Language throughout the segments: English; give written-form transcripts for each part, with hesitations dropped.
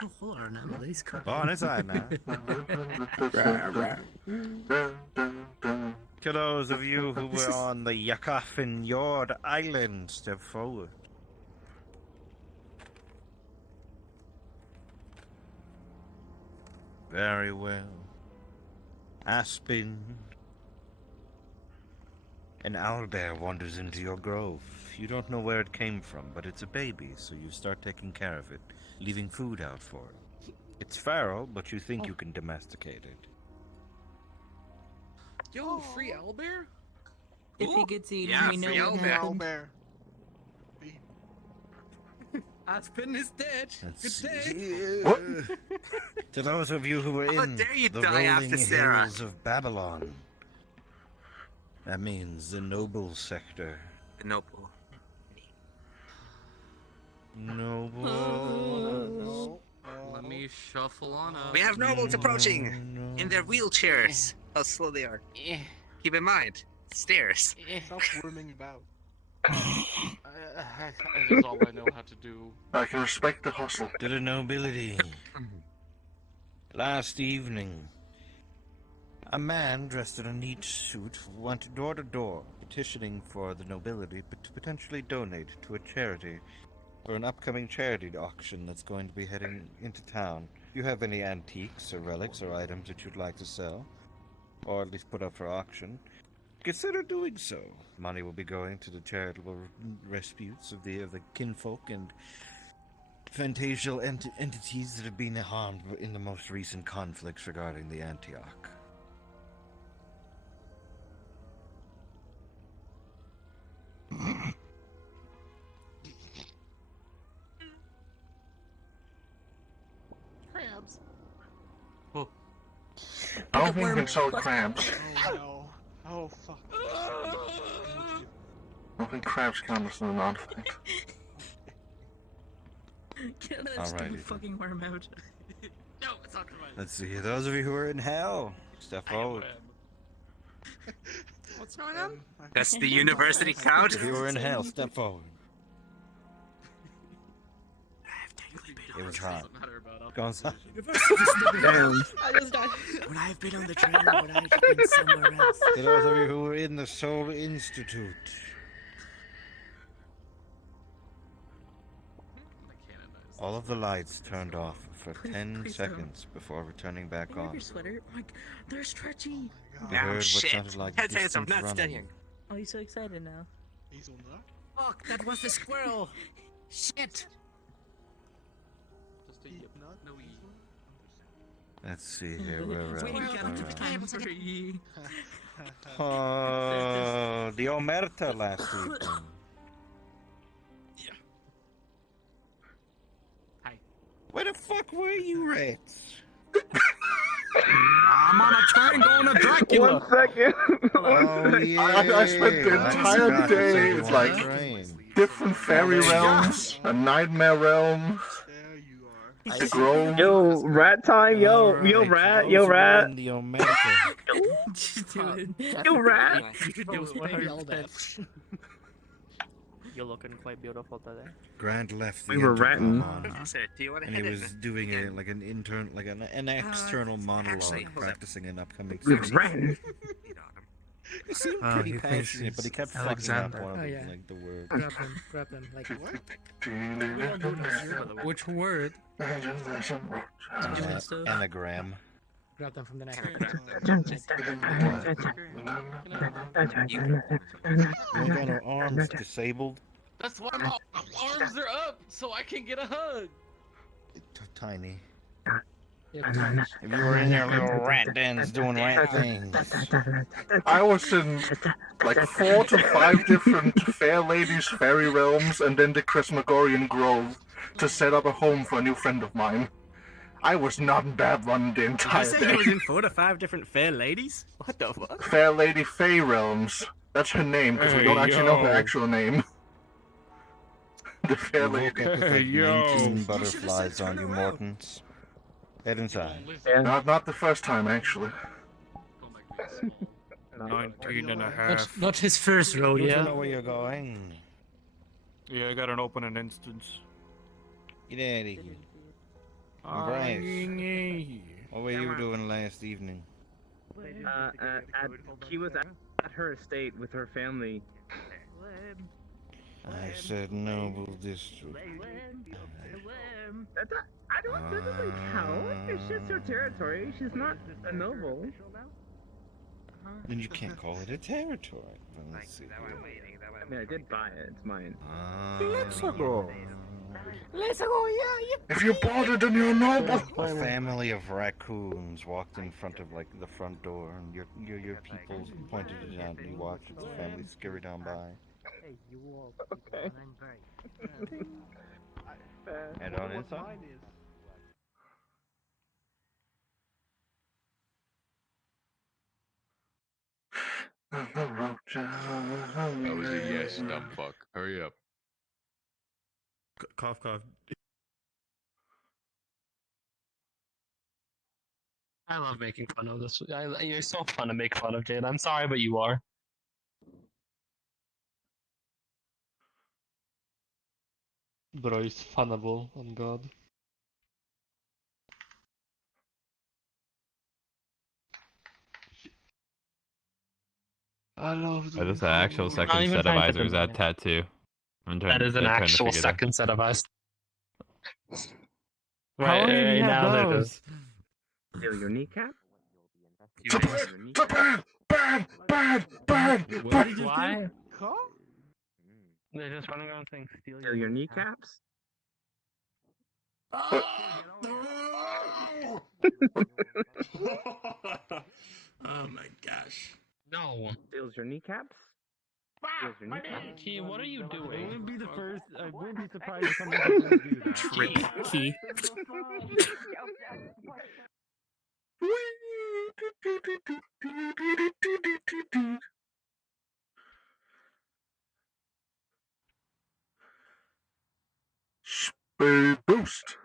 your whore now, these Go on inside now. To those of you who were on the Yakafin Yord Island, step forward. Very well. Aspen. An owlbear wanders into your grove. You don't know where it came from, but it's a baby, so you start taking care of it, leaving food out for it. It's feral, but you think you can domesticate it. Yo, free owlbear? If he gets eaten, yeah, we know free what owlbear. happened. Aspen is dead. Let's Good day. see. To those of you who were How in dare you the die rolling after Sarah? hills of Babylon. That means the noble sector. The noble. Noble. Let me shuffle on up. We have nobles approaching in their wheelchairs. How slow they are. Keep in mind, stairs. Stop worming about. That is all I know how to do. I can respect the hustle. To the nobility. Last evening, a man dressed in a neat suit went door to door, petitioning for the nobility to potentially donate to a charity for an upcoming charity auction that's going to be heading into town. If you have any antiques or relics or items that you'd like to sell, or at least put up for auction, consider doing so. Money will be going to the charitable rescues of the kinfolk and fantasial entities that have been harmed in the most recent conflicts regarding the Antioch. Crabs. I don't think we can sell crabs. Oh no. Oh fuck. I don't think crabs count as an artifact. Get that Alrighty stupid then. fucking worm out. No, it's not true. Let's see, those of you who are in hell, step forward. What's going on? That's the university count. If you were in hell, step forward. It was hot. Doesn't matter about Go inside. I just died. When I've been on the train, when I've been somewhere else. To those of you who were in the Soul Institute. All of the lights turned off for 10 Please seconds before returning back I love on. your sweater. Like, they're stretchy. You Oh, heard what shit. sounded like Can't say I'm distant not running. studying. Oh, you're so excited now. He's on that. Fuck, that was the squirrel. Shit. Just a He's yip. not. No E. Let's see here, where Wait, you got else? the time for you. Oh, the Omerta last evening. Where the fuck were you, Rats? I'm on a train going to Dracula. 1 second. Oh, yeah. I spent the entire day, it's like different fairy realms, a nightmare realm, There you are. the grove. Yo, rat time. Yo, rat. Yo, rat. The Omerta. Yo, rat. You're looking quite beautiful today. Grant left the We were intercom ratting. on, Sir, do you want to and head he in? was doing a, like an intern, like an external monologue, actually, hold on. practicing an upcoming We series. ran. Lead on him. He seemed Oh, pretty he passionate, finishes but he kept Alexander. fucking up one of Oh, the, yeah. like the words. Grab them, like What? which word? Anagram. Grab them from the neck. We got our arms disabled. That's why my arms are up, so I can get a hug. Tiny. Yeah, If you were in your little rat dens doing rat things. I was in like 4 to 5 different fair ladies' fairy realms and then the Cresmagorian Grove to set up a home for a new friend of mine. I was not in bad run the I entire say he day. was in 4 to 5 different fair ladies? What the fuck? Fair Lady Fae realms. That's her name, because we don't actually know her actual name. The fair You woke lady. up with like Yo. 19 butterflies on you, Mortons. Head inside. Not the first time, actually. 19 and a half. Not his first row, You yeah. know where you're going. Yeah, I got an open an instance. Get out of here. Bryce, what were you doing last evening? She was at her estate with her family. I said noble district. That doesn't count. It's just her territory. She's not a noble. Then you can't call it a territory. Well, let's see. I mean, I did buy it. It's mine. Let's go. Let's go, yeah. If you bought it, then you're noble. A family of raccoons walked in front of like the front door, and your people pointed it out, and you watched as the family scurry down by. Okay. Head on inside. That was a yes, dumb fuck. Hurry up. Cough, cough. I love making fun of this. You're so fun to make fun of, Jade. I'm sorry, but you are. Bro, it's funnable, on God. I love That is an actual second set of eyes, or is that tattoo? That is an actual second set of eyes. How long have you had now those? Steal your kneecap? Bad. What did you Why? Huh? They're just running around saying steal Steal your kneecaps? Oh my gosh. No. Steals your kneecaps? Steals your kneecaps? Key, what are you I doing? wouldn't be the first. I wouldn't be surprised if somebody didn't do that. Trip. Key. Speed boost.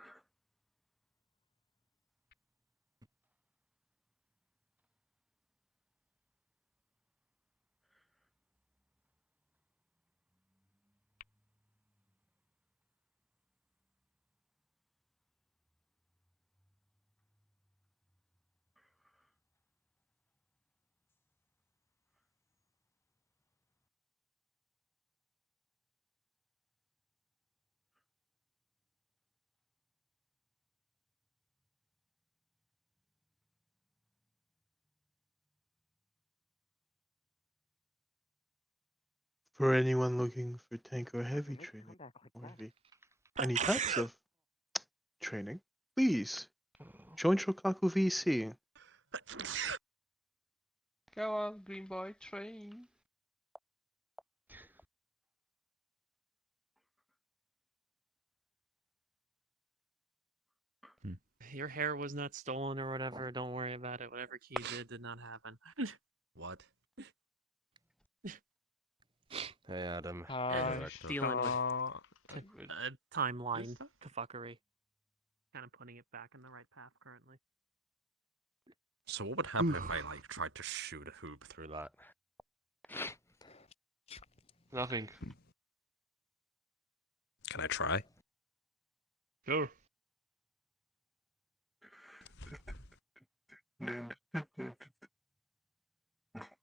For anyone looking for tank or heavy training, or any types of training, please join Shokaku VC. Go on, green boy, train. Your hair was not stolen or whatever. Don't worry about it. Whatever Key did not happen. What? Hey, Adam. Stealing a timeline to fuckery. Kind of putting it back in the right path currently. So what would happen if I like tried to shoot a hoop through that? Nothing. Can I try? Sure.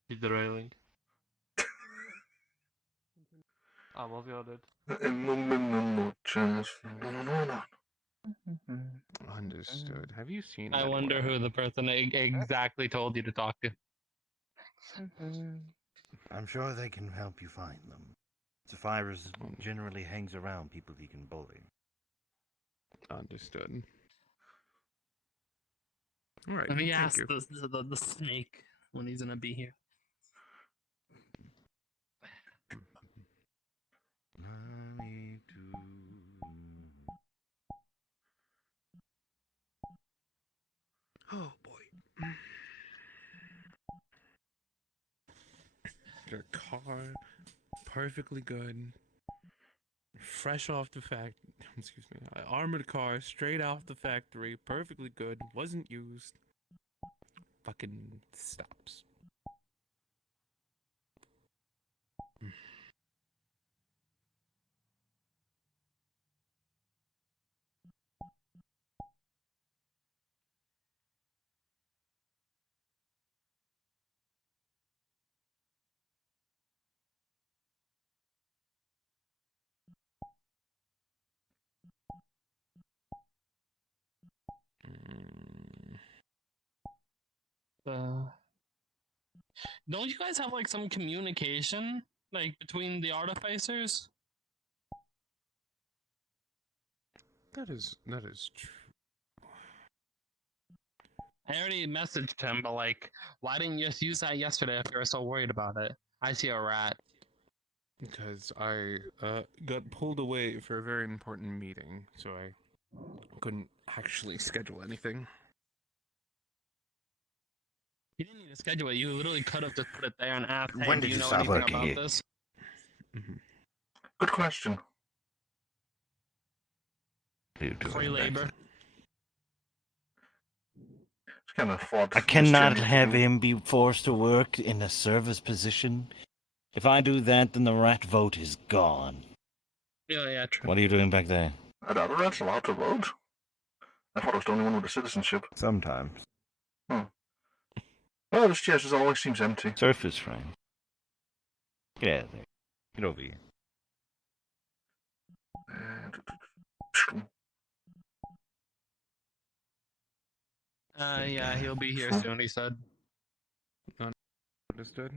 Hit the railing. I'm off your dead. Understood. Have you seen? I wonder who the person exactly told you to talk to. I'm sure they can help you find them. Zephyrus generally hangs around people he can bully. Understood. All right. Let me thank ask you. the snake when he's gonna be here. Oh boy. Your car, perfectly good. Fresh off the excuse me, armored car, straight off the factory, perfectly good, wasn't used. Fucking stops. Don't you guys have like some communication like between the artificers? That is true. I already messaged him, but like, why didn't you just use that yesterday if you were so worried about it? I see a rat. Because I got pulled away for a very important meeting, so I couldn't actually schedule anything. You didn't need to schedule it. You literally could have just put it there and asked, hey, When do did you you know start anything working about here? this? Good question. What are you doing Free back labor. there? It's kind of thought. I cannot have him be forced to work in a service position. If I do that, then the rat vote is gone. Yeah, true. What are you doing back there? I doubt that's allowed to vote. I thought I was the only one with a citizenship. Sometimes. Well, this chair just always seems empty. Surface frame. Get out of there. Get over here. Yeah, he'll be here soon, he said. Understood.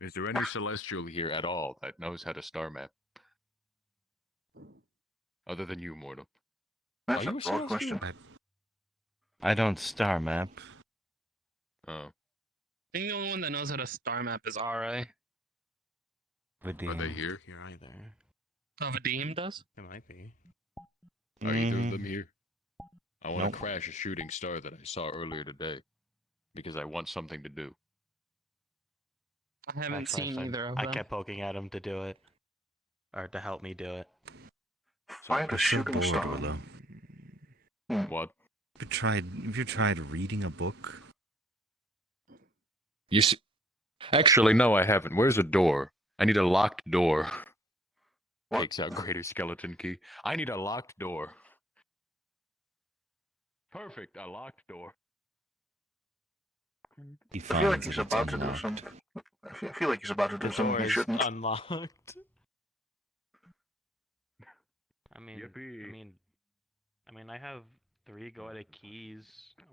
Is there any celestial here at all that knows how to star map? Other than you, Mortal. That's Are a you a broad celestial? question. I don't star map. Oh. I think the only one that knows how to star map is RA. Are they here? Here either. Oh, Vadim does? It might be. Are either of them here? I want Nope. to crash a shooting star that I saw earlier today. Because I want something to do. I haven't Actually, seen either of I them. kept poking at him to do it. Or to help me do it. Find a shooting star. What? Have you tried reading a book? You see? Actually, no, I haven't. Where's the door? I need a locked door. What? Takes out greater skeleton key. I need a locked door. Perfect, a locked door. He I feel like finds he's that it's about to do unlocked. something. I feel like he's about to do The something door he is shouldn't. unlocked. I mean, Yippee. I have 3 goetic keys.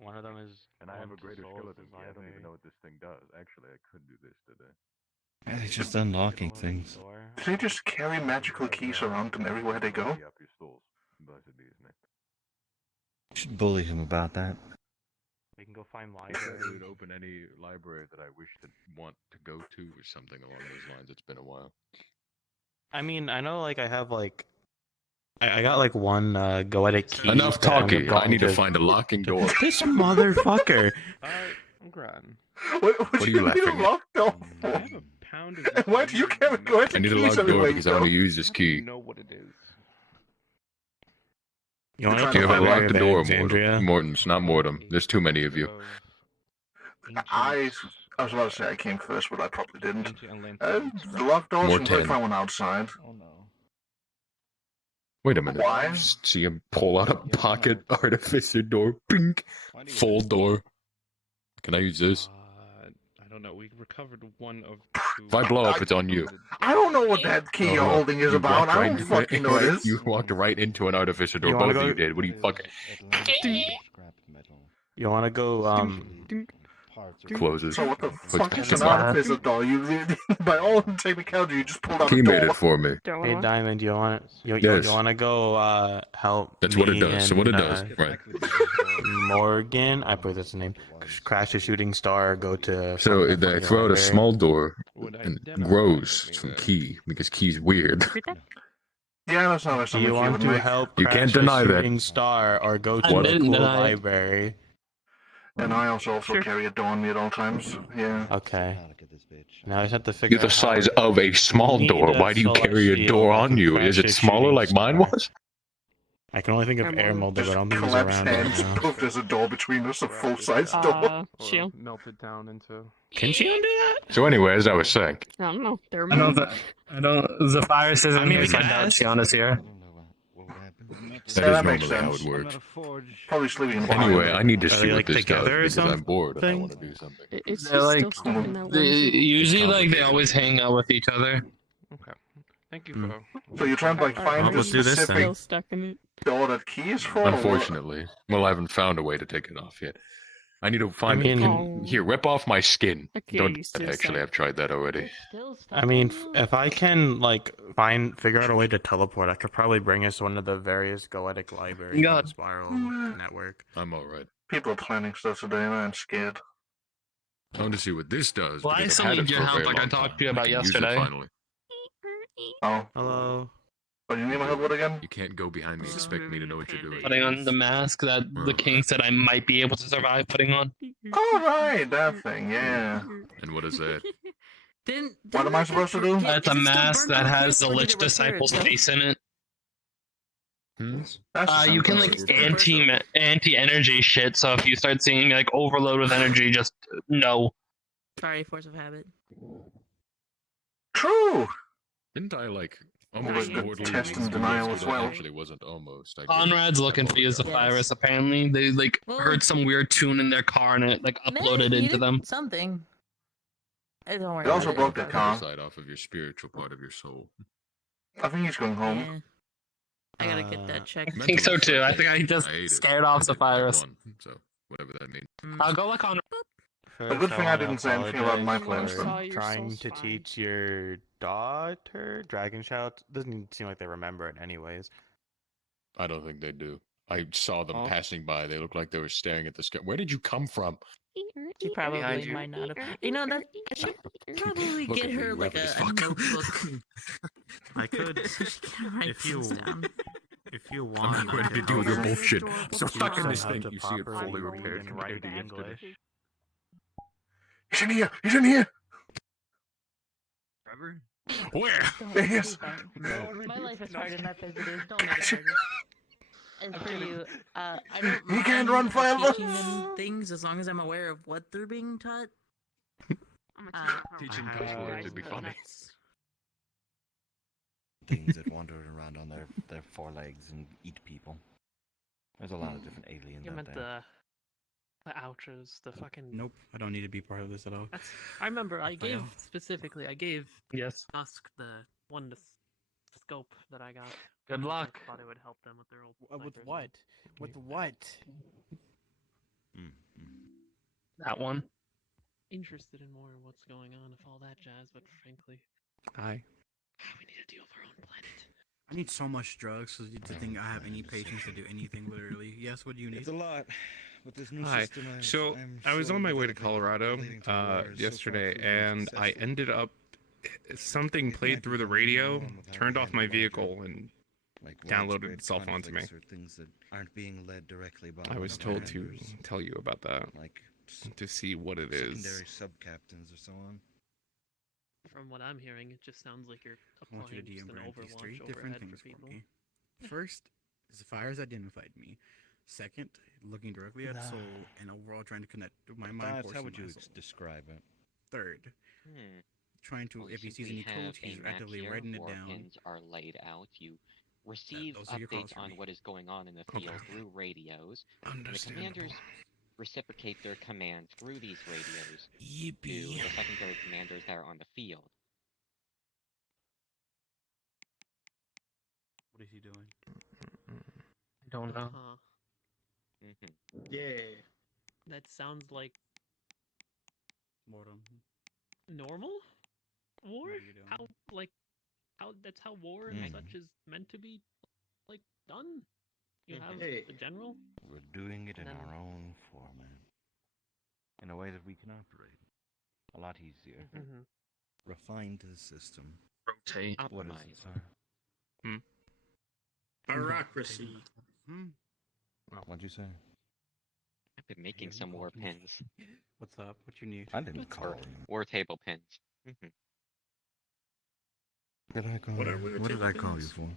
One of them is. And I have a going to greater Sol's skeleton key. I don't library. even know what this thing does. Actually, I could do this today. It's just unlocking Get over the things. door. Do they just carry magical keys around them everywhere they go? Up your stools. Blessed be his name. You should bully him about that. We can go find He said library. he would open any library that I wish to want to go to or something along those lines. It's been a while. I mean, I know, like, I have, like... I got, like, one goetic key. Enough that I'm talking. I going need to find a locking door. This motherfucker! I'm grand. What are do you you need laughing a at? locked door I for? have a pound of. Why do you carry goetic I need a keys locked door everywhere because you I want go? to use this key. Know what it is. You want to Do you have a Library locked of door, Alexandria? Morton's, not Mortem. There's too many of you. I was about to say I came first, but I probably didn't. The locked doors More can probably 10. find one outside. Oh no. Wait a minute. Why? Just see him pull out a pocket artificer door. Pink. Full door. Can I use this? I don't know. We recovered one of two. If I blow up, it's on you. I don't know what that key you're holding is You about. walked I don't fucking know this. You walked right into an artificer door. You wanna Both of go- you did. What are you fucking... You want to go, Closes. So what the Puts fuck back is in an the- artificer door? By all technicality, you just pulled out He a door. made it for me. Hey, Diamond, you want Yes. to go help That's me what it does. So what it does, and, right. Morgan, I believe that's the name. Crash a shooting star, go to... So fucking they your throw out a library. small door and it grows from key because key's weird. Yeah, that's not Do something you want would to make. help You crash can't a deny that. shooting star or go to What? a didn't cool deny it. library? And I also carry a door on me at all times. Yeah. Okay. Now I just have to figure You're the out size how of a small need door. a Why do you solar carry a shield door that on can you? Is crash it a smaller shooting like mine star. was? I can only think of air molder, but I don't think he's Collapse around right hands. now. Poof, there's a door between us, a full-size door. Shield. Melt it down into. Can she undo that? So anyway, as I was saying, I don't know. They're I don't. Zephyrs isn't I mean, here, we so I can doubt ask. Tiana's here. that Yeah, is that makes normally how it sense. works. Probably sleeping in Anyway, I need to Are see they, what like, this does together or because I'm bored and I something? want to do something. It's They're just like- still stuck in that one. Usually, like, they always hang out with each other. Okay. Thank you for. So you're trying to like find the let's do this specific Still stuck in it. door that key is for? or what? Unfortunately. Well, I haven't found a way to take it off yet. I need to find. Here, rip off my skin. Okay, Don't. you still Actually, suck. I've tried that already. I mean, if I can like figure out a way to teleport, I could probably bring us one of the various Goetic libraries in the Spiral network. I'm all right. People are planning stuff today, and I'm scared. I want to see what this does. Well, I because still I've had need it your for a help very like I long talked time. to you about can use it yesterday. finally. Oh. Hello. Oh, you need my help what again? You can't go behind me and expect me to know what you're doing. Putting on the mask that the king said I might be able to survive putting on. All right, that thing, yeah. And what is that? What am I supposed to do? It's a mask that has the Lich Disciple's face in it. You can like anti-energy shit. So if you start seeing like overload with energy, just no. Sorry, force of habit. True. Didn't I like Well, almost the mortally test and lose denial my as skill? well. Actually, wasn't almost. I did. Conrad's looking for you as a virus. Apparently, they like heard some weird tune in their car and it like uploaded into them. Something. Don't worry. It also about broke the it. car. Side off of your spiritual part of your soul. I think he's going home. Yeah. I gotta get that checked. I think so too. I think I just ate it. scared off the virus. So whatever that means. I'll go like on. A good thing I didn't say anything about my apologize plans for then. trying to teach your daughter Dragon Shout. Doesn't even seem like they remember it anyways. I don't think they do. I saw them passing by. They looked like they were staring at the sky. Where did you come from? She probably might not have. You know that I should probably Look get at me, her like reverend as a fuck. notebook. I could, so she can write if you, things down. if you I'm want. not ready to I deal with your can bullshit. teach I'm so you stuck in this how thing. to You see it properly fully read repaired and compared write to yesterday. English. He's in here! He's in here! Trevor? Where? There he is! My life is hard enough as it is. Don't make it harder. And for you, I don't He can't mind run forever. teaching them things as long as I'm aware of what they're being taught. Teaching cuss words would be funny. Things that wander around on their forelegs and eat people. There's a lot of different aliens You out meant there. the outros, the fucking. Nope, I don't need to be part of this at all. I remember I gave Fail. specifically. I gave Yes. Dusk the one to scope that I got. Good because I luck. thought it would help them with their old. With snipers what? With what? That one. Interested in more of what's going on, if all that jazz, but frankly, Hi. we need to deal with our own planet. I need so much drugs so to think I have any patience to do anything literally. Yes, what do you need? It's a lot. With this new Hi. system, So I was on my way to Colorado yesterday, and I ended up something played through the radio, turned off my vehicle, and downloaded itself onto me. Things that aren't being led directly by I was told to tell you about that, to see what it secondary is. sub-captains or so on. From what I'm hearing, it just sounds like you're I want you to applying just DM an Brand three Overwatch different overhead things for people. for me. First, is the fires identified me. Second, looking directly at soul and overall trying to connect to my mind Thoughts, portion how of would my you soul. describe it? Third, trying to, Well, if he since sees we any have codes, he's a map actively here, writing it war down. pins are laid out. You receive those are your calls updates for on me. what is going on in the field through radios. And the commanders reciprocate their command through these radios to the secondary commanders that are on the field. What is he doing? I don't know. Huh. Yeah. That sounds like Mortem. normal war. What are you doing? How that's how war and such is meant to be like done. You have the general. We're doing it in And then- our own format. In a way that we can operate. A lot easier. Refined to the system. Rotate. What is it, sir? Bureaucracy. What'd you say? I've been making some war pins. What's up? What you need? I didn't call Or you. war table pins. Did I call What are you? we What did I call you pins? for?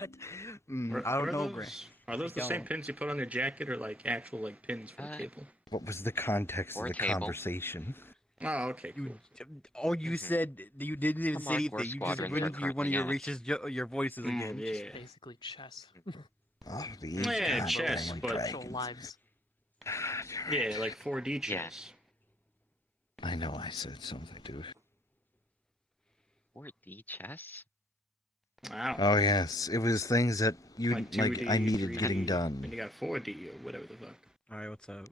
I don't know, Gray. Are those the Don't. same pins you put on your jacket, or like actual like pins for the table? What was the context of Or the table. conversation? Oh, okay. Cool. Oh, you said you didn't even Come say on, anything. War You just Squadrons went are into one of currently your on. racist your voices again. Yeah. It's basically chess. Oh, the Yeah, goddamn chess, but Actual dragons. lives. Yeah, like 4D chess. I know I said something, dude. 4D chess? Wow. Oh yes, it was things that you Like like. 2D, I needed 3D, getting And done. you got 4D or whatever the fuck. Alright, what's up?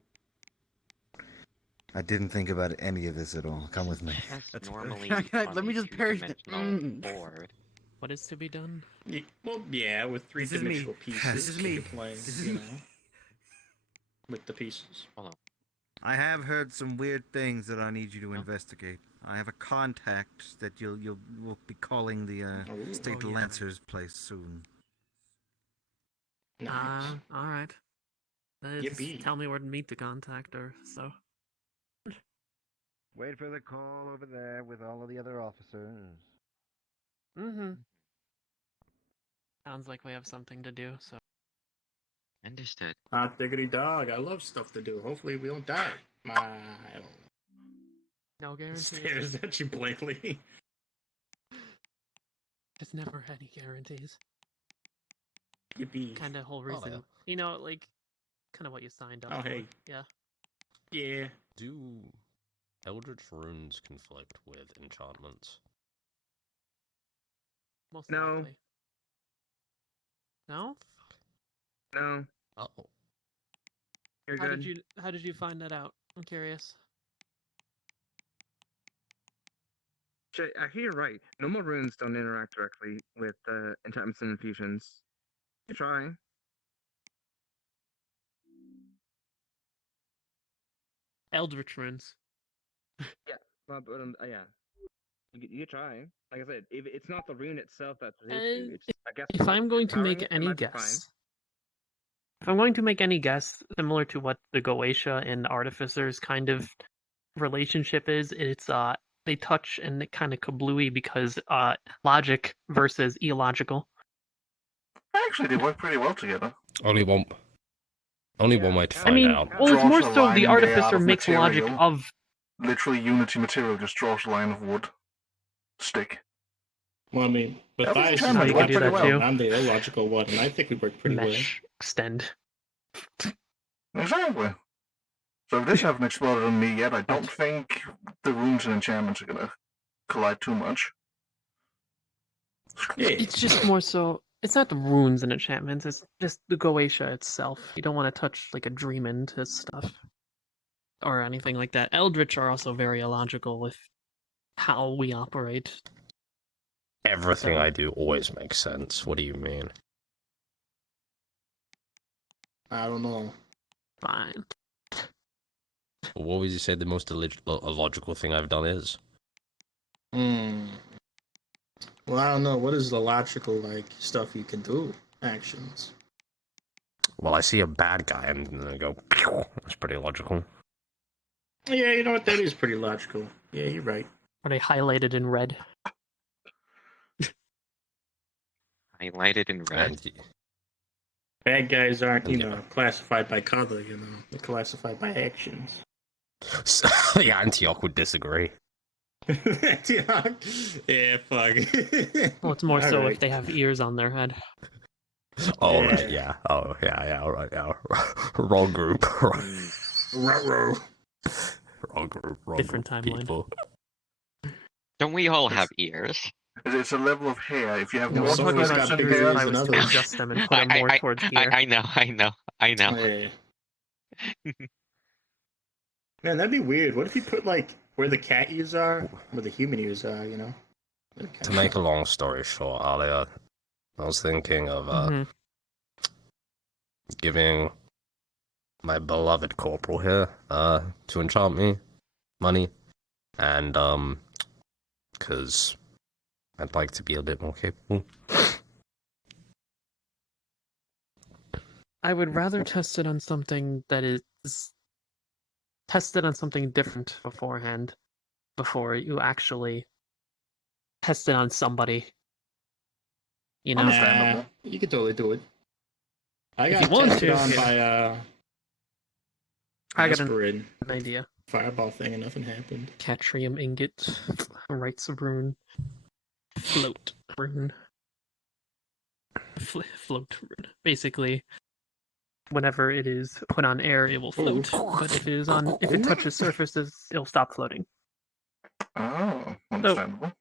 I didn't think about any of this at all. Come with me. That's normally Let me just perish the. board. What is to be done? Well, yeah, with This is me. three-dimensional pieces. This is me. You're playing, This is you me. know, with the pieces. Hold on. I have heard some weird things that I need you to investigate. I have a contact that you'll be calling the State Lancer's place soon. Alright. Just Yippee. tell me where to meet the contact or so. Wait for the call over there with all of the other officers. Mm-hmm. Sounds like we have something to do, so. Understood. Hot diggity dog. I love stuff to do. Hopefully we don't die. I don't know. No guarantees. Stares at you blankly. There's never any guarantees. Yippee. Kind of whole reason. yeah. You know, like, kind of what you signed up Oh, for. hey. Yeah. Yeah. Do Eldritch runes conflict with enchantments? Most No. likely. No? No. Oh. You're How good. did you find that out? I'm curious. I hear you're right. Normal runes don't interact directly with enchantments and infusions. You try. Eldritch runes. Yeah. Yeah. You try. Like I said, if it's not the rune itself that's the issue, it's I guess. If I'm going to powering make it any might be fine. guess, if I'm going to make any guess similar to what the Goetia and Artificer's kind of relationship is, it's they touch and it kind of kablooey because logic versus illogical. Actually, they work pretty well together. Only one way to I find mean, out. well, it's Draws more a so line the there out Artificer of makes logic material. of. Literally, Unity material just draws a line of wood. Stick. Well, I mean, That was Matthias is enchantment. the It worked pretty logical well. one. I'm the illogical one, and I think we work pretty Mesh extend. Exactly. So if this haven't exploded on me yet, I don't think the runes and enchantments are gonna collide too much. It's just more so. It's not the runes and enchantments. It's just the Goetia itself. You don't want to touch like a dream into stuff or anything like that. Eldritch are also very illogical with how we operate. Everything I do always makes sense. What do you mean? I don't know. Fine. What would you say the most illogical thing I've done is? Well, I don't know. What is the logical, like, stuff you can do? Actions. Well, I see a bad guy and then I go, pew! That's pretty logical. Yeah, you know what? That is pretty logical. Yeah, you're right. Are they highlighted in red? Highlighted in red. Bad guys aren't, you know, classified by color, you know. They're classified by actions. The Antioch would disagree. Yeah, fuck. Well, it's more so Alright. if they have ears on their head. Oh, right, yeah. Oh, yeah, all right, yeah. Wrong group. Ruh-roh. Wrong group, wrong Different group of timeline. people. Don't we all have ears? It's a level of hair. If you have No, more I'm talking about percent ears hair, if I was to adjust them and put them more towards gear. I know. Yeah. Man, that'd be weird. What if you put, like, where the cat ears are, where the human ears are, you know? To make a long story short, Alia, I was thinking of giving my beloved corporal here to enchant me money, and because I'd like to be a bit more capable. I would rather test it on something that is tested on something different beforehand, before you actually test it on somebody. You know, You could totally do it. I If got you want tested to, on yeah. by I got aspirin. an idea. Fireball thing and nothing happened. Catrium ingot, rights of rune, float rune, float rune. Basically, whenever it is put on air, it will float. But if it touches surfaces, it'll stop floating. Oh, understandable.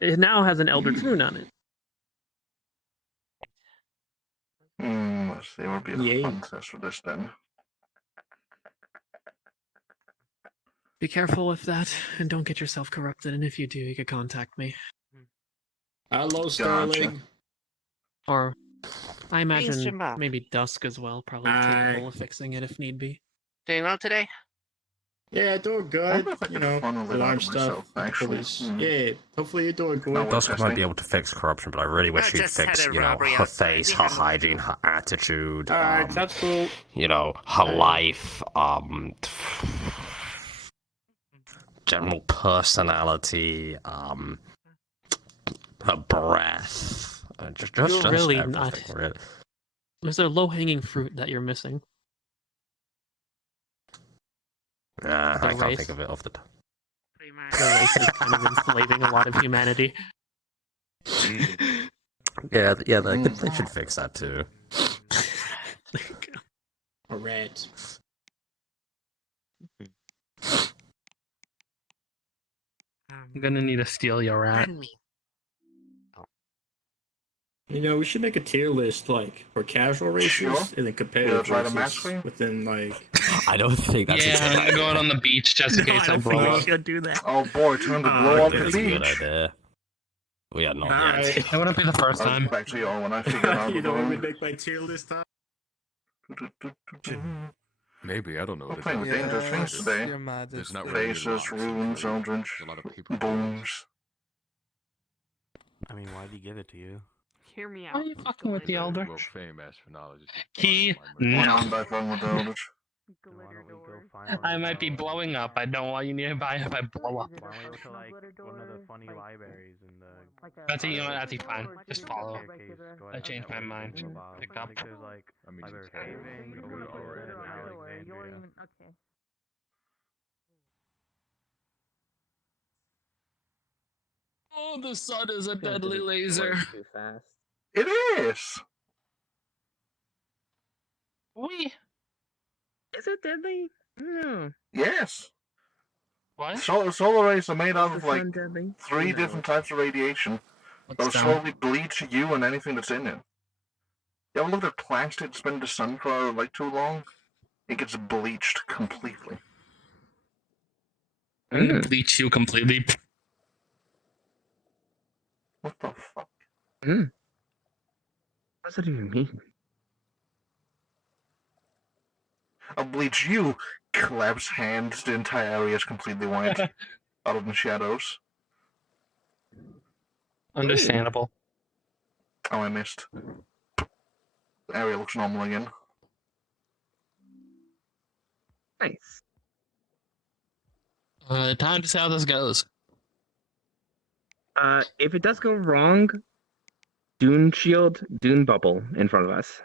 It now has an Eldritch rune on it. Let's see, what would be a fun test for this then? Be careful with that, and don't get yourself corrupted. And if you do, you can contact me. Hello, Sterling. Or, I imagine Jim Bob. maybe Dusk as well, probably capable of fixing it if need be. Doing well today? Yeah, doing good. wonder if I You could know, funnel it out alarm of stuff. myself, actually. Yeah, hopefully you're doing good. Dusk might be able to fix corruption, but I really wish she'd just had fix, a you know, robbery her outside. face, We her had a- hygiene, her attitude, Alright, that's cool. you know, her life, general personality, her breath, just You're really everything, not. really. There's a low-hanging fruit that you're missing. Nah, The I can't race. think of it off the top. The race is kind of enslaving a lot of humanity. Yeah, they should fix that too. Alright. I'm gonna need to steal your rat. You know, we should make a tier list, like, for casual races Sure. and then competitive try to match races me? within, like... I don't think that's Yeah, I'm gonna go out on the beach just in case I blow up. do that. Oh boy, time to blow up the That's a good beach. idea. We are not yet. Alright. It wouldn't be the first I'll time. get back to you all when I figure out You the know, we road. would make my tier list up. Maybe, I don't know We're what playing with dangerous things Yes, today. Your Majesty. There's not really Faces, lots of runes, really- eldritch, there's a lot of people. booms. I mean, why'd he give it to you? Hear me Why out. are you fucking with the elder? Well, fame as for knowledge is He One no. on back on with the eldritch. I might be blowing up. I don't want you nearby if I blow up. Why don't we go to like one of the funny libraries in the? That's you know what, that's fine. Just follow. Staircase, go I ahead. changed my mind. Pick I up. think there's like I mean, either it's kind of- caving we or can go or right in now. Alexandria. Okay. Oh, the sun is a deadly laser. Too fast. It is. We. Is it deadly? No. Yes. What? Solar rays are made out Is of the like sun deadly? 3 No. different types of radiation that'll What's that? slowly bleach you and anything that's in it. You ever looked at plastic that's been in the sun for like too long? It gets bleached completely. I'm gonna bleach you completely. What the fuck? What does that even mean? I'll bleach you. Claps hands. The entire area is completely white. Out of the shadows. Understandable. Oh, I missed. The area looks normal again. Nice. Time to see how this goes. If it does go wrong, Dune Shield, Dune Bubble in front of us.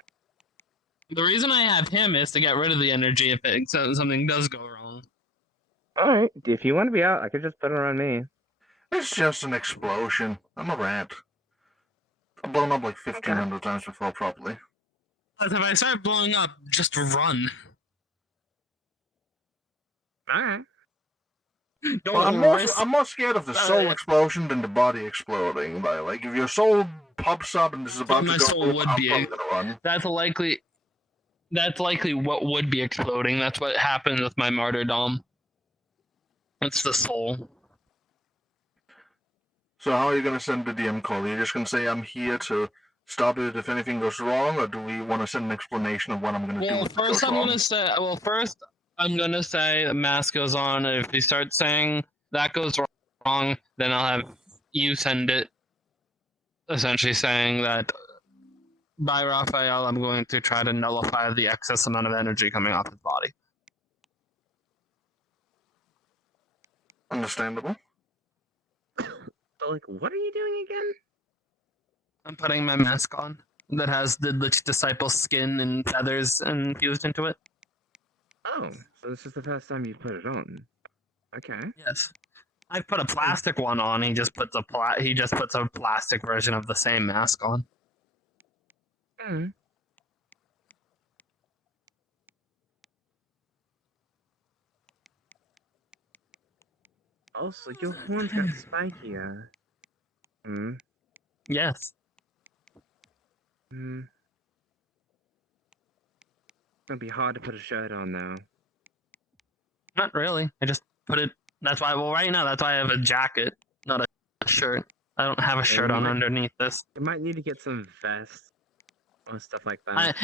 The reason I have him is to get rid of the energy if something does go wrong. Alright, if you want to be out, I could just put it on me. It's just an explosion. I'm a rat. I've blown up like 1,500 times before properly. But if I start blowing up, just run. Alright. Don't Well, risk. I'm more scared of the soul explosion than the body exploding. Like if your soul pops up and this is about My to go, soul would I'm be. probably gonna run. That's likely what would be exploding. That's what happened with my martyrdom. It's the soul. So how are you gonna send the DM call? Are you just gonna say I'm here to stop it if anything goes wrong, or do we want to send an explanation of what I'm gonna do Well, if it goes first I'm wrong? gonna say the mask goes on. And if we start saying that goes wrong, then I'll have you send it. Essentially saying that by Raphael, I'm going to try to nullify the excess amount of energy coming off his body. Understandable. But like, what are you doing again? I'm putting my mask on that has the disciple's skin and feathers infused into it. Oh, so this is the first time you put it on. Okay. Yes. I put a plastic one on. He just puts a plastic version of the same mask on. Hmm. Also, your horns got spikier. Hmm. Yes. Hmm. It's gonna be hard to put a shirt on though. Not really. I just put it. That's why. Well, right now, that's why I have a jacket, not a shirt. I don't have a shirt you on might- underneath this. You might need to get some vests or stuff like that.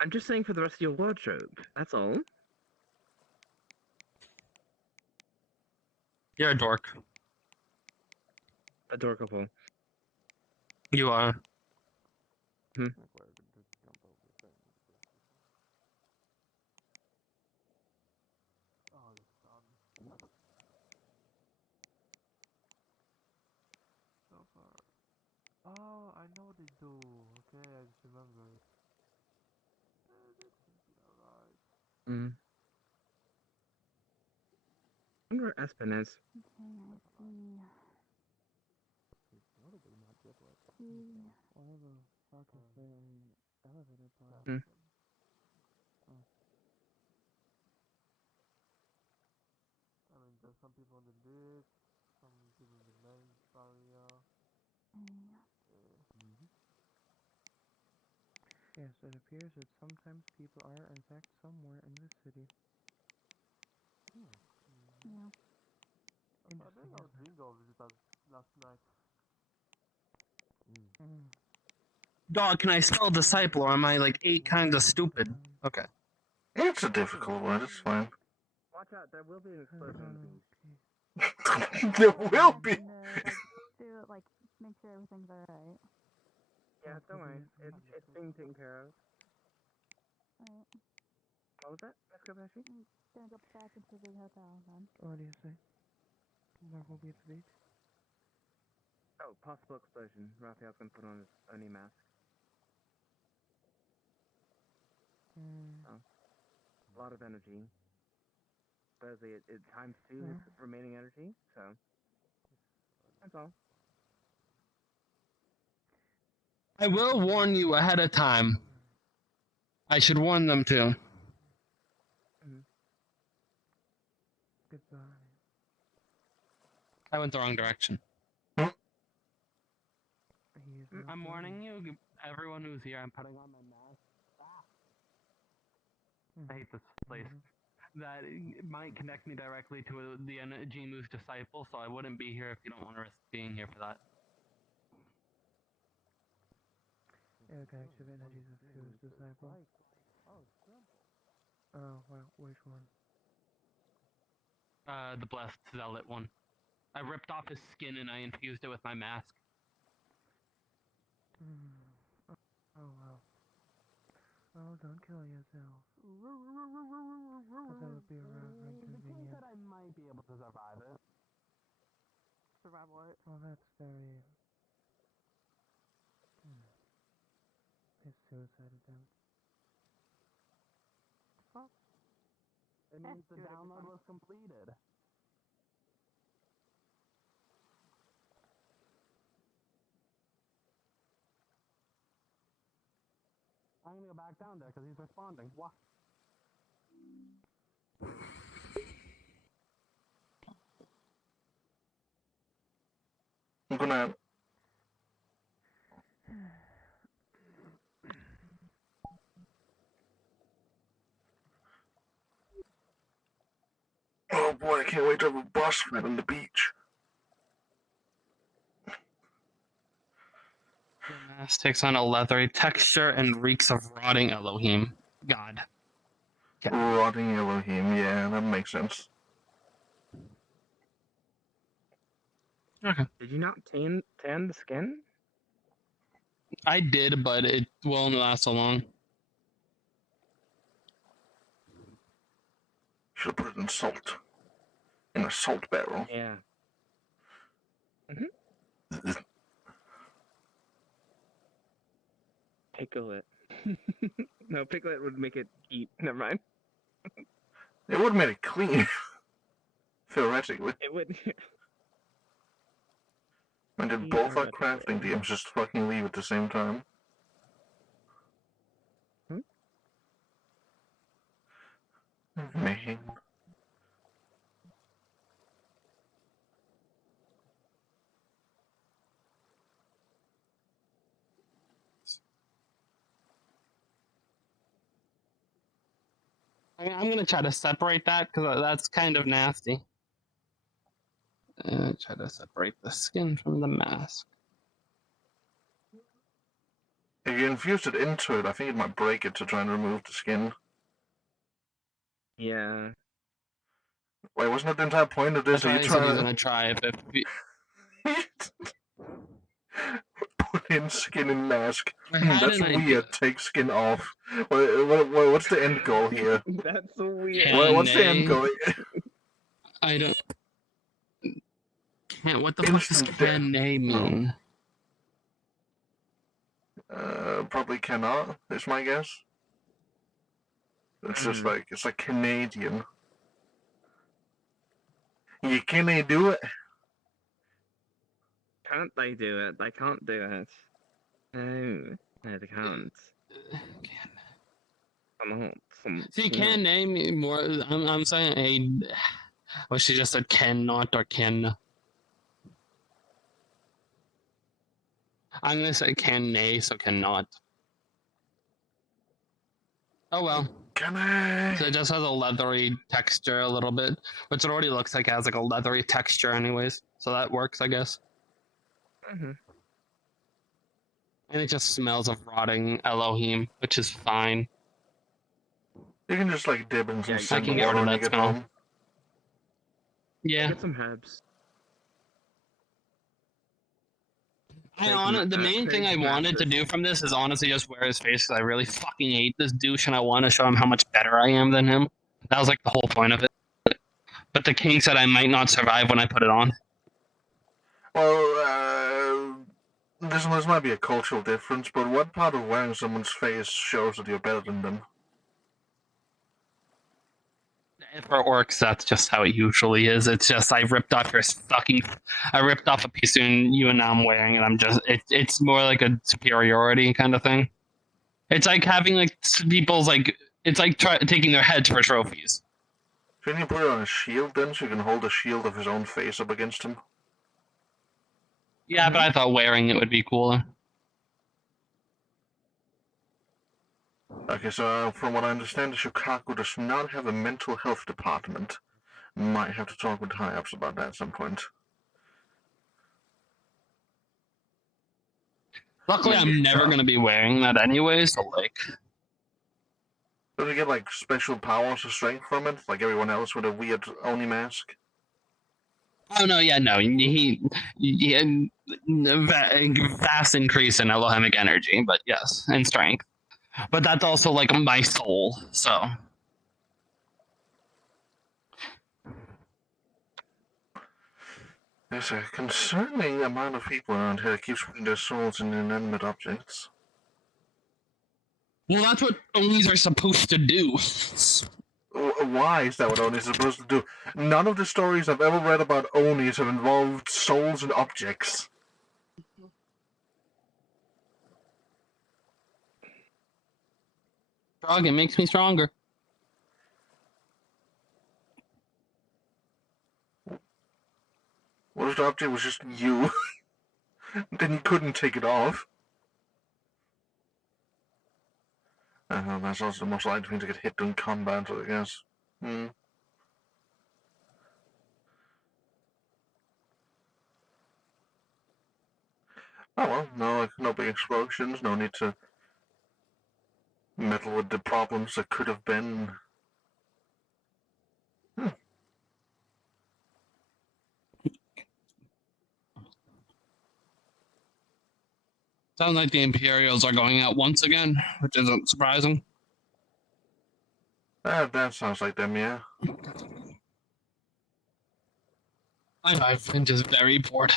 I'm just saying for the rest of your wardrobe. That's all. You're a dork. Adorable. You are. Hmm. Oh, I know what they do. Okay, I just remember. Mm. I wonder where Espen is. Hmm. I mean, there's some people in the dick, some people in the main barrier. Yes, it appears that sometimes people are, in fact, somewhere in the city. Yeah. I didn't know Jingo visited us last night. Dog, can I spell disciple, or am I like 8 kinds of stupid? Okay. It's a difficult one, it's fine. Watch out, there will be an explosion on the beach. There will be! To like make sure everything's alright. Yeah, don't worry. It's being taken care of. Alright. What was that? Let's go, Bashi. Gonna go back into the hotel then. What do you say? Where will be at the beach? Oh, possible explosion. Raphael's gonna put on his Oni mask. Oh. A lot of energy. Supposedly it times 2 his remaining energy, so that's all. I will warn you ahead of time. I should warn them too. Goodbye. I went the wrong direction. He is I'm warning you, everyone who's here. I'm putting on my mask. I hate this place. That it might connect me directly to the Jimu's disciple, so I wouldn't be here if you don't want to risk being here for that. Interactive energies of Fuse Disciple. Oh, well, which one? The blessed zealot one. I ripped off his skin and I infused it with my mask. Oh, well. Oh, don't kill yourself. That would be rather inconvenient. I might be able to survive it. Survive what? Well, that's very... His suicide attempt. Fuck. It means the download was completed. I'm gonna go back down there because he's responding. What? I'm gonna... Oh boy, I can't wait to have a boss fight on the beach. The mask takes on a leathery texture and reeks of rotting Elohim. God. Rotting Elohim, yeah, that makes sense. Okay. Did you not tan the skin? I did, but it will only last so long. Should've put it in salt. In a salt barrel. Yeah. Pickle it. No, pickle it would make it eat. Never mind. It would have made it clean. Theoretically. It would. And did both our crafting DMs just fucking leave at the same time? Man. I'm gonna try to separate that because that's kind of nasty. Try to separate the skin from the mask. If you infused it into it, I think it might break it to try and remove the skin. Yeah. Wait, wasn't that the entire point of this? That's Are why you I said trying he's to gonna try if put in skin in mask? I had That's an idea. weird. Take skin off. What's the end goal here? That's weird. What's the end goal? I don't. Can't. What the fuck does Instant can they mean? Probably cannot. Is my guess. It's just like it's like Canadian. You can't do it. Can't they do it? They can't do it. No, no, they can't. See, can name me more. I'm saying a. Well, she just said cannot or can. I'm gonna say can nay, so cannot. Oh well. Can I? So it just has a leathery texture a little bit, which it already looks like it has like a leathery texture, anyways. So that works, I guess. Mm-hmm. And it just smells of rotting Elohim, which is fine. You can just like dip in some I sand can get rid water of when you that get smell. home. Yeah. Get some herbs. The main thing I wanted to do from this is honestly just wear his face because I really fucking hate this douche and I want to show him how much better I am than him. That was like the whole point of it. But the king said I might not survive when I put it on. Well, this might be a cultural difference, but what part of wearing someone's face shows that you're better than them? For orcs, that's just how it usually is. It's just I ripped off a piece of you and now I'm wearing it. It's more like a superiority kind of thing. It's like having like people's like it's like taking their heads for trophies. Shouldn't you put it on a shield then, so you can hold a shield of his own face up against him? Yeah, but I thought wearing it would be cooler. Okay, so from what I understand, the Shukaku does not have a mental health department. Might have to talk with high-ups about that at some point. Luckily, I'm never going to be wearing that anyway, so like... Does he get like special powers or strength from it, like everyone else with a weird Oni mask? Oh no, yeah, no. He vast increase in Elohimic energy, but yes, and strength. But that's also like my soul, so... There's a concerning amount of people around here that keeps putting their souls in inanimate objects. Well, that's what Onis are supposed to do. Why is that what Oni is supposed to do? None of the stories I've ever read about Onis have involved souls and objects. Frog, it makes me stronger. What if the object was just you? Then you couldn't take it off. That's also the most likely thing to get hit in combat, I guess. Hmm. Oh well, no big explosions, no need to meddle with the problems that could have been. Sounds like the Imperials are going out once again, which isn't surprising. That sounds like them, yeah. I've been just very bored.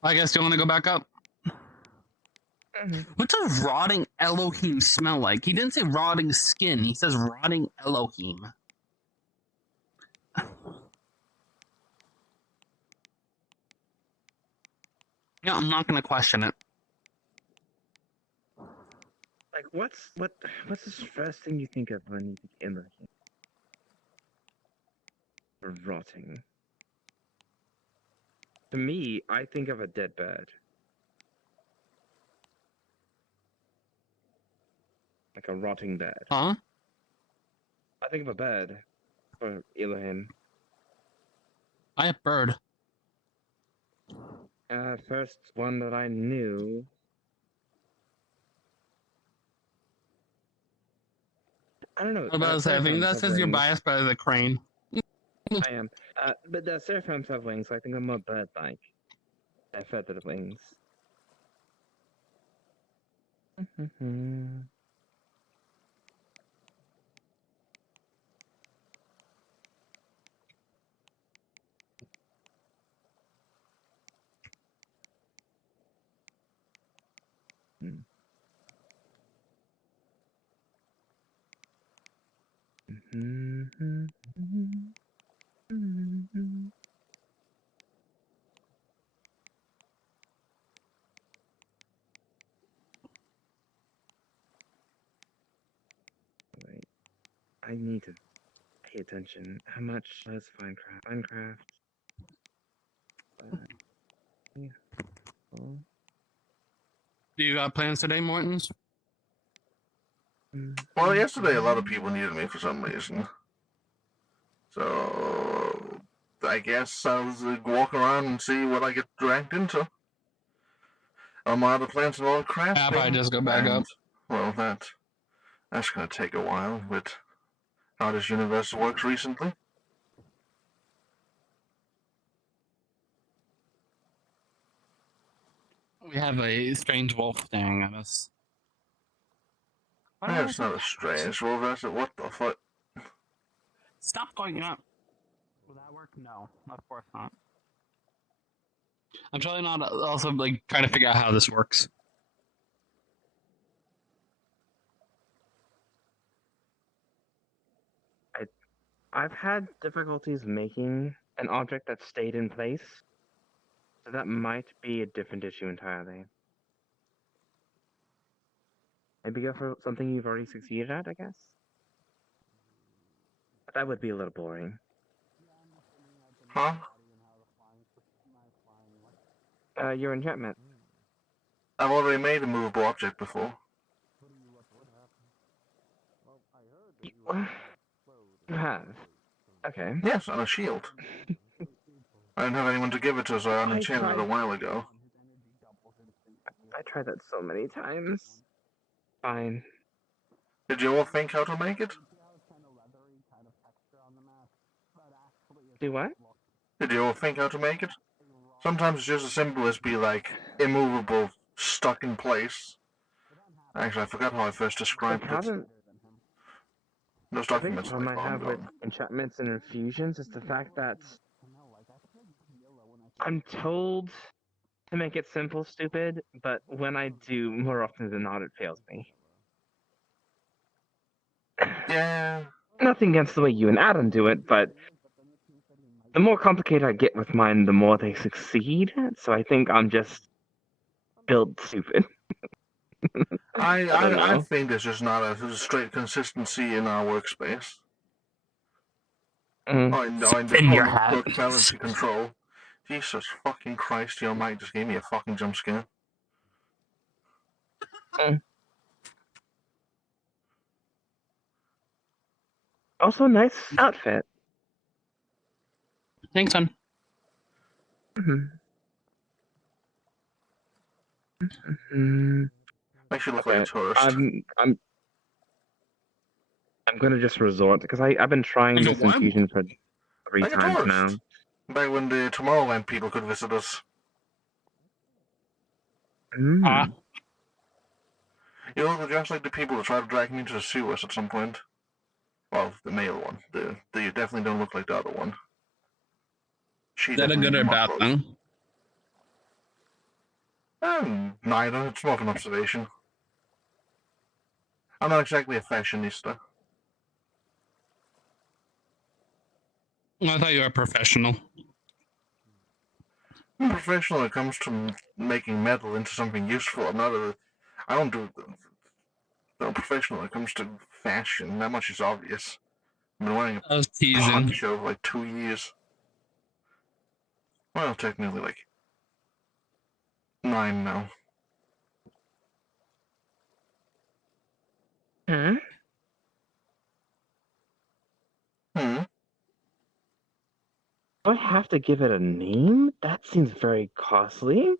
I guess you want to go back up? What does rotting Elohim smell like? He didn't say rotting skin. He says rotting Elohim. Yeah, I'm not gonna question it. Like, what's the first thing you think of when you think Elohim? Rotting. To me, I think of a dead bird. Like a rotting bird. Huh? I think of a bird for Elohim. I have bird. First one that I knew. I don't know. What about I think that says you're biased by the crane. I am. But the seraphims have wings, so I think I'm more bird-like. They're feathered wings. Wait, I need to pay attention. How much does Minecraft? Minecraft. Yeah. Oh. Do you got plans today, Mortons? Well, yesterday a lot of people needed me for some reason. So, I guess I'll walk around and see what I get dragged into. My other plans involve crafting. I just go back up. Well, that's going to take a while with how this universe works recently. We have a strange wolf staring at us. That's not a strange wolf, that's a what the fuck? Stop going up. Will that work? No, of course not. I'm trying not also like trying to figure out how this works. I've had difficulties making an object that stayed in place, so that might be a different issue entirely. Maybe go for something you've already succeeded at, I guess? But that would be a little boring. Huh? Your enchantment. I've already made a movable object before. You have? Okay. Yes, on a shield. I didn't have anyone to give it to, so I unenchanted it a while ago. I tried that so many times. Fine. Did you all think how to make it? Do what? Did you all think how to make it? Sometimes it's just as simple as be like, immovable, stuck in place. Actually, I forgot how I first described it. Those The big documents are problem like I have with gone. enchantments and infusions is the fact that I'm told to make it simple, stupid, but when I do, more often than not, it fails me. Yeah. Nothing against the way you and Adam do it, but the more complicated I get with mine, the more they succeed. So I think I'm just built stupid. I think there's just not a straight consistency in our workspace. In the book balance and control. Jesus fucking Christ, your mic just gave me a fucking jump scare. Also, nice outfit. Thanks, son. Makes you look like a tourist. I'm gonna just resort because I've been trying this infusion for 3 like times now. Back when the Tomorrowland people could visit us. You look just like the people that tried to drag me into the sewers at some point. Well, the male one. You definitely don't look like the other one. Is that a good or bad thing? Neither. It's more of an observation. I'm not exactly a fashionista. I thought you were a professional. I'm a professional when it comes to making metal into something useful. I don't do. I'm a professional when it comes to fashion. That much is obvious. I've been wearing a poncho for like 2 years. Well, technically, like 9 now. Hmm? Hmm. Do I have to give it a name? That seems very costly.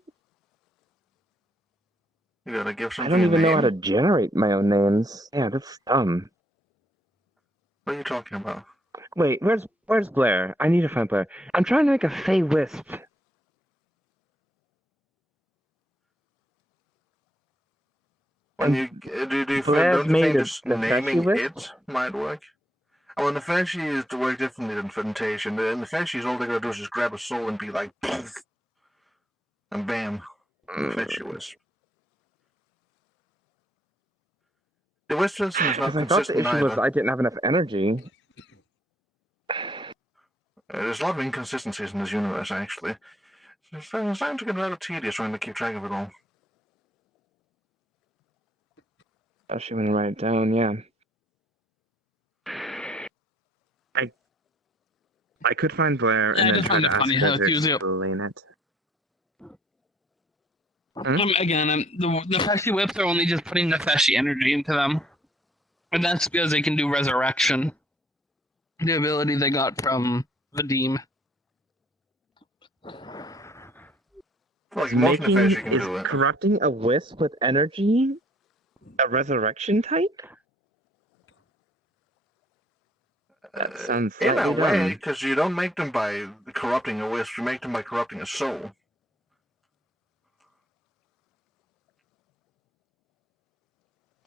You gotta give I something don't a even know how to name? generate my own names. Yeah, that's dumb. What are you talking about? Wait, where's Blair? I need to find Blair. I'm trying to make a Fey Wisp. When you Blair's don't you made think a just Nefeshi naming Wisp? it might work? Well, Nefeshi is to work differently than fermentation. The Nefeshi is all they gotta do is just grab a soul and be like, poof, and bam, Nefeshi wisp. The wisp system is not Because I thought the consistent issue was either. I didn't have enough energy. There's a lot of inconsistencies in this universe, actually. It's starting to get rather tedious trying to keep track of it all. Actually, when I write it down, yeah. I could find Blair and I then just try find to it ask funny her how to it's usually explain it. The Nefeshi whips are only just putting Nefeshi energy into them. And that's because they can do resurrection. The ability they got from Vadim. Like, most Making Nefeshi can is do it. corrupting a wisp with energy a resurrection type? That sounds In slightly a way, dumb. because you don't make them by corrupting a wisp, you make them by corrupting a soul.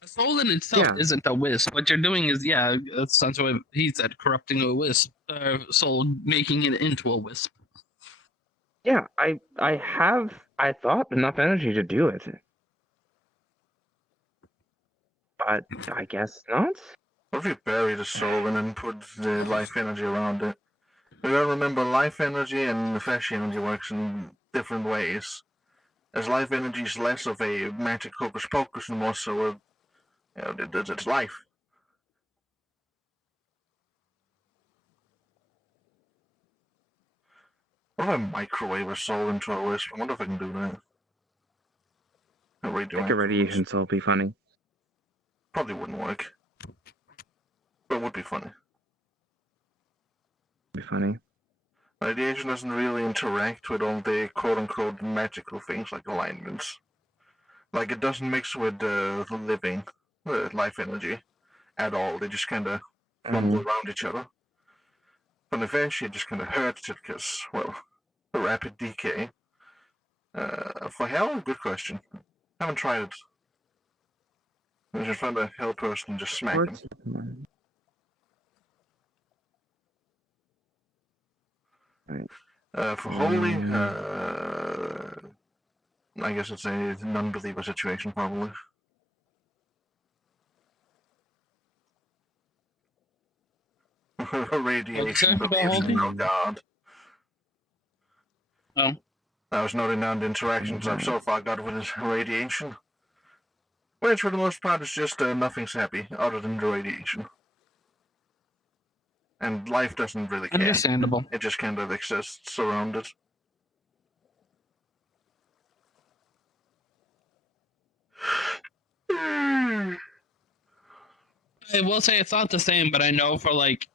The soul in itself isn't a wisp. What you're doing is, that's essentially what he said, corrupting a wisp. Soul, making it into a wisp. Yeah, I thought enough energy to do it. But I guess not. What if you bury the soul and then put the life energy around it? You gotta remember, life energy and Nefeshi energy works in different ways. As life energy is less of a magic hocus pocus and more so a, it's life. What if I microwave a soul into a wisp? I wonder if I can do that. I think a radiation soul would be funny. Probably wouldn't work. But it would be funny. Be funny. Radiation doesn't really interact with all the quote-unquote magical things like alignments. Like, it doesn't mix with the living, life energy at all. They just kind of rumble around each other. But eventually it just kind of hurts it because, well, the rapid decay. For hell? Good question. Haven't tried it. I just find a hell person and just smack them. For holy, I guess it's a non-believer situation, probably. Radiation believes in no god. Oh. I was noting down the interactions I've so far got with his radiation. Which, for the most part, is just nothing's happy, other than the radiation. And life doesn't really care. Understandable. It just kind of exists around it. I will say it's not the same, but I know for like,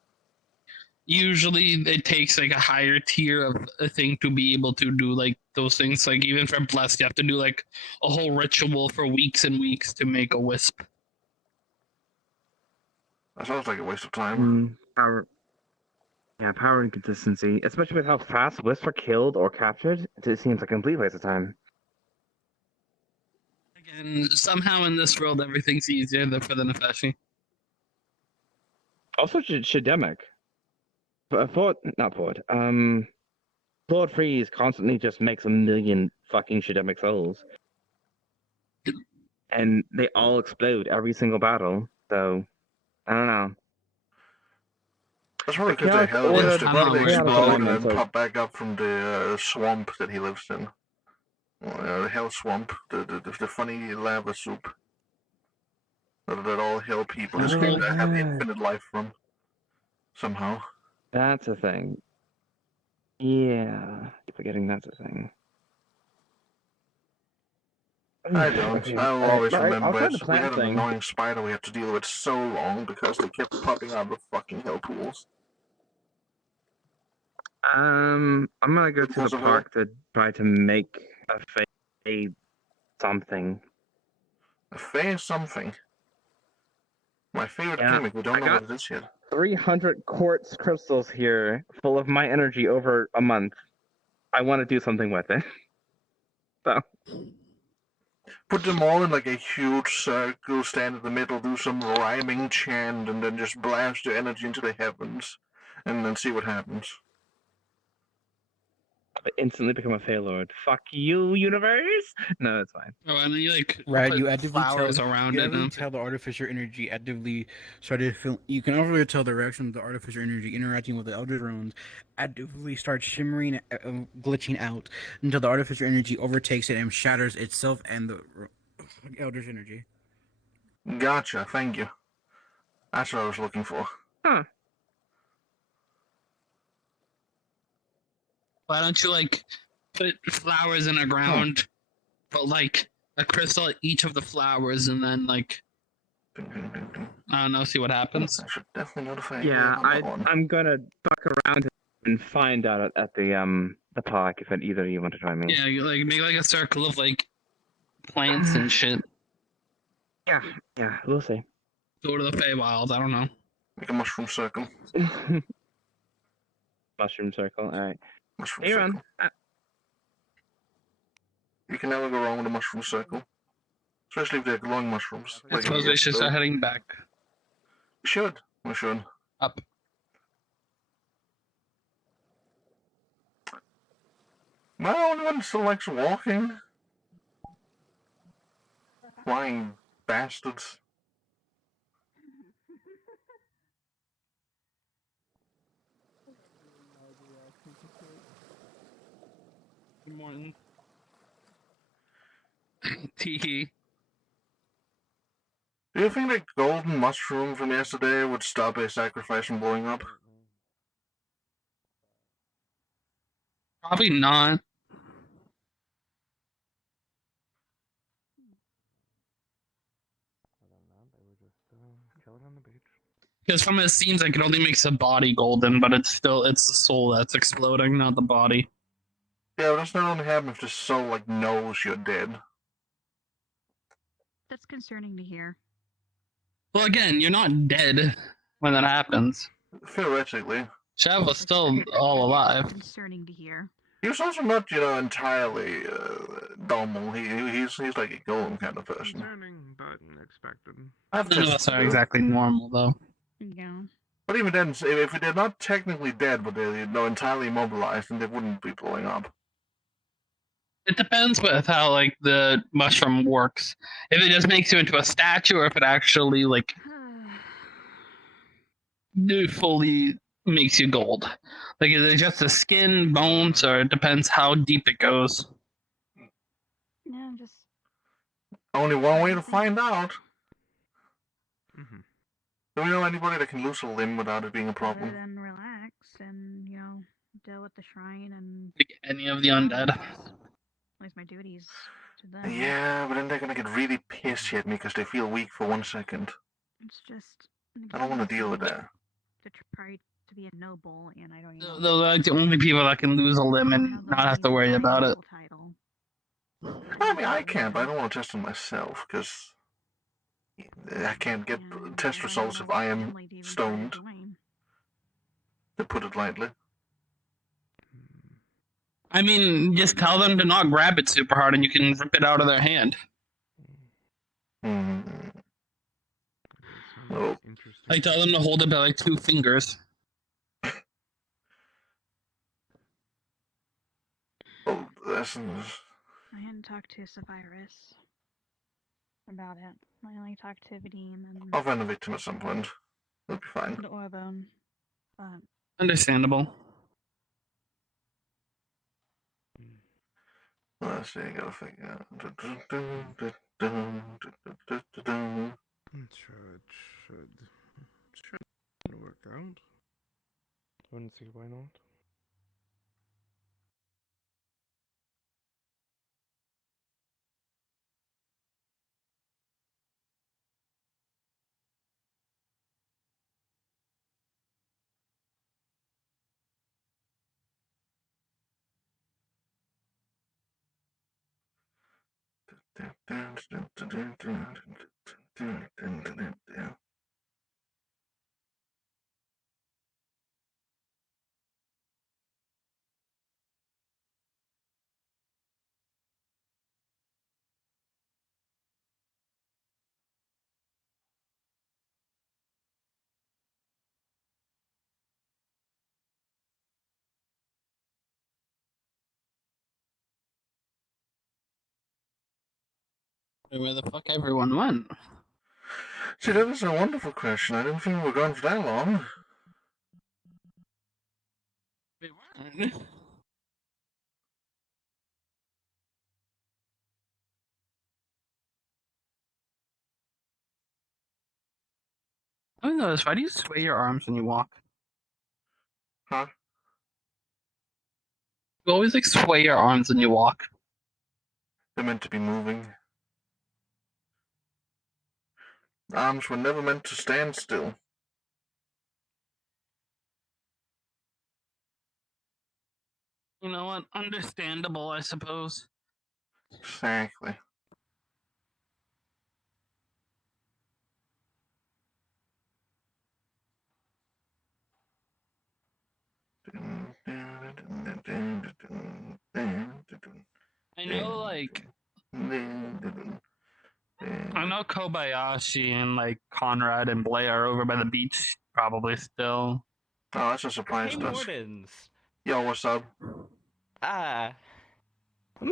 usually it takes like a higher tier of a thing to be able to do like those things. Like even for blessed, you have to do like a whole ritual for weeks and weeks to make a wisp. That sounds like a waste of time. Power and consistency, especially with how fast wisps are killed or captured. It seems like a complete waste of time. Again, somehow in this world, everything's easier than for the Nefeshi. Also, Shademic. Lord Freeze constantly just makes a million fucking Shademic souls. And they all explode every single battle, so I don't know. That's probably because they're hell wisps. They probably explode and then pop back up from the swamp that he lives in. The hell swamp, the funny lava soup. That all hell people just seem to have infinite life from. Somehow. That's a thing. Yeah, keep forgetting that's a thing. I don't. Okay, I'll alright, always alright, I'll remember try it. the We plant had an thing. annoying spider we had to deal with so long because they kept popping out of fucking hell pools. I'm gonna go to Because the of her? park to try to make a something. A fae something. My favorite Yeah, gimmick, we don't I know got what it is yet. 300 quartz crystals here, full of my energy over a month. I want to do something with it. So. Put them all in like a huge circle, stand in the middle, do some rhyming chant, and then just blast your energy into the heavens, and then see what happens. I instantly become a Fey Lord. Fuck you, universe! No, it's fine. Oh, and then you like Right, put you actively flowers tell around you it. actively And tell the artificer energy actively started feel. You can also tell the direction of the artificer energy interacting with the elder drones actively starts shimmering, glitching out until the artificer energy overtakes it and shatters itself and the elder's energy. Gotcha, thank you. That's what I was looking for. Huh. why don't you like put flowers in the ground, but like a crystal at each of the flowers, and then like I don't know, see what happens. I should definitely notify Yeah, on that one. I'm gonna fuck around and find out at the park if either of you want to join me. Yeah, you, like make like a circle of like plants and shit. Yeah, we'll see. Go to the Feywild. I don't know. Make a mushroom circle. Mushroom circle. All right. Mushroom Hey, circle. Ron. You can never go wrong with a mushroom circle. Especially if they're glowing mushrooms. I suppose we should start heading back. We should. We should. Up. Am I the only one who still likes walking? Flying bastards. Good morning. Teehee. Do you think the golden mushroom from yesterday would stop a sacrifice from blowing up? Probably not. Chilling on the beach. Because from it seems like it only makes the body golden, but it's the soul that's exploding, not the body. Yeah, but that's not only happen if the soul like knows you're dead. That's concerning to hear. Well, again, you're not dead when that happens. Theoretically. Shav was still all alive. Concerning to hear. He was also not, entirely normal. He's like a golem kind of person. Concerning, but expected. None of us are exactly normal, though. Yeah. But even then, if they're not technically dead, but they're entirely immobilized, then they wouldn't be blowing up. It depends with how like the mushroom works. If it just makes you into a statue, or if it actually like fully makes you gold. Like is it just the skin, bones, or it depends how deep it goes. Yeah, just Only one way to find out. Do we know anybody that can lose a limb without it being a problem? other than relax and deal with the shrine and Like any of the undead. at least my duties to them. Yeah, but then they're gonna get really pissy at me because they feel weak for 1 second. It's just I don't want to deal with that. to try to be a noble, and I don't even. Those are like the only people that can lose a limb and not have to worry about it. I mean, I can't, but I don't want to test it myself because I can't get test results if I am stoned. To put it lightly. I mean, just tell them to not grab it super hard and you can rip it out of their hand. Oh. I tell them to hold it by like 2 fingers. Oh, that's... I hadn't talked to Sapphirus about it. I only talked to Vidine and I'll find a victim at some point. It'll be fine. the Orbone. But Understandable. Let's see, I gotta figure out. Should work out. Wouldn't see why not. Where the fuck everyone went? See, that is a wonderful question. I didn't think we were gone for that long. We weren't. I don't know this. Why do you sway your arms when you walk? Huh? You always like sway your arms when you walk. They're meant to be moving. Arms were never meant to stand still. You know what? Understandable, I suppose. Exactly. I know, like, I know Kobayashi and like Conrad and Blair are over by the beach, probably still. Oh, that's a surprise Hey, to us. Mordins. Yo, what's up? I'm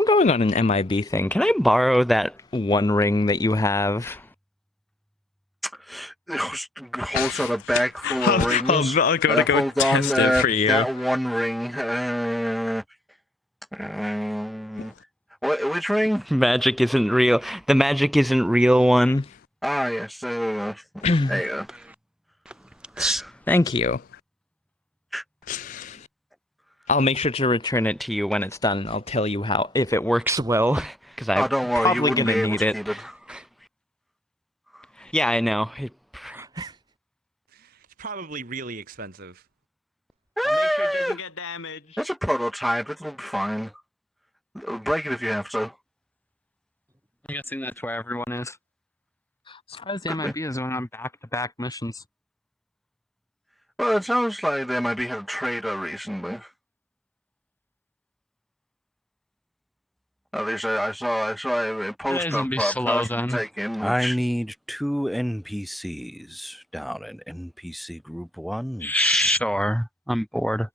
going on an MIB thing. Can I borrow that one ring that you have? Holds out a bag full of rings. I'll go to go hold on, test it for you. that one ring. Which ring? Magic isn't real. The magic isn't real one. Ah, yes. There you go. Thank you. I'll make sure to return it to you when it's done. I'll tell you how if it works well, because I'm don't worry, you probably wouldn't be gonna able need to it. keep it. Yeah, I know. It's probably really expensive. I'll make sure it doesn't get damaged. It's a prototype. It'll be fine. Break it if you have to. I'm guessing that's where everyone is. As far as the MIB is going on back-to-back missions. Well, it sounds like they might be had a trader recently. At least I saw a post Doesn't up be slow, person then. taken. I need 2 NPCs down in NPC Group 1. Sure, I'm bored.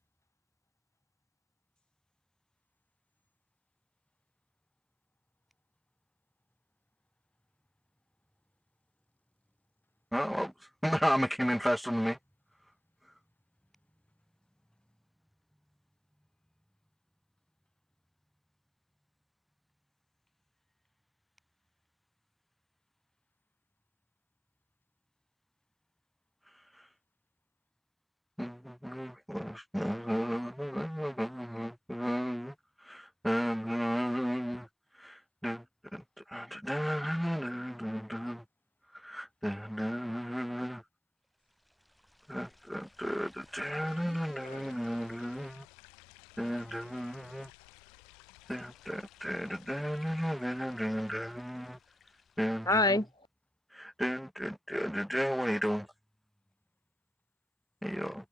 Oh, well, I'm a came in faster than me. Hi. What are you doing? Yo.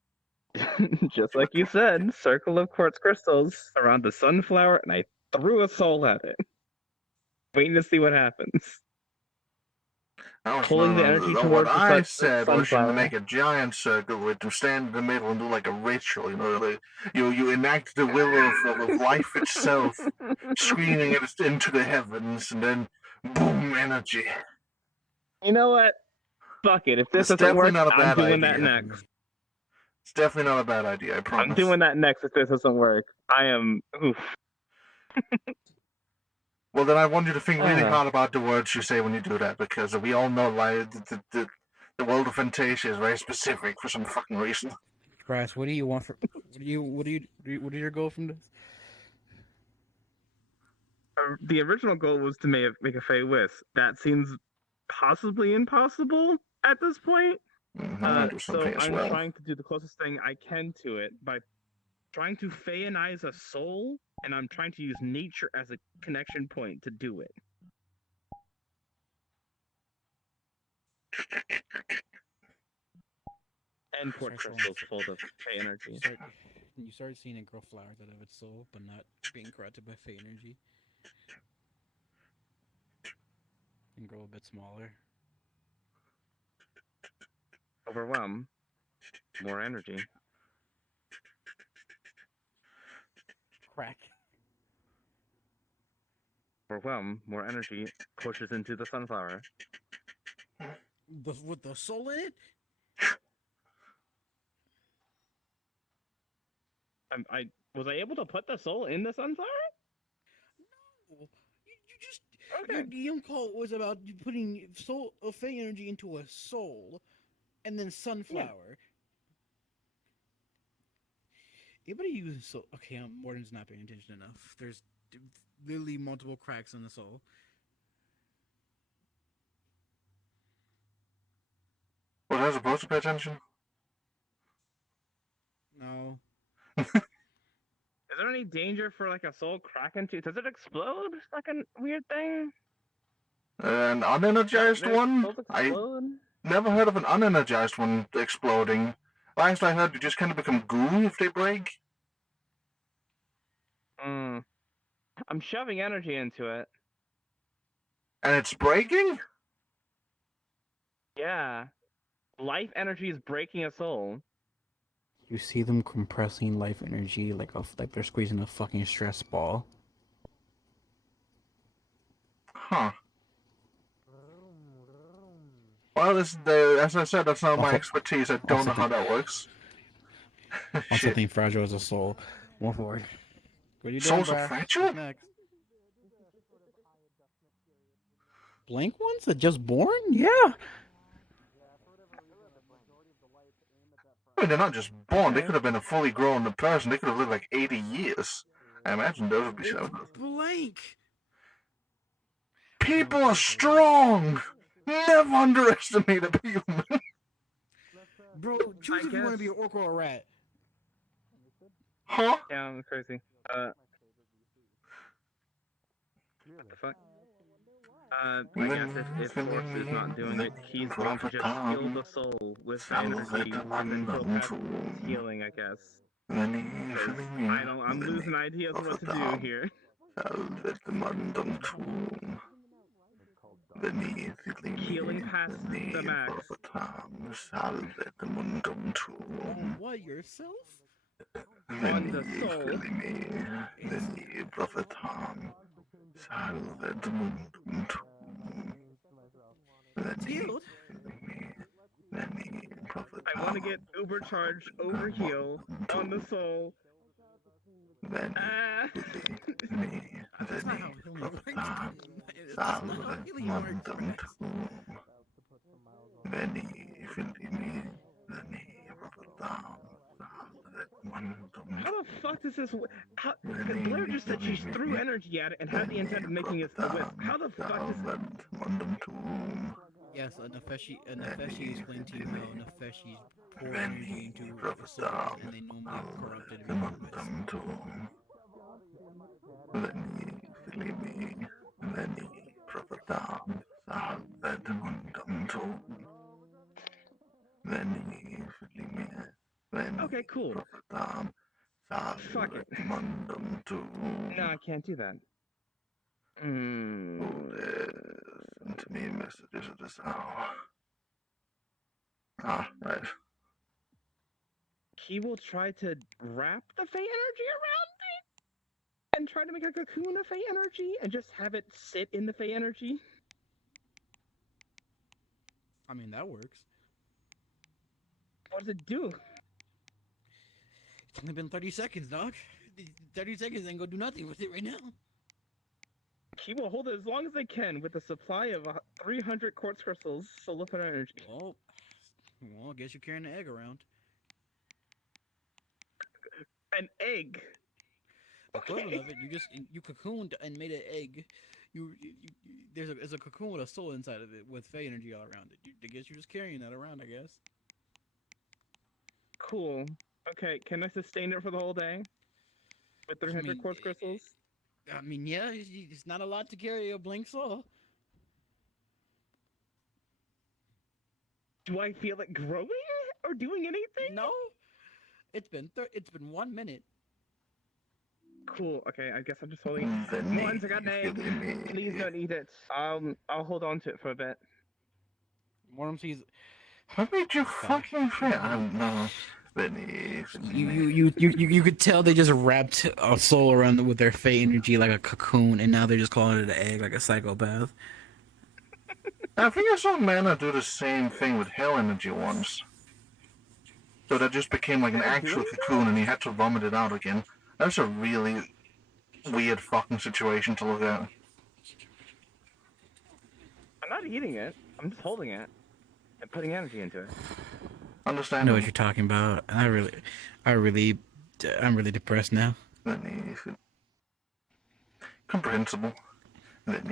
Just like you said, circle of quartz crystals surround the sunflower, and I threw a soul at it. Waiting to see what happens. Pulling the energy What towards I the said was you sunflower. make a giant circle with to stand in the middle and do like a ritual. You know, like you enact the will of life itself, screaming it into the heavens, and then boom, energy. You know what? Fuck it. If this It's doesn't definitely work, not a I'm bad doing that idea. next. It's definitely not a bad idea. I promise. I'm doing that next if this doesn't work. I am. Oof. Well, then I want you to think really Ah. hard about the words you say when you do that, because we all know like the world of Fantasia is very specific for some fucking reason. Christ, what do you want for? What are your goal from this? The original goal was to make a Fey Whisk. That seems possibly impossible at this point. I want to do So something as I'm well. trying to do the closest thing I can to it by trying to Feyanize a soul, and I'm trying to use nature as a connection point to do it. And quartz Start crystals full of fey energy. You start seeing it grow flowers out of its soul, but not being corrupted by fey energy. And grow a bit smaller. Overwhelm. More energy. Crack. Overwhelm. More energy pushes into the sunflower. With the soul in it? Was I able to put the soul in the sunflower? No. Your DM call was about putting soul of fey energy into a soul, and then sunflower. Anybody uses soul? Okay, Morden's not paying attention enough. There's literally multiple cracks in the soul. Was I supposed to pay attention? No. Is there any danger for like a soul crack into? Does it explode like a weird thing? An unenergized There's one? souls I explode? never heard of an unenergized one exploding. Last I heard, they just kind of become goo if they break. I'm shoving energy into it. And it's breaking? Yeah. Life energy is breaking a soul. You see them compressing life energy like they're squeezing a fucking stress ball. Huh. Well, as I said, that's not my expertise. I don't know how that works. On something fragile as a soul. More forward. What are you doing, Souls are bruh? fragile? What's next? Blank ones that just born? Yeah. I mean, they're not just born. They could have been a fully grown person. They could have lived like 80 years. I imagine those would be so. Blank. People are strong. Never underestimate a human. Bro, choose if you want to be an orc or a rat. Huh? Yeah, I'm crazy. What the fuck? I guess if Force is not doing it, he's going to just heal the soul with energy until past healing, I guess. I'm losing ideas what to do here. Healing past the max. What, yourself? On the soul. Healed? I want to get uber charged, over heal on the soul. Ah. That's not how healing works. That's not how healing works. How the fuck does this? Blair just said she threw energy at it and had the intent of making it a wisp. How the fuck does? Yes, Nefeshi explained to you how Nefeshis pour energy into souls and they normally are corrupted and become wisps. Okay, cool. Fuck it. No, I can't do that. Send me messages at this hour. Ah, right. He will try to wrap the fey energy around it and try to make a cocoon of fey energy and just have it sit in the fey energy. I mean, that works. What does it do? It's only been 30 seconds, dog. 30 seconds ain't gonna do nothing with it right now. He will hold it as long as they can with a supply of 300 quartz crystals solidified energy. Well, I guess you're carrying an egg around. An egg? Equivalent of it. You cocooned and made an egg. There's a cocoon with a soul inside of it with fey energy all around it. I guess you're just carrying that around, I guess. Cool. Okay, can I sustain it for the whole day? With 300 quartz crystals? I mean, yeah, it's not a lot to carry a blank soul. Do I feel it growing or doing anything? No. It's been 1 minute. Cool. Okay, I guess I'm just holding it. Mortons, I got an egg. Please don't eat it. I'll hold on to it for a bit. Mortem sees. What made you fucking say? I don't know. You could tell they just wrapped a soul around it with their fae energy like a cocoon, and now they're just calling it an egg like a psychopath. I think I saw Mana do the same thing with hell energy once. So that just became like an actual cocoon and he had to vomit it out again. That's a really weird fucking situation to look at. I'm not eating it. I'm just holding it and putting energy into it. Understand? I know what you're talking about. I'm really depressed now. Comprehensible. Man,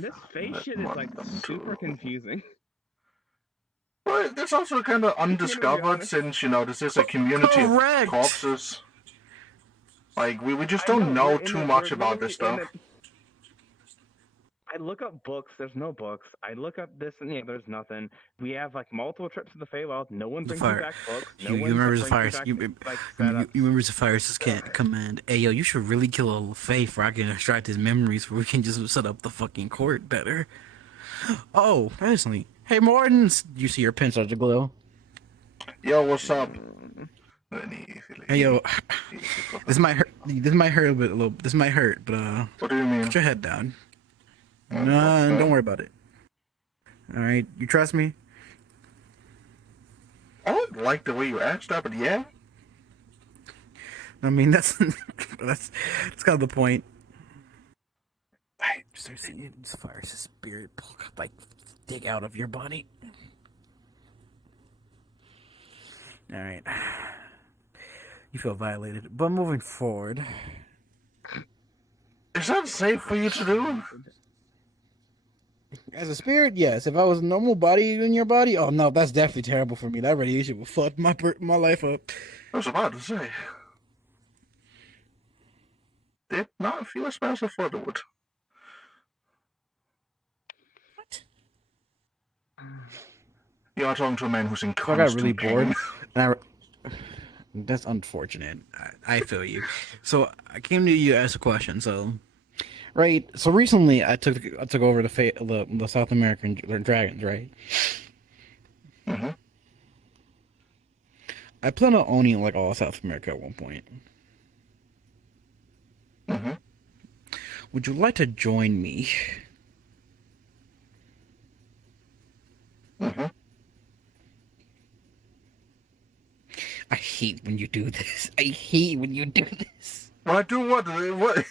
this face shit is like super confusing. Well, it's also kind of undiscovered since, you know, this is a community of corpses. Like, we just don't know too much about this stuff. I look up books, there's no books. I look up this and there's nothing. We have like multiple trips to the Feywild. No one brings me back books. You remember Zephyrs? You remember Zephyrs' command? Hey yo, you should really kill a Fae for I can extract his memories, where we can just set up the fucking court better. Oh, personally, hey Mortons, you see your pen start to glow? Yo, what's up? Hey yo, this might hurt. This might hurt a bit. This might hurt, but what do you mean? Put your head down. No, don't worry about it. All right, you trust me? I don't like the way you asked that, but yeah. I mean, that's kind of the point. I start seeing Zephyrus' spirit like dig out of your body. All right, you feel violated, but moving forward. Is that safe for you to do? As a spirit, yes. If I was a normal body in your body, oh no, that's definitely terrible for me. That radiation will fuck my life up. I was about to say. Did not feel as bad as I thought it would. What? You are talking to a man who's in I constant got really bored. pain. That's unfortunate. I feel you. So I came to you to ask a question. Right. So recently, I took over the South American dragons. Right. Mm-hmm. I plan on owning like all South America at one point. Mm-hmm. Would you like to join me? Mm-hmm. I hate when you do this. I hate when you do this. When I do what? What?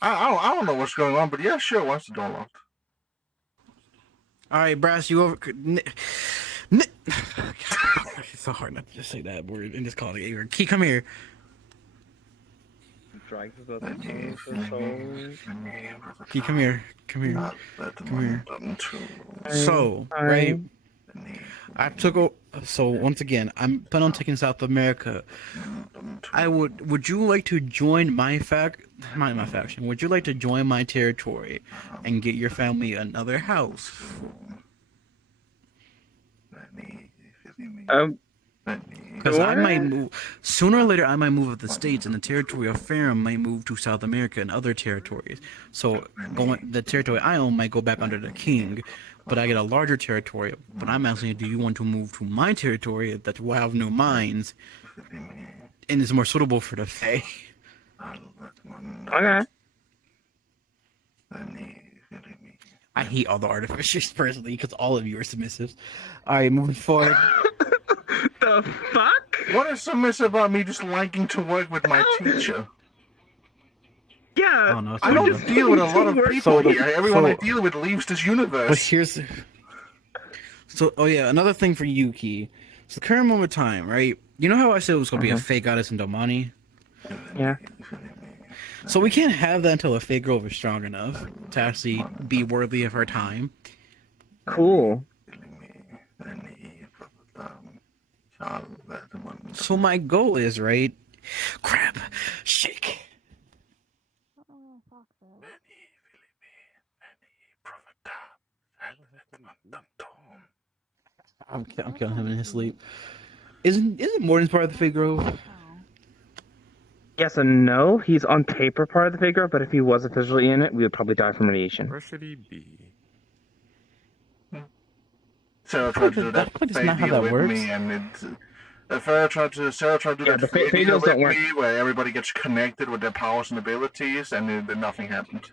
I don't know what's going on, but yeah, sure. Once the door locked. All right, Brass, you over? It's so hard not to just say that word and just call it a Key, come here. Key, come here. Come here. Come here. So, right. So once again, I'm planning on taking South America. Would you like to join my faction? Would you like to join my territory and get your family another house? Because I might move sooner or later. I might move to the States, and the territory of Farum might move to South America and other territories. So the territory I own might go back under the king, but I get a larger territory. But I'm asking, do you want to move to my territory that will have no mines and is more suitable for the Fae? Okay. I hate all the artificers personally because all of you are submissives. All right, moving forward. The fuck? What is submissive about me just liking to work with my teacher? Yeah, I don't deal with a lot of people here. Everyone I deal with leaves this universe. But here's another thing for you, Key. So the current moment of time, right? You know how I said it was gonna be a fake goddess in Domani? Yeah. So we can't have that until a fake girl is strong enough to actually be worthy of her time. Cool. So my goal is, right? Crap. Shake. I'm killing him in his sleep. Isn't Morton's part of the Fig Grove? Yes and no. He's on paper part of the figure, but if he was officially in it, we would probably die from radiation. Where should he be? Sarah tried to do that that's fake not how deal that with works. me, and Sarah tried to do Yeah, that the fake fake deal deals with don't work. me, where everybody gets connected with their powers and abilities, and then nothing happened.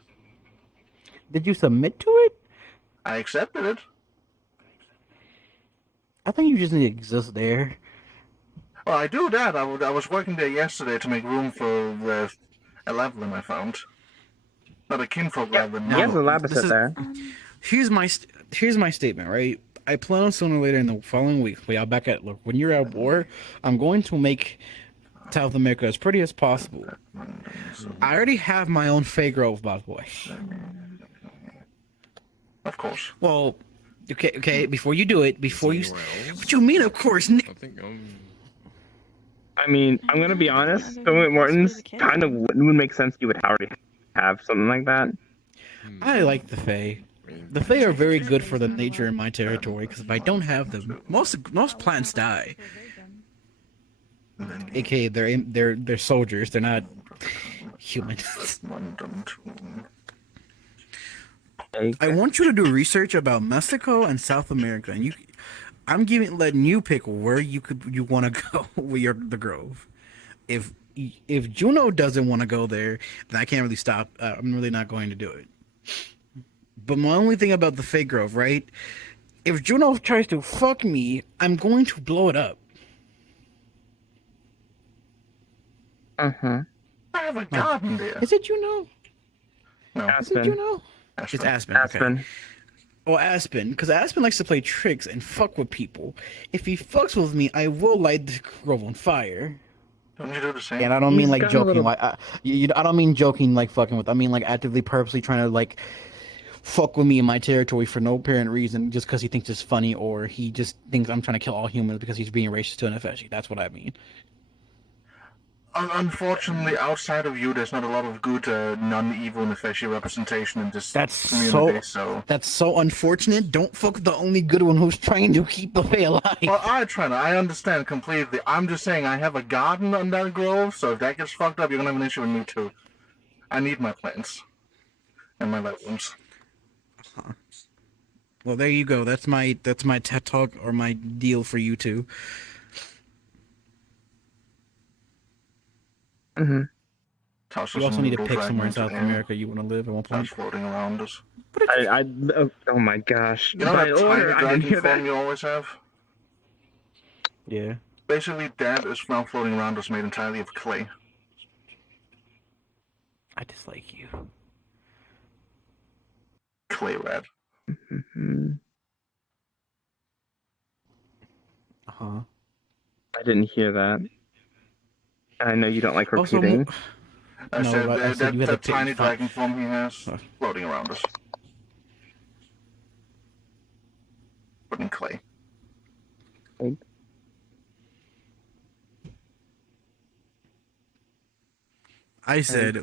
Did you submit to it? I accepted it. I think you just need to exist there. Well, I do that. I was working there yesterday to make room for the a Lavalin I found. Not a kinfolk Lavalin. He has a lab set there. Here's my statement, right? I plan on sooner or later in the following week. Look, when you're at war, I'm going to make South America as pretty as possible. I already have my own Fae Grove, by the way. Of course. Well, okay. Before you do it, what you mean? Of course. I mean, I'm gonna be honest. Going with Morton's kind of would make sense. You would already have something like that. I like the Fae. The Fae are very good for the nature in my territory because if I don't have them, most plants die. AKA, they're soldiers. They're not humans. I want you to do research about Mexico and South America, and I'm letting you pick where you want to go with the Grove. If Juno doesn't want to go there, then I can't really stop. I'm really not going to do it. But my only thing about the Fae Grove, right? If Juno tries to fuck me, I'm going to blow it up. I have a garden there. Is it Juno? No. Is it Juno? It's Aspen. Okay. Oh, Aspen, because Aspen likes to play tricks and fuck with people. If he fucks with me, I will light the grove on fire. Don't you do the same? And I don't mean like joking, like I don't mean joking like fucking with. I mean like actively, purposely trying to like fuck with me in my territory for no apparent reason, just because he thinks it's funny or he just thinks I'm trying to kill all humans because he's being racist to an Nefeshi. That's what I mean. Unfortunately, outside of you, there's not a lot of good non-evil Nefeshi representation in this community. That's so unfortunate. Don't fuck with the only good one who's trying to keep the Fae alive. Well, I understand completely. I'm just saying I have a garden on that grove, so if that gets fucked up, you're gonna have an issue with me too. I need my plants and my light rooms. Well, there you go. That's my TED talk or my deal for you two. Mm-hmm. You also need to pick somewhere in South America you want to live at one point. Floating around us. Oh my gosh! You know that tiny I didn't hear dragon form that. you always have? Yeah. Basically, that is now floating around us, made entirely of clay. I dislike you. Clay rat. Uh-huh. I didn't hear that. I know you don't like repeating. I said that tiny dragon form he has floating around us. But in clay. I said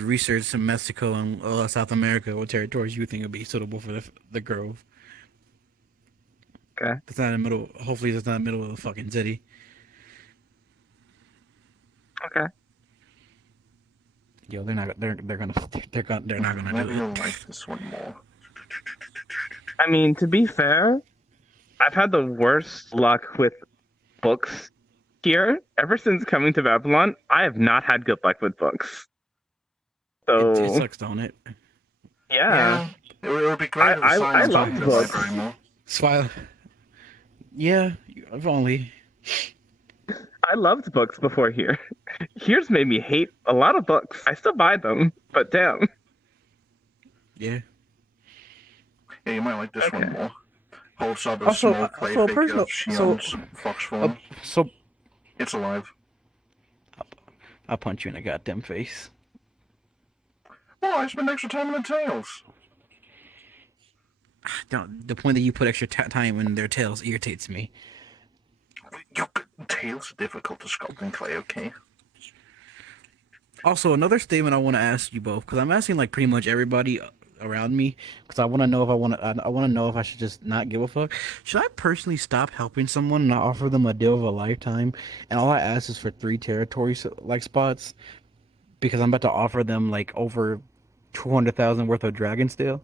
research in Mexico and South America, what territories you think would be suitable for the grove. Okay. That's not in the middle. Hopefully, that's not in the middle of the fucking city. Okay. Yo, they're not gonna do it. Like this one more. I mean, to be fair, I've had the worst luck with books here ever since coming to Babylon. I have not had good luck with books. So It sucks, don't it? Yeah. It would be great if I love books. Smile. Yeah, if only. I loved books before here. Here's made me hate a lot of books. I still buy them, but damn. Yeah. Yeah, you might like this one more. Holds up a small clay figure of Shion's fox form. It's alive. I'll punch you in the goddamn face. Well, I spend extra time in the tails. The point that you put extra time in their tails irritates me. Tails are difficult to sculpt in clay, okay? Also, another statement I want to ask you both, because I'm asking like pretty much everybody around me because I want to know if I want to know if I should just not give a fuck. Should I personally stop helping someone and not offer them a deal of a lifetime? And all I ask is for 3 territory like spots because I'm about to offer them like over 200,000 worth of dragon steel.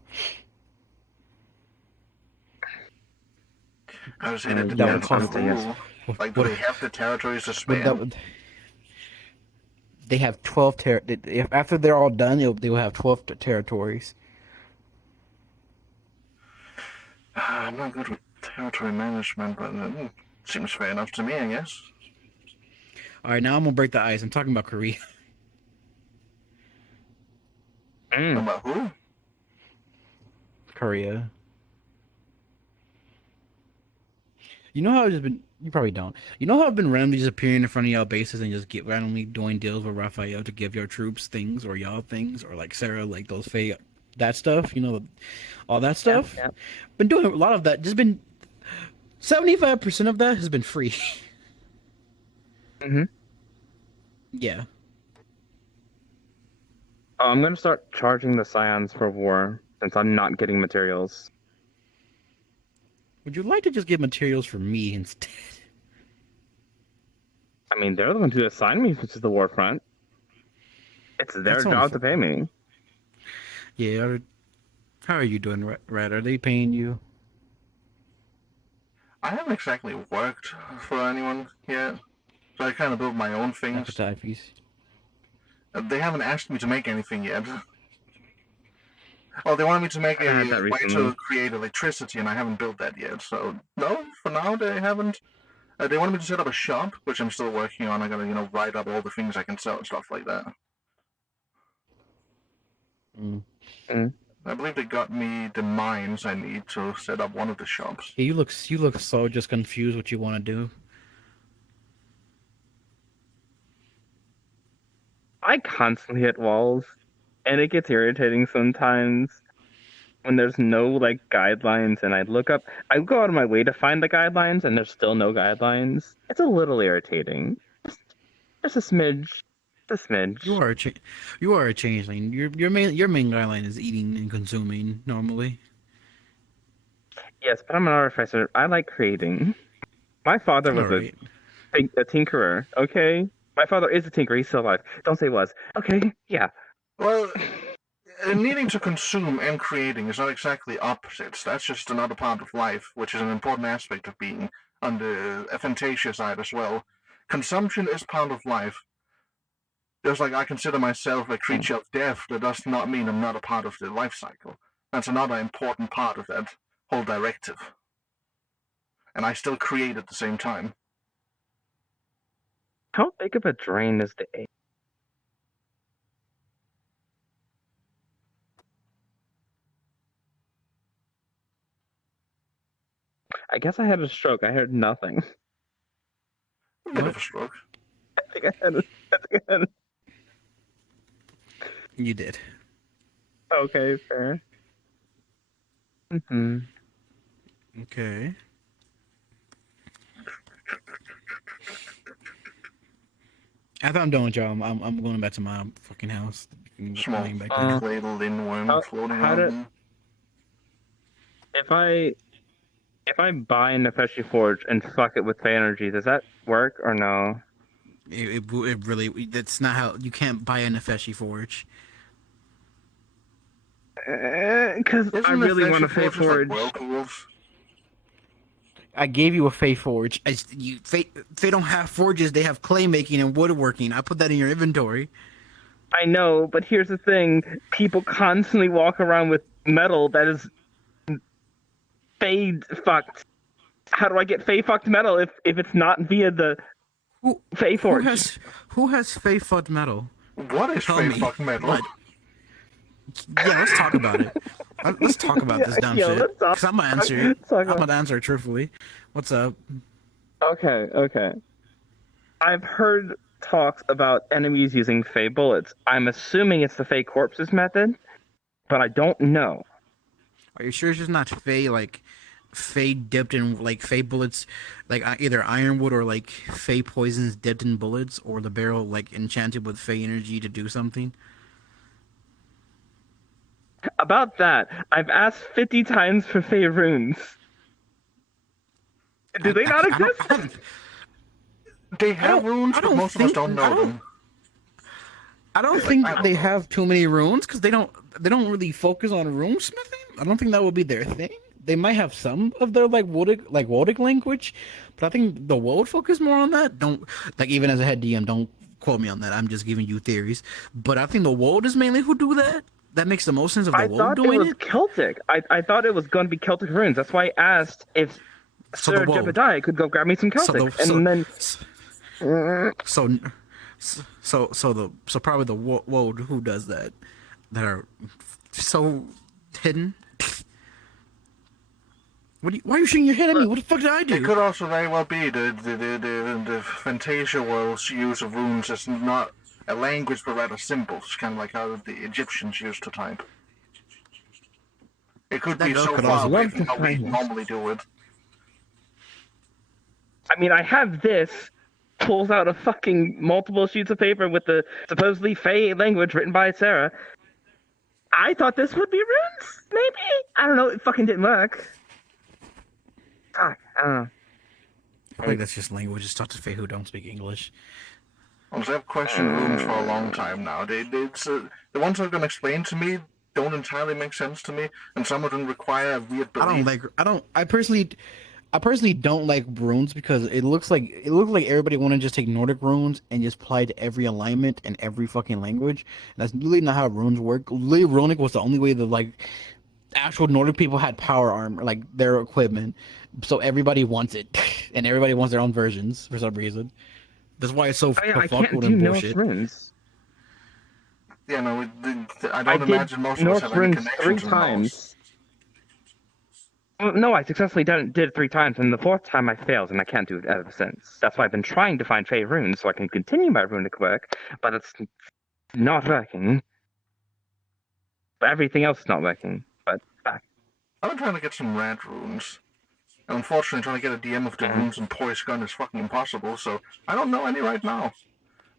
I would say that That would depends on cost who. Like, do they have the territories to spare? They have 12 if after they're all done, they will have 12 territories. I'm not good with territory management, but seems fair enough to me, I guess. All right, now I'm gonna break the ice. I'm talking about Korea. About who? Korea. You know how I've just been. You probably don't. You know how I've been randomly just appearing in front of y'all bases and just get randomly doing deals with Raphael to give your troops things or y'all things or like Sarah like those fae that stuff. You know, all that stuff. Yeah. Been doing a lot of that. Just been 75% of that has been free. Mm-hmm. Yeah. Oh, I'm gonna start charging the Scions for war since I'm not getting materials. Would you like to just get materials for me instead? I mean, they're the ones who assigned me to the war front. It's their That's job to pay me. Yeah. How are you doing, Red? Are they paying you? I haven't exactly worked for anyone yet, so I kind of built my own things. They haven't asked me to make anything yet. Well, they wanted me to make a way to create electricity, and I haven't built that yet. So no, for now they haven't. They wanted me to set up a shop, which I'm still working on. I gotta, write up all the things I can sell and stuff like that. I believe they got me the mines I need to set up one of the shops. Yeah, you look so just confused what you want to do. I constantly hit walls, and it gets irritating sometimes when there's no like guidelines, and I go out of my way to find the guidelines, and there's still no guidelines. It's a little irritating. Just a smidge. You are a changeling. Your main guideline is eating and consuming normally. Yes, but I'm an artificer. I like creating. My father was a tinkerer. Okay, my father is a tinkerer. He's still alive. Don't say was. Okay, yeah. Well, needing to consume and creating is not exactly opposites. That's just another part of life, which is an important aspect of being on the Aphantasia side as well. Consumption is part of life. Just like I consider myself a creature of death, that does not mean I'm not a part of the life cycle. That's another important part of that whole directive. And I still create at the same time. How big of a drain is the A? I guess I had a stroke. I heard nothing. A bit of a stroke. I think I had a... You did. Okay, fair. Mm-hmm. Okay. After I'm done with y'all, I'm going back to my fucking house. Small cradle inworm floating around. If I buy a Nefeshi Forge and fuck it with Fae energy, does that work or no? It really, that's not how, you can't buy a Nefeshi Forge. Because I really want a Fae Forge. I gave you a Fae Forge. Fae don't have forges, they have clay making and woodworking. I put that in your inventory. I know, but here's the thing. People constantly walk around with metal that is Fae fucked. How do I get Fae fucked metal if it's not via the Fae Forge? Who has Fae fucked metal? What is Fae fucked metal? What? Yeah, let's talk about it. Let's talk about this dumb shit. Because I'm gonna answer it. I'm gonna answer it truthfully. What's up? Okay. I've heard talks about enemies using Fae bullets. I'm assuming it's the Fae corpses method, but I don't know. Are you sure it's just not Fae, like Fae dipped in like Fae bullets, like either ironwood or like Fae poisons dipped in bullets, or the barrel like enchanted with Fae energy to do something? about that, I've asked 50 times for fae runes. Do they not exist? They have runes, but most of us don't know them. I don't think they have too many runes because they don't really focus on rune smithing. I don't think that would be their thing. They might have some of their Wodic language, but I think the world focus more on that. Don't even as a head DM, don't quote me on that. I'm just giving you theories. But I think the world is mainly who do that. That makes the most sense of the world doing it. I thought it was Celtic. I thought it was going to be Celtic runes. That's why I asked if Sir Jebediah could go grab me some Celtic, So probably the world who does that are so hidden. Why are you shaking your head at me? What the fuck did I do? It could also very well be the Fantasia world's use of runes is not a language but rather symbols, kind of like how the Egyptians used to type. It could be so far away from how we normally do it. I mean, I have this. Pulls out a fucking multiple sheets of paper with the supposedly fae language written by Sarah. I thought this would be runes, maybe? I don't know, it fucking didn't work. Fuck, I don't know. I think that's just languages taught to fae who don't speak English. I've questioned runes for a long time now. The ones that have been explained to me don't entirely make sense to me, and some of them require a weird belief. I personally don't like runes because it looks like everybody want to just take Nordic runes and just apply to every alignment and every fucking language. And that's really not how runes work. Literally, runic was the only way that actual Nordic people had power armor, their equipment. So everybody wants it, and everybody wants their own versions for some reason. That's why it's so fucked and bullshit. Runes. Yeah, no, I don't imagine most of us have any connections 3 with times. No, I successfully did it 3 times, and the 4th time I failed, and I can't do it ever since. That's why I've been trying to find fae runes so I can continue my runic work, but it's not working. But everything else is not working. But back. I've been trying to get some red runes. And unfortunately, trying to get a DM of the runes in Poison is fucking impossible, so I don't know any right now.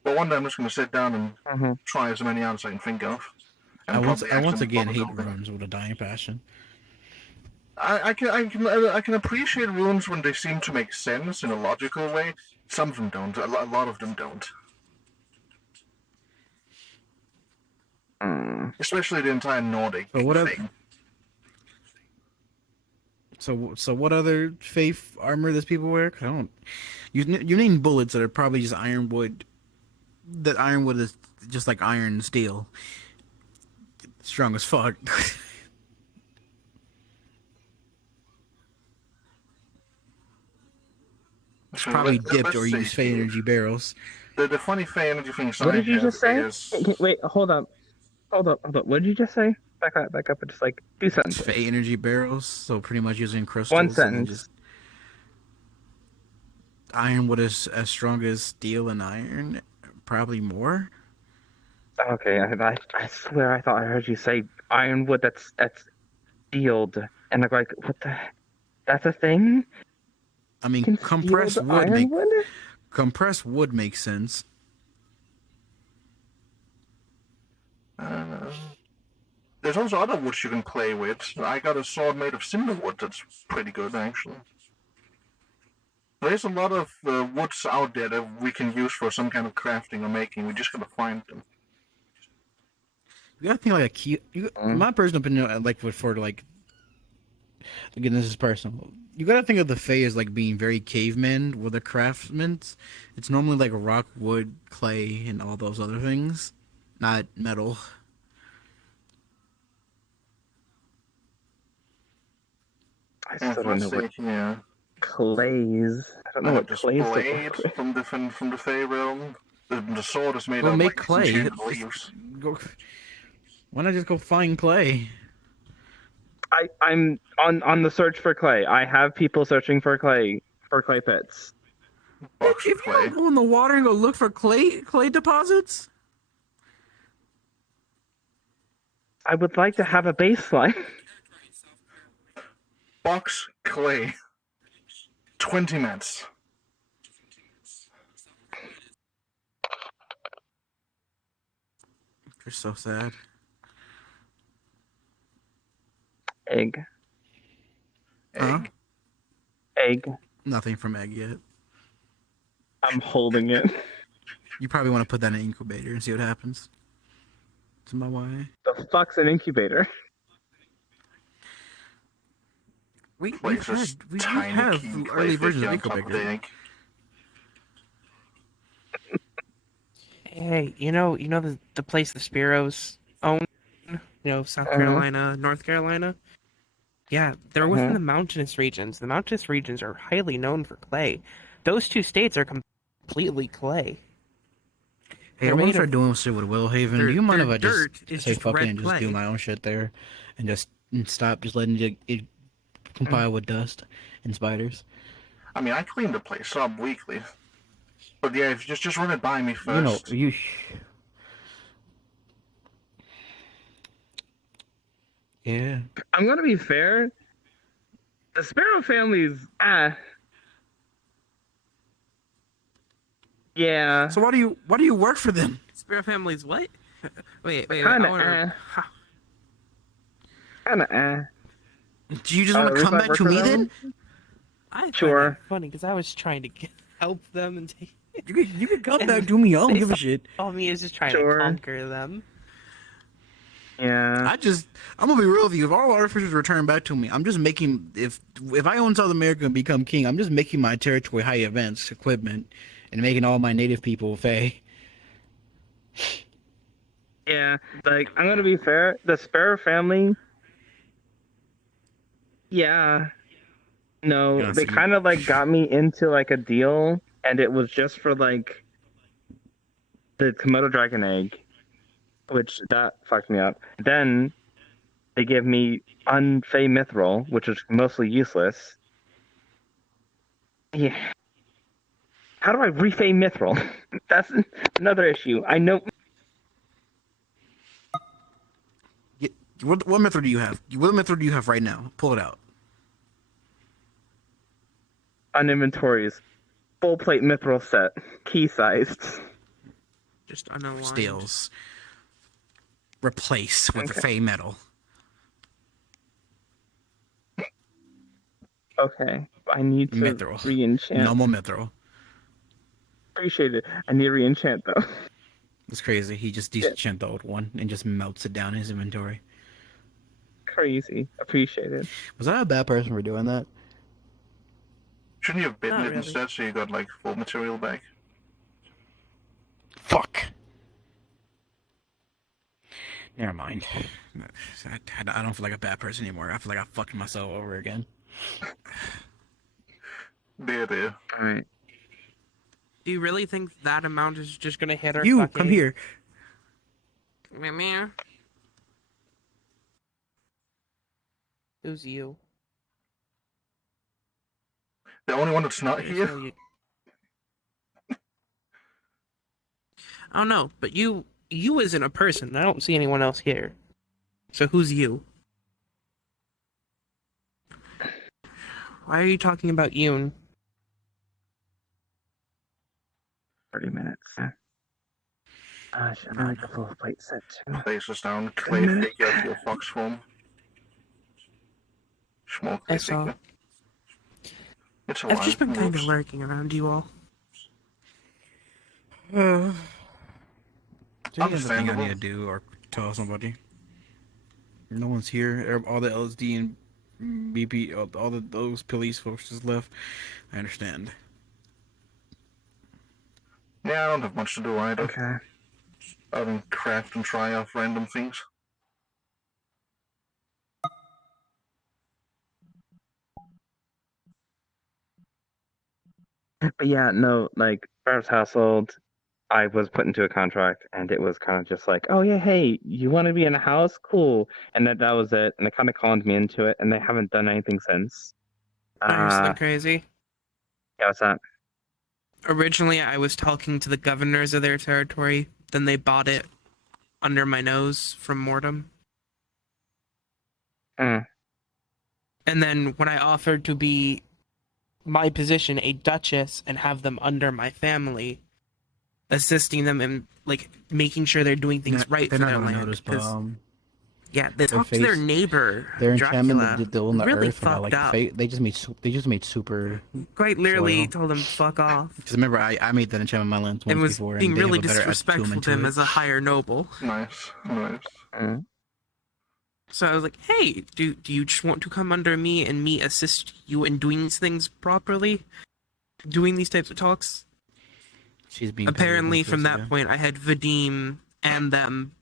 But one day I'm just going to sit down and try as many as I can think of. I once again hate runes with a dying passion. I can appreciate runes when they seem to make sense in a logical way. Some of them don't. A lot of them don't. Especially the entire Nordic thing. So what other faith armor does people wear? I don't. You name bullets that are probably just ironwood. That ironwood is just like iron and steel. Strong as fuck. It's probably dipped or used fae energy barrels. The funny fae energy thing. What did you just say? Wait, hold up. What did you just say? Back up, and just 2 sentences. Fae energy barrels, so pretty much using crystals. 1 sentence. Just ironwood is as strong as steel and iron, probably more. Okay, I swear I thought I heard you say ironwood that's sealed, and I'm like, what the? That's a thing? I mean, compressed wood makes sense. There's also other woods you can play with. I got a sword made of cinderwood that's pretty good, actually. There's a lot of woods out there that we can use for some kind of crafting or making. We just gotta find them. You gotta think like a key. My personal opinion, again, this is personal. You gotta think of the fae as being very caveman with the craftsmen. It's normally rock, wood, clay, and all those other things, not metal. I still don't know what clays. I don't know what clays blade from the fae realm. The sword is made of make clay. Why not just go find clay? I'm on the search for clay. I have people searching for clay pits. If you don't go in the water and go look for clay deposits, I would like to have a baseline. Box clay. 20 minutes. You're so sad. Egg. Huh? Egg. Nothing from egg yet. I'm holding it. You probably want to put that in an incubator and see what happens. It's my way. The fuck's an incubator? We Places tiny have key early place versions of on top of the incubator. egg. Hey, you know the place the Spiros own? South Carolina, North Carolina? Yeah, they're within the mountainous regions. The mountainous regions are highly known for clay. Those two states are completely clay. Hey, I want to start doing shit with Willhaven. Do you mind if I dirt just is say just fuck it red and just do clay. my own shit there, and just stop just letting it compile with dust and spiders? I mean, I clean the place up weekly. But yeah, if you just run it by me You know, first. Yeah. I'm gonna be fair. The Sparrow family's yeah. So why do you work for them? Sparrow family's what? Wait. Kinda Kinda Do you just want to come back to me then? I find Sure. that funny because I was trying to help them and take. You can come back to me. I don't give a shit. All me is just trying Sure. to conquer them. Yeah. I'm gonna be real with you. If all artificers return back to me, I'm just making if I own South America and become king, I'm just making my territory high events equipment and making all my native people fae. Yeah, like I'm gonna be fair. The Sparrow family, yeah, no, Yeah, they so you- kind of like got me into like a deal, and it was just for like the Komodo dragon egg, which that fucked me up. Then they give me unfey mithril, which is mostly useless. Yeah. How do I refey mithril? That's another issue. I know. What method do you have? What method do you have right now? Pull it out. On inventories, full plate mithril set, key sized. Just unaligned. Steals. Replace with Okay. fey metal. Okay, I need to Mithril. re-enchant. No more mithril. Appreciate it. I need to re-enchant though. It's crazy. He just disenchant the old one and just melts it down in his inventory. Crazy. Appreciate it. Was I a bad person for doing that? Shouldn't you have bitten Not it really. instead so you got like full material back? Fuck. Never mind. I don't feel like a bad person anymore. I feel like I fucked myself over again. There. Alright. Do you really think that amount is just gonna hit our You fucking... come here. Meow. Who's you? The only one that's not Okay, here. so you- Oh no, but you isn't a person. I don't see anyone else here. So who's you? Why are you talking about Yoon? 30 minutes. I should like a full plate set too. Places down, clay figure of your fox form. Small clay I saw. figure. It's a I've while. just been kind of Moves. lurking around you all. Do you have anything I Understandable. need to do or tell somebody? No one's here. All the LSD and BP, those police folks just left. I understand. Yeah, I don't have much to do either. Okay. Other than craft and try out random things. But yeah, no, like Barrett's household, I was put into a contract, and it was kind of just like, oh yeah, hey, you want to be in a house? Cool. And that was it. And they kind of conned me into it, and they haven't done anything since. Honestly crazy. Yeah, what's that? Originally, I was talking to the governors of their territory. Then they bought it under my nose from Mortem. Mm. And then when I offered to be my position, a duchess, and have them under my family, assisting them in like making sure they're doing things right They're for not their gonna land. notice, 'cause Yeah, they talked to their neighbor, Their enchantment Dracula. that did on the Really earth about fucked like up. they just made super. Quite literally soil. told him fuck off. Because remember, I made that enchantment my lens And once was before, being and they really have a better disrespectful attunement to him it. as a higher noble. Nice, nice. So I was like, hey, do you just want to come under me and me assist you in doing these things properly? Doing these types of talks? She's being Apparently, petty from with us that again. point, I had Vadim and them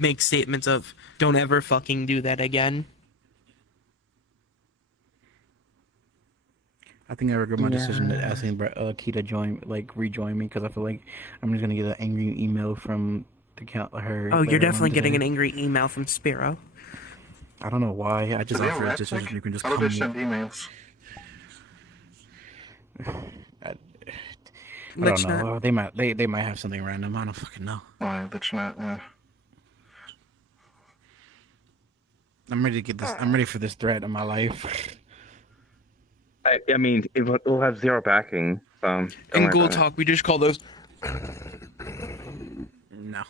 make statements of, don't ever fucking do that again. I think I regret my decision to Yeah. asking Key to rejoin me, because I feel like I'm just gonna get an angry email from her. Oh, you're later on definitely getting today. an angry email from Spiro. I don't know why. I just Do they offered have this decision. Red You can just How do come. they send emails? I Let's don't know. not- They might have something random. I don't fucking know. Alright, let's not. I'm ready to get this. I'm ready for this threat in my life. I mean, it'll have zero backing. So don't In worry Ghoul about it. Talk, we just call those. No.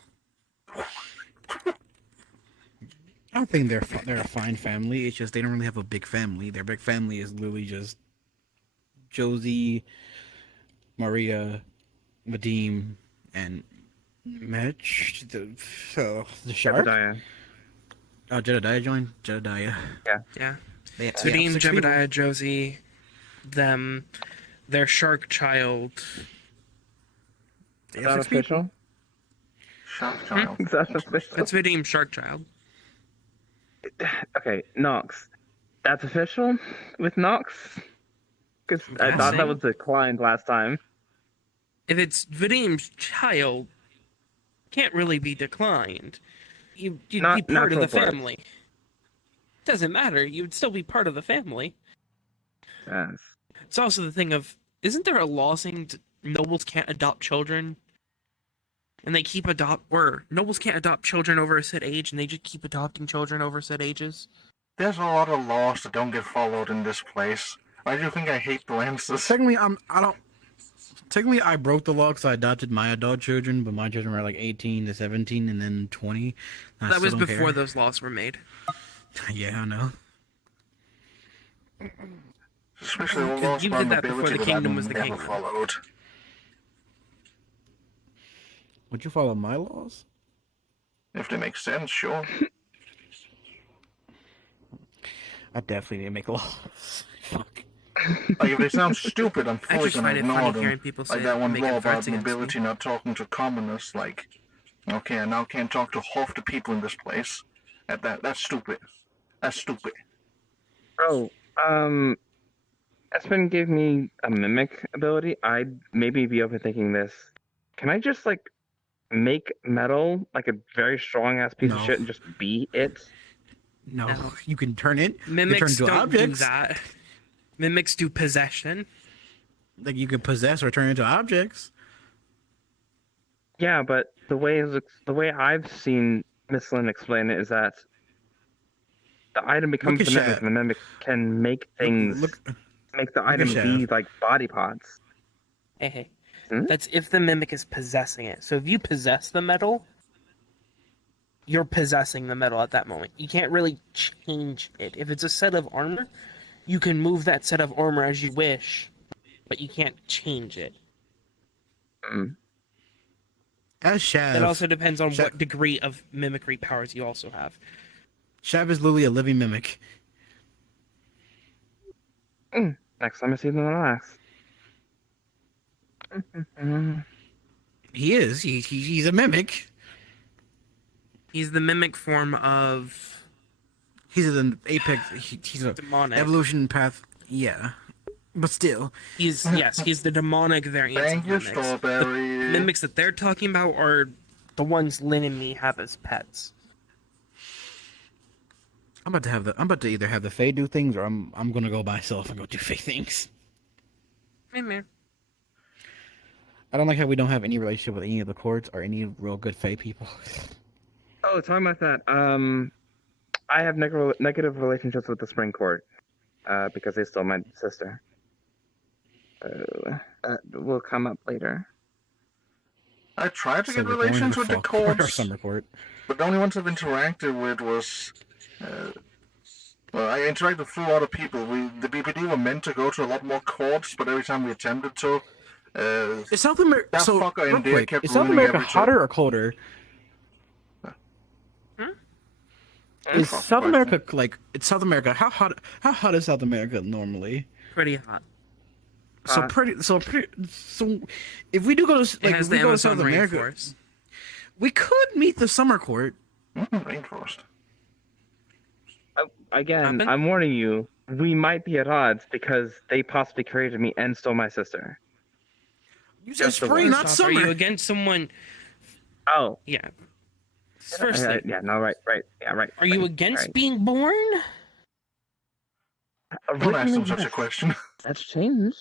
I don't think they're a fine family. It's just they don't really have a big family. Their big family is literally just Josie, Maria, Vadim, and Mitch. The shark. Jedediah. Oh, Jedediah joined. Jedediah. Yeah. Yeah. They Vadim, have 6 people. Jebediah, Josie, them, their shark child. Is that official? Shark child. Is that official? That's Vadim, shark child. Okay, Nox. That's official with Nox? Because I thought that was declined last time. If it's Vadim's child, can't really be declined. You'd be Not part of the natural birth. family. Doesn't matter. You'd still be part of the family. Yes. It's also the thing of, isn't there a law saying nobles can't adopt children? And they keep nobles can't adopt children over a set age, and they just keep adopting children over set ages? There's a lot of laws that don't get followed in this place. Why do you think I hate the Lancers? Technically, Technically, I broke the law because I adopted my adult children, but my children were like 18 to 17 and then 20. I That still was don't before care. those laws were made. Yeah, I know. Especially the You laws did about that before mobility the that I've kingdom was the never kingdom. followed. Would you follow my laws? If they make sense, sure. I definitely need to make laws. Fuck. Like, if they sound stupid, I'm I fully just gonna find it ignore funny them. hearing people Like say that one make law adverts about against me. mobility not talking to commoners. Like, okay, I now can't talk to half the people in this place. That's stupid. That's stupid. Oh, Espen gave me a mimic ability. I'd maybe be overthinking this. Can I just like make metal like a very strong ass piece of No. shit and just be it? No, you can turn it. Mimics you can turn don't into objects. do that. Mimics do possession. Like you can possess or turn into objects. Yeah, but the way I've seen Miss Lynn explain it is that the item becomes at the mimic, Shad. and the mimic can make things, make the item Shad. be like body parts. Hey, that's if the mimic is possessing it. So if you possess the metal, you're possessing the metal at that moment. You can't really change it. If it's a set of armor, you can move that set of armor as you wish, but you can't change it. As Shav. That also depends on Shav- what degree of mimicry powers you also have. Shav is literally a living mimic. Next time I see them, I'll ask. He is. He's a mimic. He's the mimic form of. He's an apex. He's a demonic evolution path. Yeah, but still. He's the demonic variant. Thank of you, mimics. Strawberry. The mimics that they're talking about are the ones Lynn and me have as pets. I'm about to either have the Fae do things, or I'm gonna go by myself and go do Fae things. Meh. I don't like how we don't have any relationship with any of the courts or any real good Fae people. Oh, talking about that. I have negative relationships with the Spring Court, because they stole my sister. That will come up later. I tried to So get we're going relations to with the fall court or courts. summer court. But the only ones I've interacted with was, well, I interacted with 4 other people. The BPD were meant to go to a lot more courts, but every time we attempted to, Is South America that so fucker real in there quick? kept Is South ruining America every trip. hotter or colder? Is South America like it's South America? How hot is South America normally? Pretty hot. So if we do go to It has if we the go to South Amazon America, rainforest. we could meet the summer court. Rainforest. Again, I'm warning you. We might be at odds because they possibly created me and stole my sister. You said spring, First off, Are you against someone? Oh. Yeah. Firstly. Yeah, no, right. Yeah, right. Are you against being born? Don't ask them such a question. That's changed.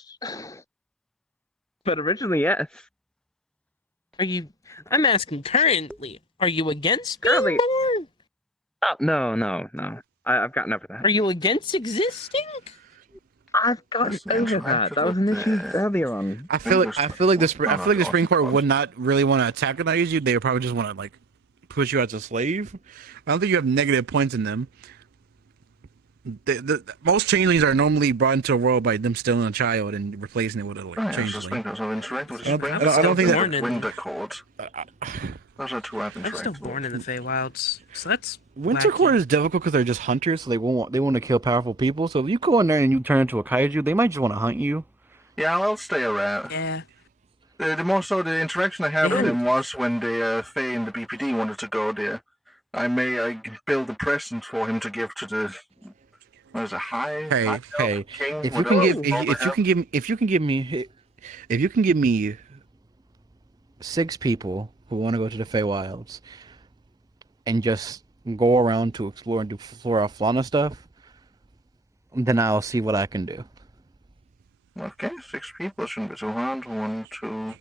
But originally, yes. Are you? I'm asking currently. Are you against being born? Oh, no. I've gotten over that. Are you against existing? I've gotten over that. That was an issue earlier on. I feel like the Supreme Court would not really want to antagonize you. They would probably just want to like put you as a slave. I don't think you have negative points in them. Most changelings are normally brought into a world by them stealing a child and replacing it with a changeling. I don't think that. Winter Court. Those are 2 I've I'm interacted still with. born in the Feywilds, so that's Winter wacky. Court is difficult because they're just hunters, so they want to kill powerful people. So if you go in there and you turn into a kaiju, they might just want to hunt you. Yeah, I'll stay around. Yeah. The more so the interaction I had with him was when the Fae and the BPD wanted to go there. I build a present for him to give to the. What is it? High Hey, King, if you can give me 6 people who want to go to the Feywilds and just go around to explore and do flora fauna stuff, then I'll see what I can do. Okay, 6 people shouldn't be too hard. 1, 2.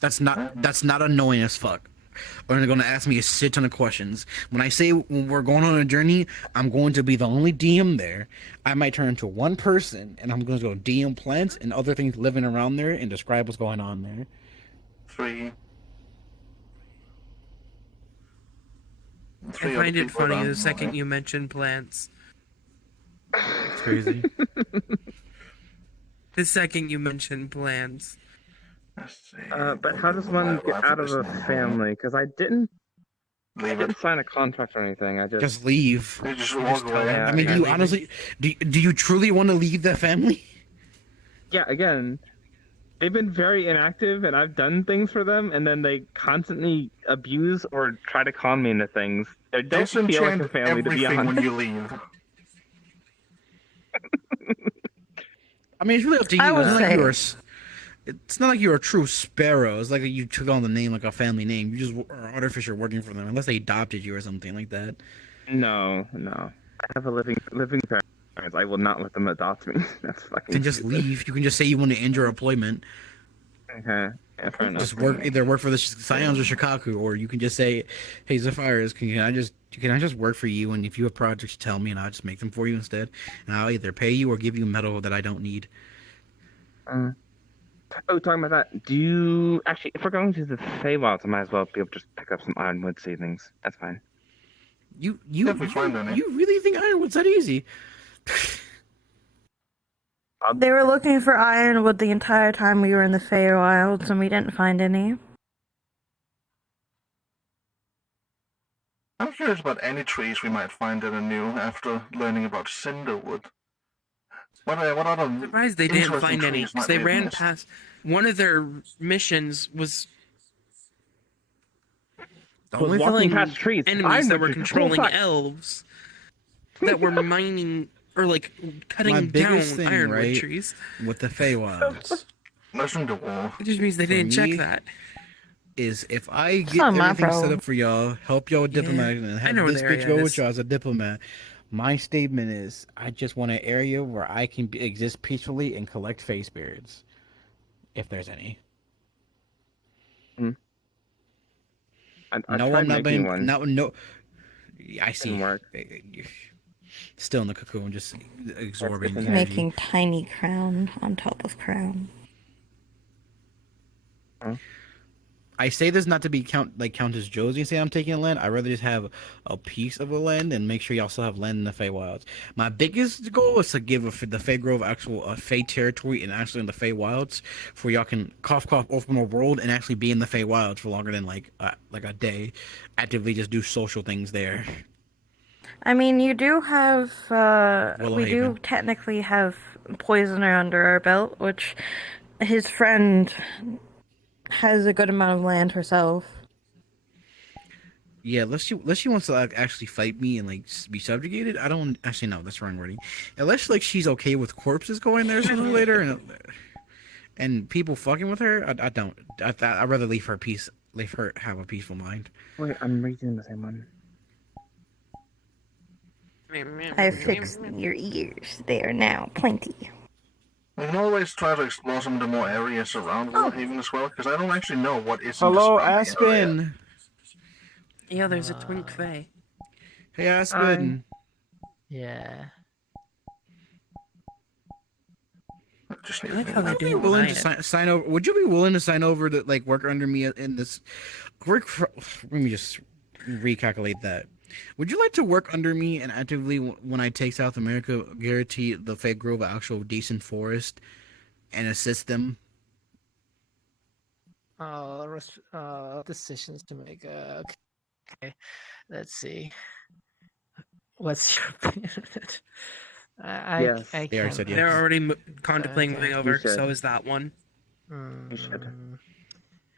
That's not annoying as fuck. Or they're gonna ask me a shit ton of questions. When I say when we're going on a journey, I'm going to be the only DM there. I might turn into one person, and I'm going to go DM plants and other things living around there and describe what's going on there. 3. I find it funny the second you mention plants. It's crazy. The second you mention plants. But how does one get out of a family? Because I didn't sign a contract or anything. I Just leave. You just walk away. I mean, do you honestly, do you truly want to leave that family? Yeah, again, they've been very inactive, and I've done things for them, and then they constantly abuse or try to con me into things. They don't feel like a Disenchant family to be everything when honest. you leave. I mean, it's really up to you. I would It's not like you're a true sparrow. It's like you took on the name like a family name. You just are artificial working for them, unless they adopted you or something like that. No. I have a living parents. I will not let them adopt me. That's fucking. Then just leave. You can just say you want to end your employment. Okay. Yeah, fair enough. Just either work for the Scions or Shikaku, or you can just say, "Hey, Zephyrs, can I just work for you? And if you have projects, tell me, and I'll just make them for you instead. And I'll either pay you or give you metal that I don't need." Oh, talking about that, do you actually, if we're going to the Feywilds, I might as well be able to just pick up some ironwood seedlings. That's fine. You really think ironwood's that easy? They were looking for ironwood the entire time we were in the Feywilds, and we didn't find any. I'm curious about any trees we might find that are new after learning about cinderwood. What other I'm surprised they didn't interesting find any, trees because might they we have ran missed? past. One of their missions was only killing past trees. enemies that Ironwood were trees. controlling Oh, fuck. elves that were mining or like My cutting down biggest thing, ironwood right, trees. with the Feywilds. Listen to war. It just means they For didn't check me, that. Is if I It's get not my everything set problem. up for y'all, help y'all with diplomatic, and I have know where this the bitch area go is. with y'all as a diplomat, my statement is I just want an area where I can exist peacefully and collect face spirits, if there's any. I No, tried I'm not making being one. no. I see. Didn't work. Still in the cocoon, just absorbing energy. Making tiny crown on top of crown. I say this not to be Countess Josie say I'm taking a land. I'd rather just have a piece of a land and make sure y'all still have land in the Feywilds. My biggest goal is to give the Fey Grove actual Fey territory and actually in the Feywilds, for y'all can cough open a world and actually be in the Feywilds for longer than like a day, actively just do social things there. I mean, you do have, we do Willowhaven. technically have Poisoner under our belt, which his friend has a good amount of land herself. Yeah, unless she wants to like, actually fight me and like be subjugated. I don't actually no, that's wrong wording. Unless like she's okay with corpses going there sooner or later and people fucking with her, I don't. I'd rather leave her peace. Leave her have a peaceful mind. Wait, I'm reading the same one. I fixed your ears. They are now plenty. We can always try to explore some of the more areas around Willowhaven as well, because I don't actually know what is in the Hello, surrounding area. Aspen. Yeah, there's a twink fae. Hey, Aspen. Yeah. Just I like how they're Would you be doing willing to mine. sign over? Would you be willing to sign over to like work under me in this? Let me just recalculate that. Would you like to work under me and actively, when I take South America, guarantee the Fey Grove actual decent forest and assist them? Decisions to make. Okay, let's see. What's your opinion on it? Yes. I They already can. said yes. They're already contemplating moving You over, should. so is that one. You should.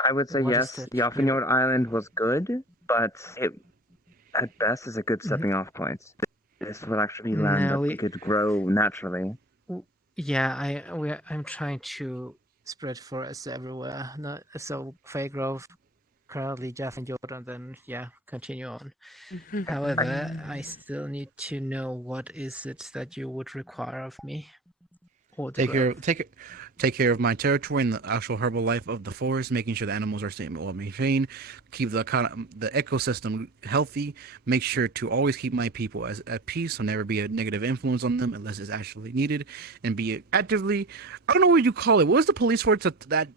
I would say What yes. is it? Yafinord Island was good, but it at best is a good stepping off point. This would actually be land No, that we- could grow naturally. Yeah, I'm trying to spread forests everywhere. Not so Fairgrove, currently Jeff and Jordan. Then yeah, continue on. However, I still need to know what is it that you would require of me. Or the grove. Take care of my territory and the actual herbal life of the forest, making sure the animals are well maintained, keep the ecosystem healthy, make sure to always keep my people at peace, so never be a negative influence on them unless it's actually needed, and be actively, I don't know what you call it. What was the police force that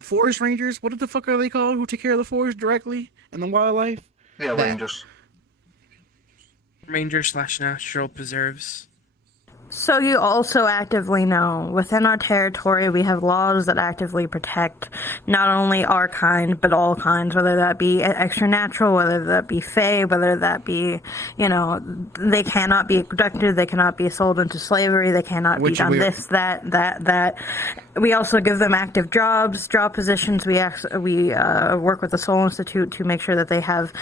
forest rangers? What the fuck are they called? Who take care of the forest directly and the wildlife? Yeah, rangers. Ranger/natural preserves. So you also actively know, within our territory, we have laws that actively protect not only our kind, but all kinds, whether that be extra natural, whether that be fae, whether that be, they cannot be abducted, they cannot be sold into slavery, they cannot be done this, that. We also give them active job positions. We work with the Soul Institute to make sure that they have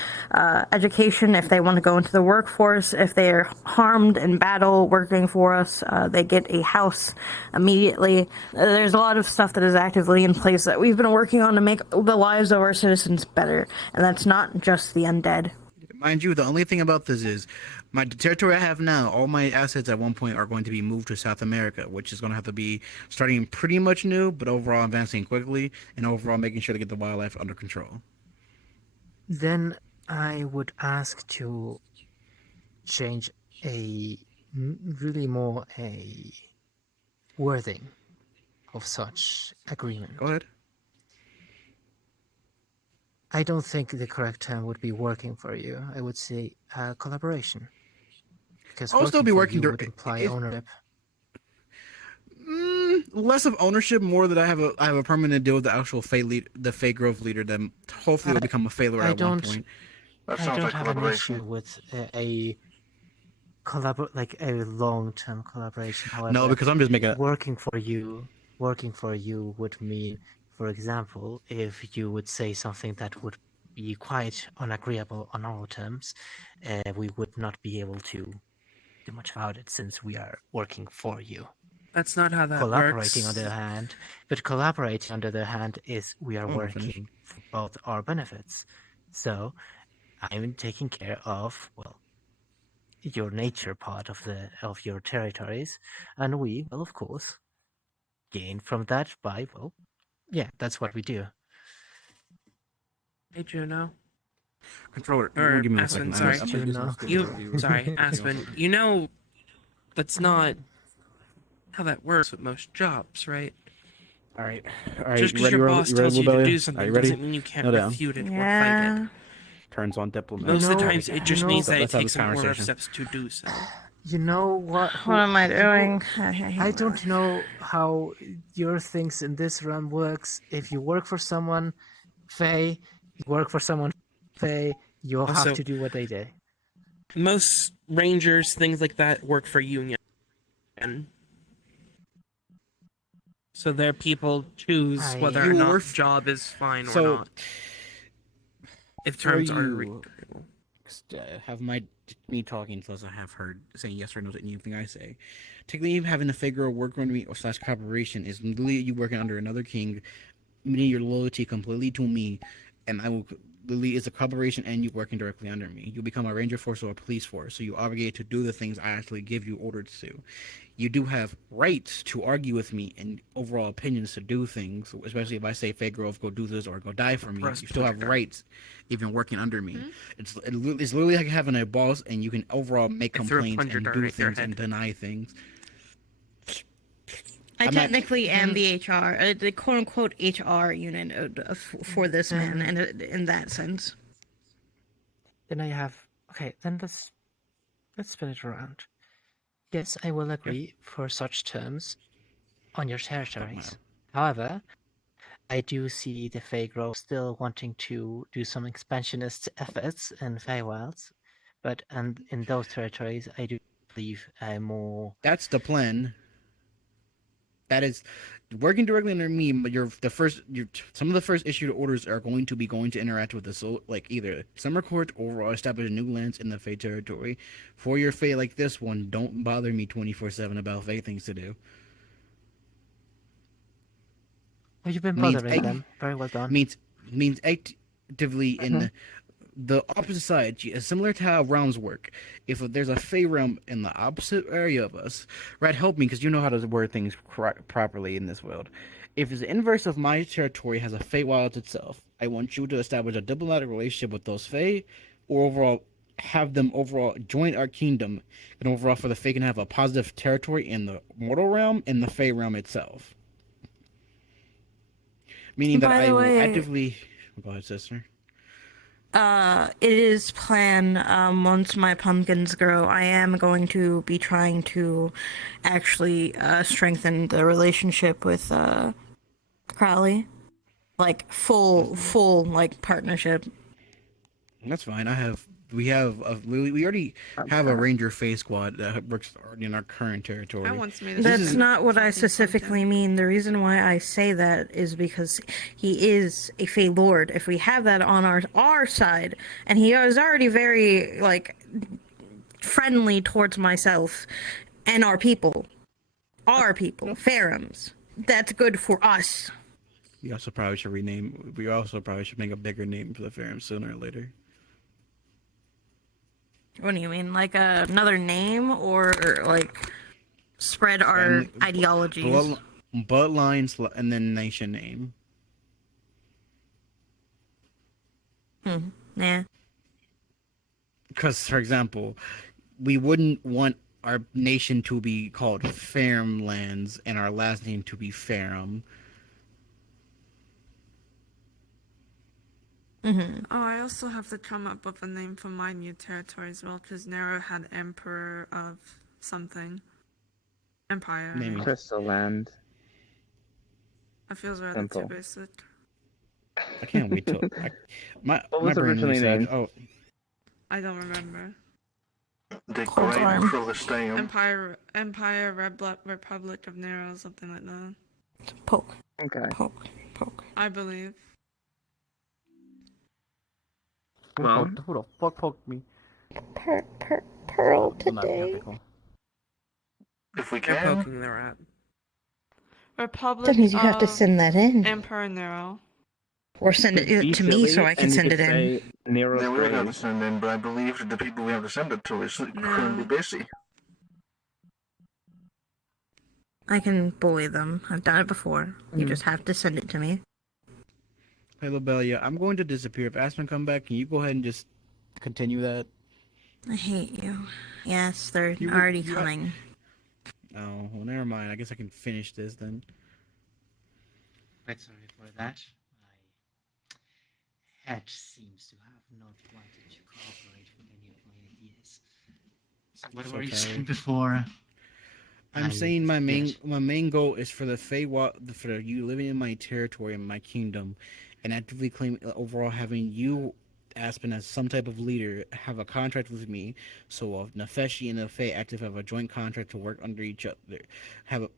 education if they want to go into the workforce. If they are harmed in battle working for us, they get a house immediately. There's a lot of stuff that is actively in place that we've been working on to make the lives of our citizens better, and that's not just the undead. Mind you, the only thing about this is the territory I have now, all my assets at one point are going to be moved to South America, which is going to have to be starting pretty much new, but overall advancing quickly and overall making sure to get the wildlife under control. Then I would ask to change really more a wording of such agreement. Go ahead. I don't think the correct term would be working for you. I would say collaboration. Because I'll still be working would imply ownership. Less of ownership, more that I have a permanent deal with the actual the Fey Grove leader that hopefully will become a Fey Lord at one point. I don't have an issue with a long-term collaboration. However, No, because I'm just making working for you would mean, for example, if you would say something that would be quite unagreeable on our terms, we would not be able to do much about it since we are working for you. That's not how that Collaborating, works. on the other hand, is we are working for both our benefits. So, I'm taking care of your nature part of your territories, and we will of course gain from that by that's what we do. Hey Juno. Controller, Or give me Aspen, a sorry. second. Sorry, Aspen. You know, that's not how that works with most jobs, right? All right. Just You because ready, your boss you ready, tells you to Lobelia? do Are something you ready? doesn't mean you can't Kneel down. refute it or fight Yeah. it. Turns on diplomat. Most of the Okay. times, it just means that it Let's have takes this an order of conversation. steps to do so. You know what? What am I doing? I don't know how your things in this realm works. If you work for someone, Faye, you work for someone, Faye, you'll Also, have to do what they do. Most rangers, things like that, work for Union. So their people choose whether or not job is fine or not. If terms are agreeable. Have me talking plus I have her saying yes or no to anything I say. Technically, having a figure work under me or / cooperation is literally you working under another king, meaning your loyalty completely to me, and I will literally is a cooperation and you working directly under me. You become a ranger force or a police force, so you obligated to do the things I actually give you orders to. You do have rights to argue with me and overall opinions to do things, especially if I say, "Faye Grove, go do this or go die for me." You still have rights, even working under me. It's literally like having a boss, and you can overall make complaints and do things and deny things. I I'm not- technically am the HR, the quote unquote HR unit for this man, in that sense. Then I have okay. Then let's spin it around. Yes, I will agree for such terms on your territories. However, I do see the Feygrove still wanting to do some expansionist efforts in Feywilds, but in those territories, I do believe a more. That's the plan. That is working directly under me, but some of the first issued orders are going to interact with the soul, like either Summer Court or establish new lands in the Fey territory. For your Fey like this one, don't bother me 24/7 about Fey things to do. Well, you've been bothering them. Very well done. Means actively in the opposite side, similar to how realms work. If there's a Fey realm in the opposite area of us, Red, help me because you know how to word things properly in this world. If the inverse of my territory has a Fey wild itself, I want you to establish a diplomatic relationship with those Fey, or overall have them overall join our kingdom, and overall for the Fey can have a positive territory in the mortal realm and the Fey realm itself. Meaning that I will actively. Go ahead, sister. It is plan, once my pumpkins grow, I am going to be trying to actually, strengthen the relationship with, Crowley. Like, full, like, partnership. That's fine. We already have a ranger Fey squad that works already in our current territory. That's not what I specifically mean. The reason why I say that is because he is a Fey Lord. If we have that on our side, and he is already very, like, friendly towards myself and our people, Ferums, that's good for us. We also probably should make a bigger name for the Ferrum sooner or later. What do you mean? Like another name, or like spread our ideologies? Bloodlines and then nation name. Nah. Because, for example, we wouldn't want our nation to be called Fairmlands and our last name to be Farum. Oh, I also have to come up with a name for my new territory as well, because Nero had Emperor of something. Empire. Crystal Land. That feels rather Simple. too basic. I can't wait till What was originally named? Oh, I don't remember. The Great Philistine. Empire Republic of Nero, something like that. Poke. Okay. Poke. I believe. Who the fuck poked me? Pearl today. If we They're can. poking their at. Republic That means you have to of send that in. Emperor Nero. Or send it to me so I can send it in. Yeah, we would have to send in, but I believe that the people we have to send it to is currently busy. I can bully them. I've done it before. You just have to send it to me. hey, Lobelia, I'm going to disappear. If Aspen come back, can you go ahead and just continue that? I hate you. Yes, they're already coming. Oh, well, never mind. I guess I can finish this then. quite sorry for that. My head seems to have not wanted to cooperate with any of my ideas. So what were you saying before? I'm saying my main goal is for the for you living in my territory in my kingdom, and actively claim overall having you, Aspen, as some type of leader, have a contract with me. So Nefeshi and the Fae active have a joint contract to work under each other, have a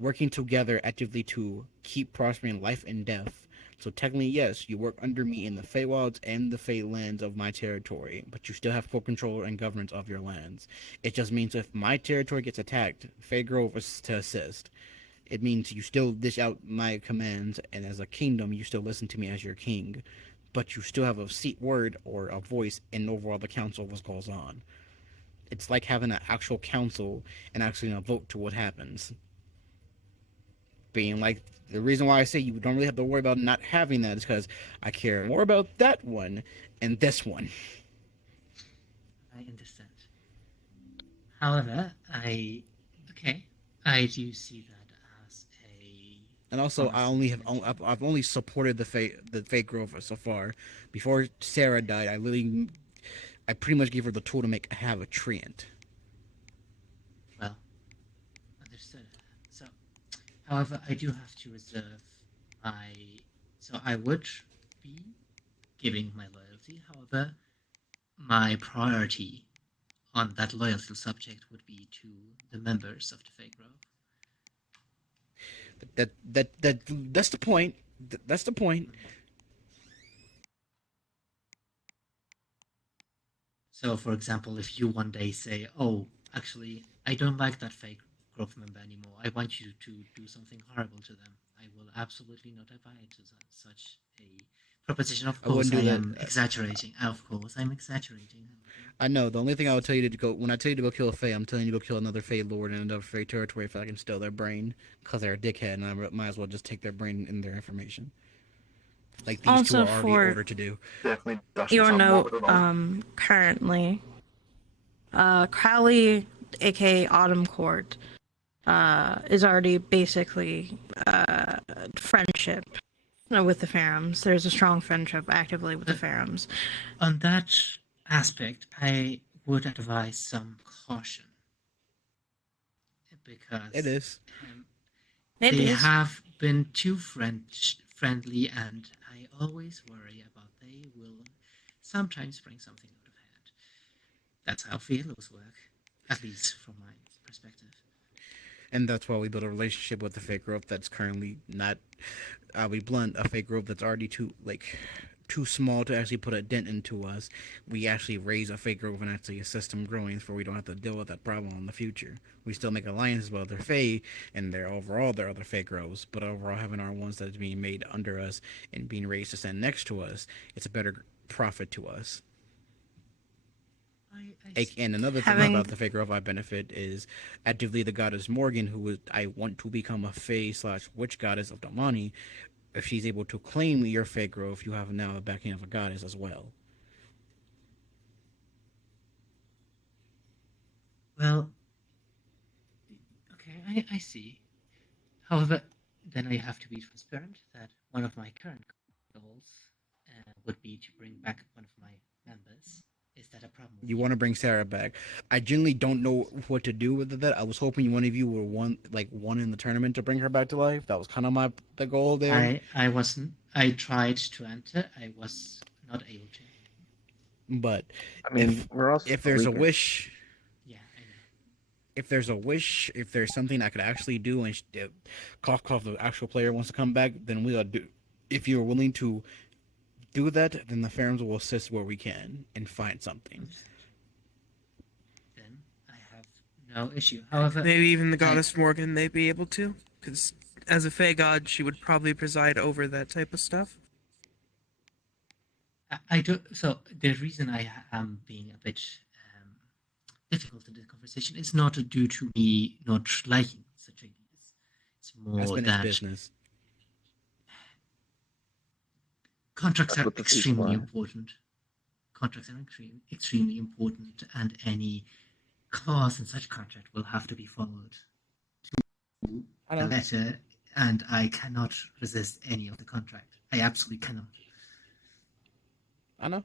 working together actively to keep prospering life and death. So technically, yes, you work under me in the Feywilds and the Fey lands of my territory, but you still have full control and governance of your lands. It just means if my territory gets attacked, Fey Grove is to assist. It means you still dish out my commands, and as a kingdom, you still listen to me as your king, but you still have a word or a voice in overall the council of what goes on. It's like having an actual council and actually a vote to what happens. Being like, the reason why I say you don't really have to worry about not having that is because I care more about that one and this one. I understand. However, I do see that as a. And also, I've only supported the Fate Grover so far. Before Sarah died, I pretty much gave her the tool to have a treant. Well, understood. So, however, I do have to reserve my. So I would be giving my loyalty. However, my priority on that loyalty subject would be to the members of the Fake Grove. That's the point. That's the point. So, for example, if you one day say, "Oh, actually, I don't like that Fake Grove member anymore. I want you to do something horrible to them," I will absolutely not abide to such a proposition. Of course, I am exaggerating. Of course, I'm exaggerating. I know. The only thing I will tell you to go when I tell you to go kill a Fae, I'm telling you to go kill another Fae Lord in another Fae territory if I can steal their brain, because they're a dickhead, and I might as well just take their brain and their information. Like these Also two are for already over to do. your note, currently, Crowley, aka Autumn Court, is already basically friendship with the Ferums. There's a strong friendship actively with the Ferums. On that aspect, I would advise some caution. Because it is. They have been too friendly, and I always worry about they will sometimes bring something out of hand. That's how feelers work, at least from my perspective. And that's why we build a relationship with the fake group that's currently not. We blunt a fake group that's already too small to actually put a dent into us. We actually raise a fake group and actually assist them growing, so we don't have to deal with that problem in the future. We still make alliances with other fae, and their other fake grows, but overall having our ones that's being made under us and being raised to stand next to us, it's a better profit to us. And another thing about the fake growth I benefit is actively the goddess Morgan, who I want to become a fae/witch goddess of Damani. If she's able to claim your fake growth, you have now the backing of a goddess as well. Well, okay, I see. However, then I have to be transparent that one of my current goals would be to bring back one of my members. Is that a problem? You want to bring Sarah back? I genuinely don't know what to do with that. I was hoping one of you were one in the tournament to bring her back to life. That was kind of the goal there. I wasn't. I tried to enter. I was not able to. But I mean, if there's a wish, if there's a wish, if there's something I could actually do, and cough, the actual player wants to come back, then we'll do. If you're willing to do that, then the Ferums will assist where we can and find something. Then I have no issue. However, maybe even the goddess Morgan may be able to, because as a Fae god, she would probably preside over that type of stuff. I do. So the reason I am being a bit difficult in this conversation is not due to me not liking such ideas. It's more that business. Contracts are extremely important. Contracts are extremely important, and any clause in such contract will have to be followed to the letter and I cannot resist any of the contract. I absolutely cannot. I know.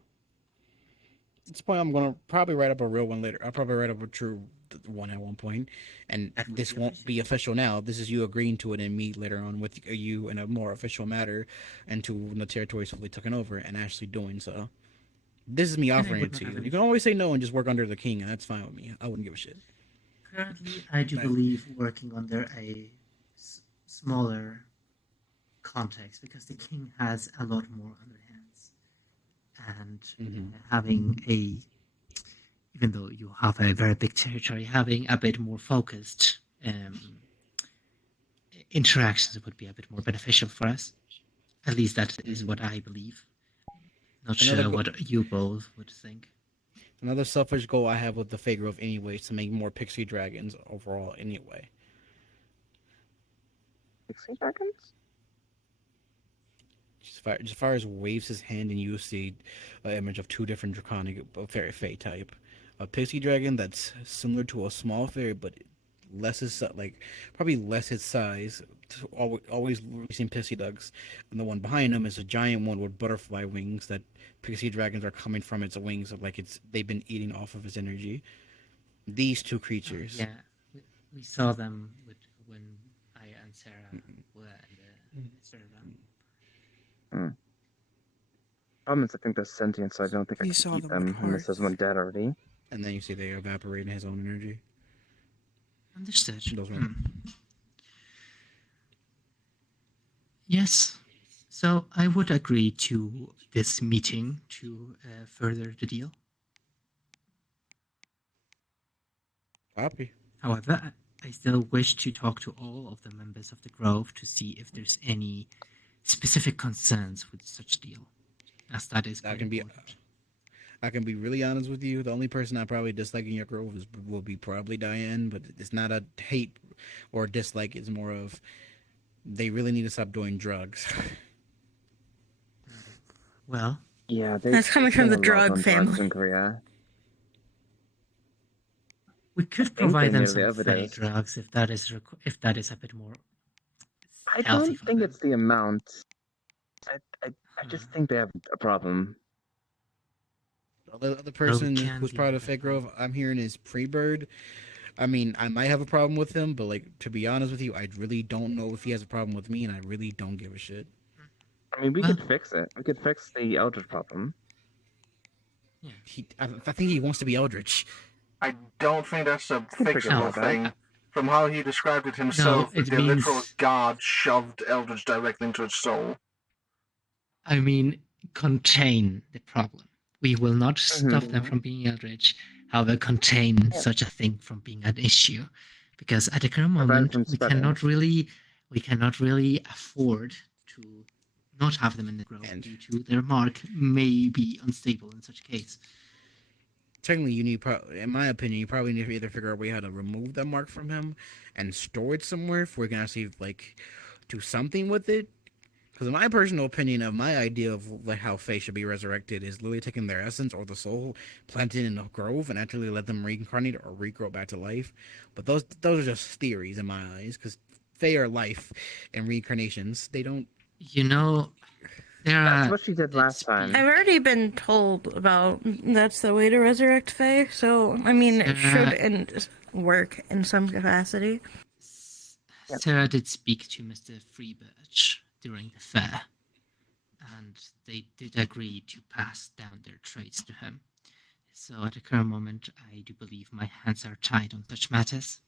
At this point, I'm gonna probably write up a real one later. I'll probably write up a true one at one point, and this won't be official now. This is you agreeing to it and me later on with you in a more official matter, and to when the territory's fully taken over and actually doing so. This is me And I offering would it not to have you. any- You can always say no and just work under the king, and that's fine with me. I wouldn't give a shit. Currently, I do believe working under a smaller context because the king has a lot more on their hands, and having a, even though you have a very big territory, having a bit more focused interactions would be a bit more beneficial for us. At least that is what I believe. Not sure what you both would think. Another selfish goal I have with the Fae Grove anyway is to make more pixie dragons overall anyway. Pixie dragons? As far as waves his hand and you see an image of two different draconic fairy fae type. A pixie dragon that's similar to a small fairy but less his probably less his size, always releasing pixie ducks, and the one behind him is a giant one with butterfly wings that pixie dragons are coming from its wings, like they've been eating off of his energy. These two creatures. Yeah, we saw them when I and Sarah were in the server. Problem is, I think they're sentient, so I don't think I You can saw eat them with them unless there's one dead already. And then you see they evaporate in his own energy. Understood. Those were Yes. So I would agree to this meeting to further the deal. Copy. However, I still wish to talk to all of the members of the Grove to see if there's any specific concerns with such deal, as that is quite important. I can be really honest with you. The only person I probably dislike in your grove will be probably Diane, but it's not a hate or dislike. It's more of they really need to stop doing drugs. Well, yeah, that's coming from the drug family. In Korea. We could provide them some fake drugs if that is a bit more. I don't think it's the amount. I just think they have a problem. The other person who's part of Fae Grove I'm hearing is Freebird. I mean, I might have a problem with him, but to be honest with you, I really don't know if he has a problem with me, and I really don't give a shit. I mean, we could fix it. We could fix the Eldritch problem. Yeah. I think he wants to be Eldritch. I don't think that's a fixable thing. From how he described it himself, the literal god shoved Eldritch directly into its soul. I mean, contain the problem. We will not stop them from being Eldritch. However, contain such a thing from being an issue, because at the current moment we cannot really afford to not have them in the grove due to their mark may be unstable in such a case. Technically, you need, in my opinion, you probably need to either figure out a way how to remove that mark from him and store it somewhere if we can actually do something with it. Because in my personal opinion, of my idea of how Fae should be resurrected is literally taking their essence or the soul, planted in a grove, and actually let them reincarnate or regrow back to life. But those are just theories in my eyes, because Fae are life and reincarnations. They don't. That's what she did last time. I've already been told about that's the way to resurrect Fae, so I mean it should work in some capacity. Sarah did speak to Mr. Freebirch during the fair, and they did agree to pass down their traits to him. So at the current moment, I do believe my hands are tied on such matters.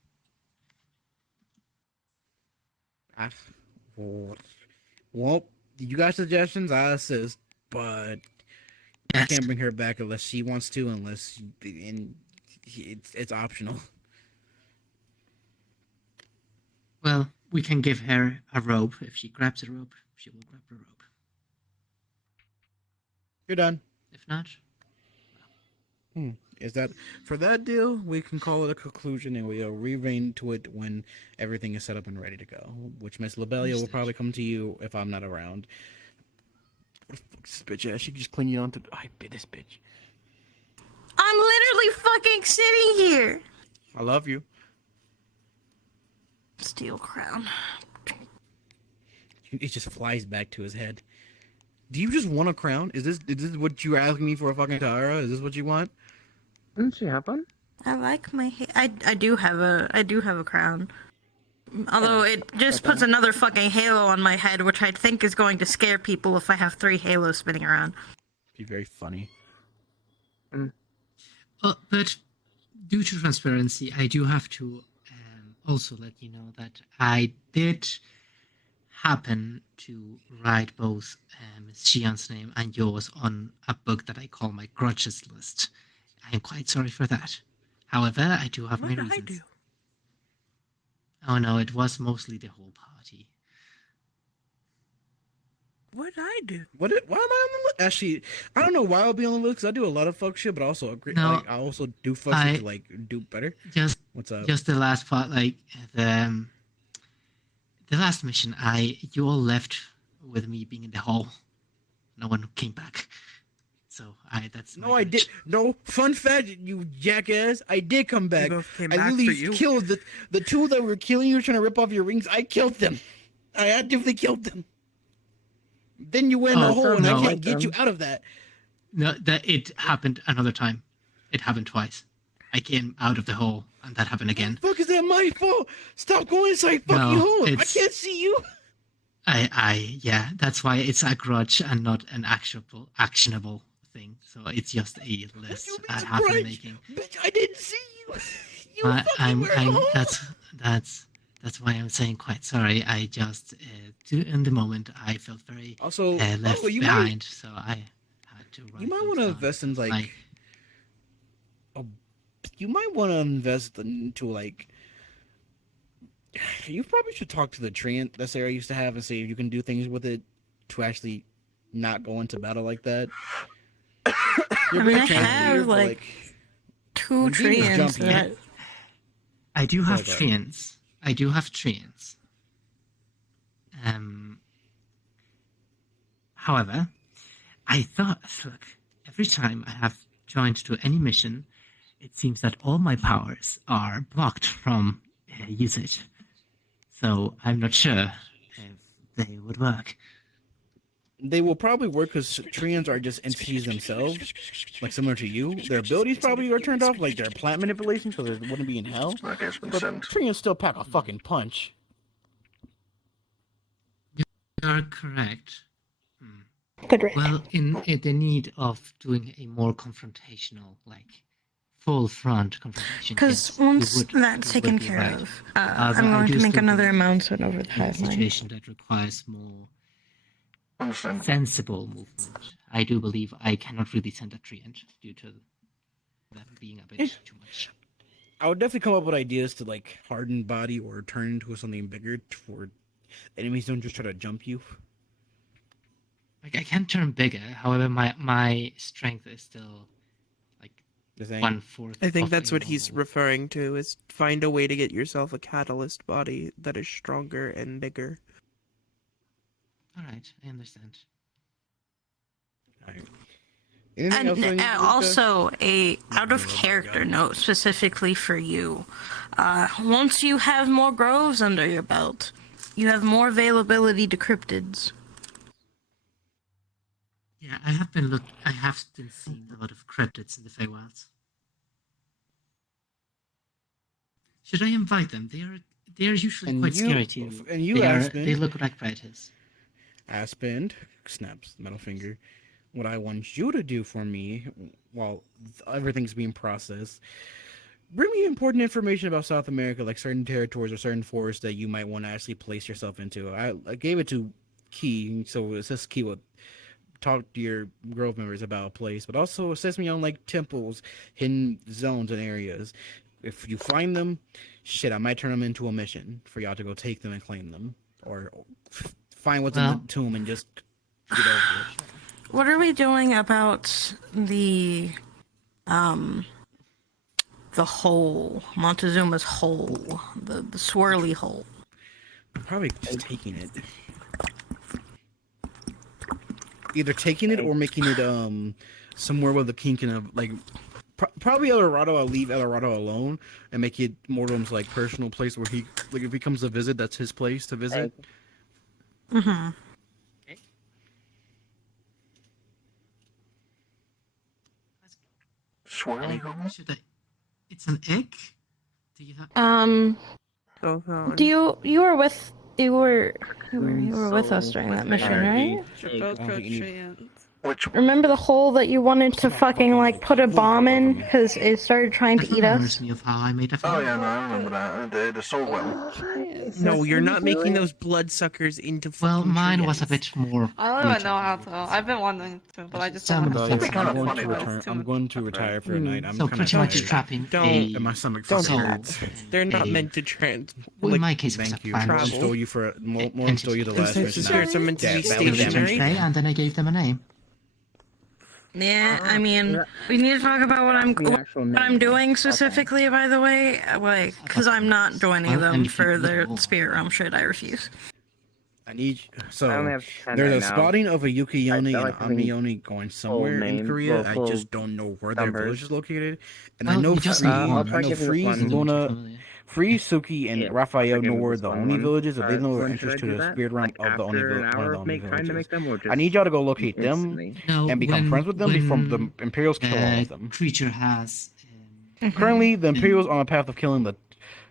Well, you got suggestions, I assist, but I can't bring her back unless she wants to, it's optional. Well, we can give her a rope. If she grabs a rope, she will grab the rope. You're done. If not, is that for that deal? We can call it a conclusion, and we'll rearrange to it when everything is set up and ready to go. Which Miss Lobelia will probably come to you if I'm not around. What the fuck is this bitch ass? She just clinging on to. I bit this bitch. I'm literally fucking sitting here. I love you. Steel crown. It just flies back to his head. Do you just want a crown? Is this what you asking me for a fucking tiara? Is this what you want? Didn't she have one? I like my I do have a crown. Although it just puts another fucking halo on my head, which I think is going to scare people if I have 3 halos spinning around. Be very funny. But due to transparency, I do have to also let you know that I did happen to write both Miss Xian's name and yours on a book that I call my grudges list. I am quite sorry for that. However, I do have my reasons. What did I do? Oh no, it was mostly the whole party. What did I do? Why am I on the list? Actually, I don't know why I'll be on the list, because I do a lot of fuck shit, but also agree, No, I also do fuck shit to, like, do better. What's up? Just the last part, like, the last mission, you all left with me being in the hall. No one came back. So, that's No, I did. No, fun fact, you jackass. I did come back. I literally killed the 2 that were killing you, trying to rip off your rings. I killed them. I actively killed them. Then you went in the hole, and I can't get you out of that. No, that it happened another time. It happened twice. I came out of the hole, and that happened again. Fuck, is that my fault? Stop going inside fucking hole. I can't see you. Yeah, that's why it's a grudge and not an actionable thing. So it's just a list I have been making. Bitch, I didn't see you. That's why I'm saying quite sorry. I just in the moment I felt very left behind, so I had to write. You might want to invest in like. You might want to invest into like. You probably should talk to the treant that Sarah used to have and see if you can do things with it to actually not go into battle like that. I mean, I have like 2 treants. I do have treants. I do have treants. However, I thought, look, every time I have joined to any mission, it seems that all my powers are blocked from usage. So I'm not sure if they would work. They will probably work because treants are just entities themselves, like similar to you. Their abilities probably are turned off, like their plant manipulation, so they wouldn't be in hell. But treants still pack a fucking punch. You're correct. Good riddance. Well, in the need of doing a more confrontational, like full front confrontation. Because once that's taken care of, I'm going to make another announcement over the hive line. A situation that requires more sensible movement. I do believe I cannot really send a treant due to that being a bit too much. I would definitely come up with ideas to like harden body or turn into something bigger for enemies don't just try to jump you. Like I can turn bigger, however, my strength is still like 1/4. I think that's what he's referring to, is find a way to get yourself a catalyst body that is stronger and bigger. Alright, I understand. And also a out of character note specifically for you. Once you have more groves under your belt, you have more availability to cryptids. Yeah, I have been seeing a lot of cryptids in the Feywilds. Should I invite them? They are usually quite scary to you. And you, Aspen. They look like predators. Aspen snaps middle finger. What I want you to do for me, while everything's being processed, bring me important information about South America, like certain territories or certain forests that you might want to actually place yourself into. I gave it to Key, so it says Key will talk to your grove members about a place, but also assess me on like temples, hidden zones and areas. If you find them, shit, I might turn them into a mission for y'all to go take them and claim them, or find what's in the tomb and just get over it. What are we doing about the hole, Montezuma's hole, the swirly hole? Probably just taking it. Either taking it or making it somewhere where the king can like probably El Dorado. I'll leave El Dorado alone and make it Mortem's like personal place where he, like, if he comes to visit, that's his place to visit. Mm-hmm. Swirly hole? Should I? It's an egg. Do you have? You were with with us during that mission, right? Remember the hole that you wanted to fucking like put a bomb in because it started trying to eat us? Me of how I made a Oh yeah, no, I remember that. The soul well. No, you're not making those bloodsuckers into fucking Well, mine was a treants. bit more. I don't even know how to. I've been wanting to, but I just Some don't of have the to. things I'm going to return. I'm going to retire for a night. I'm So kind of pretty much tired. trapping And my stomach Don't fucking do hurts. that. They're not meant to Well, in my case, it was Thank a you. plan. More stole you for more stole you the last Those mission. spirits are meant to be That was stationary. damage. And then I gave them a name. Yeah, I mean, we need to talk about what I'm doing specifically. By the way, like, because I'm not joining Well, them and for their spirit realm shit. I refuse. I need so I only have 10 there's right a now. spotting of a Yukiyoni I and like an having Amiyoni going somewhere in name, Korea. full I just don't know where their numbers. village is located. And Well, I know you just Free, need one. I know Free, Luna, Free, Suki, and Yeah, Raphael I'll know give where this the one Oni one. villages. If they know So their when entrance should to I do the that? spirit realm Like of the Oni after an one of hour the of Oni trying to villages. make them, or I need y'all to go locate instantly? them No, and become friends with them before the Imperials kill all of them. Creature has. Currently, the Imperials on a path of killing the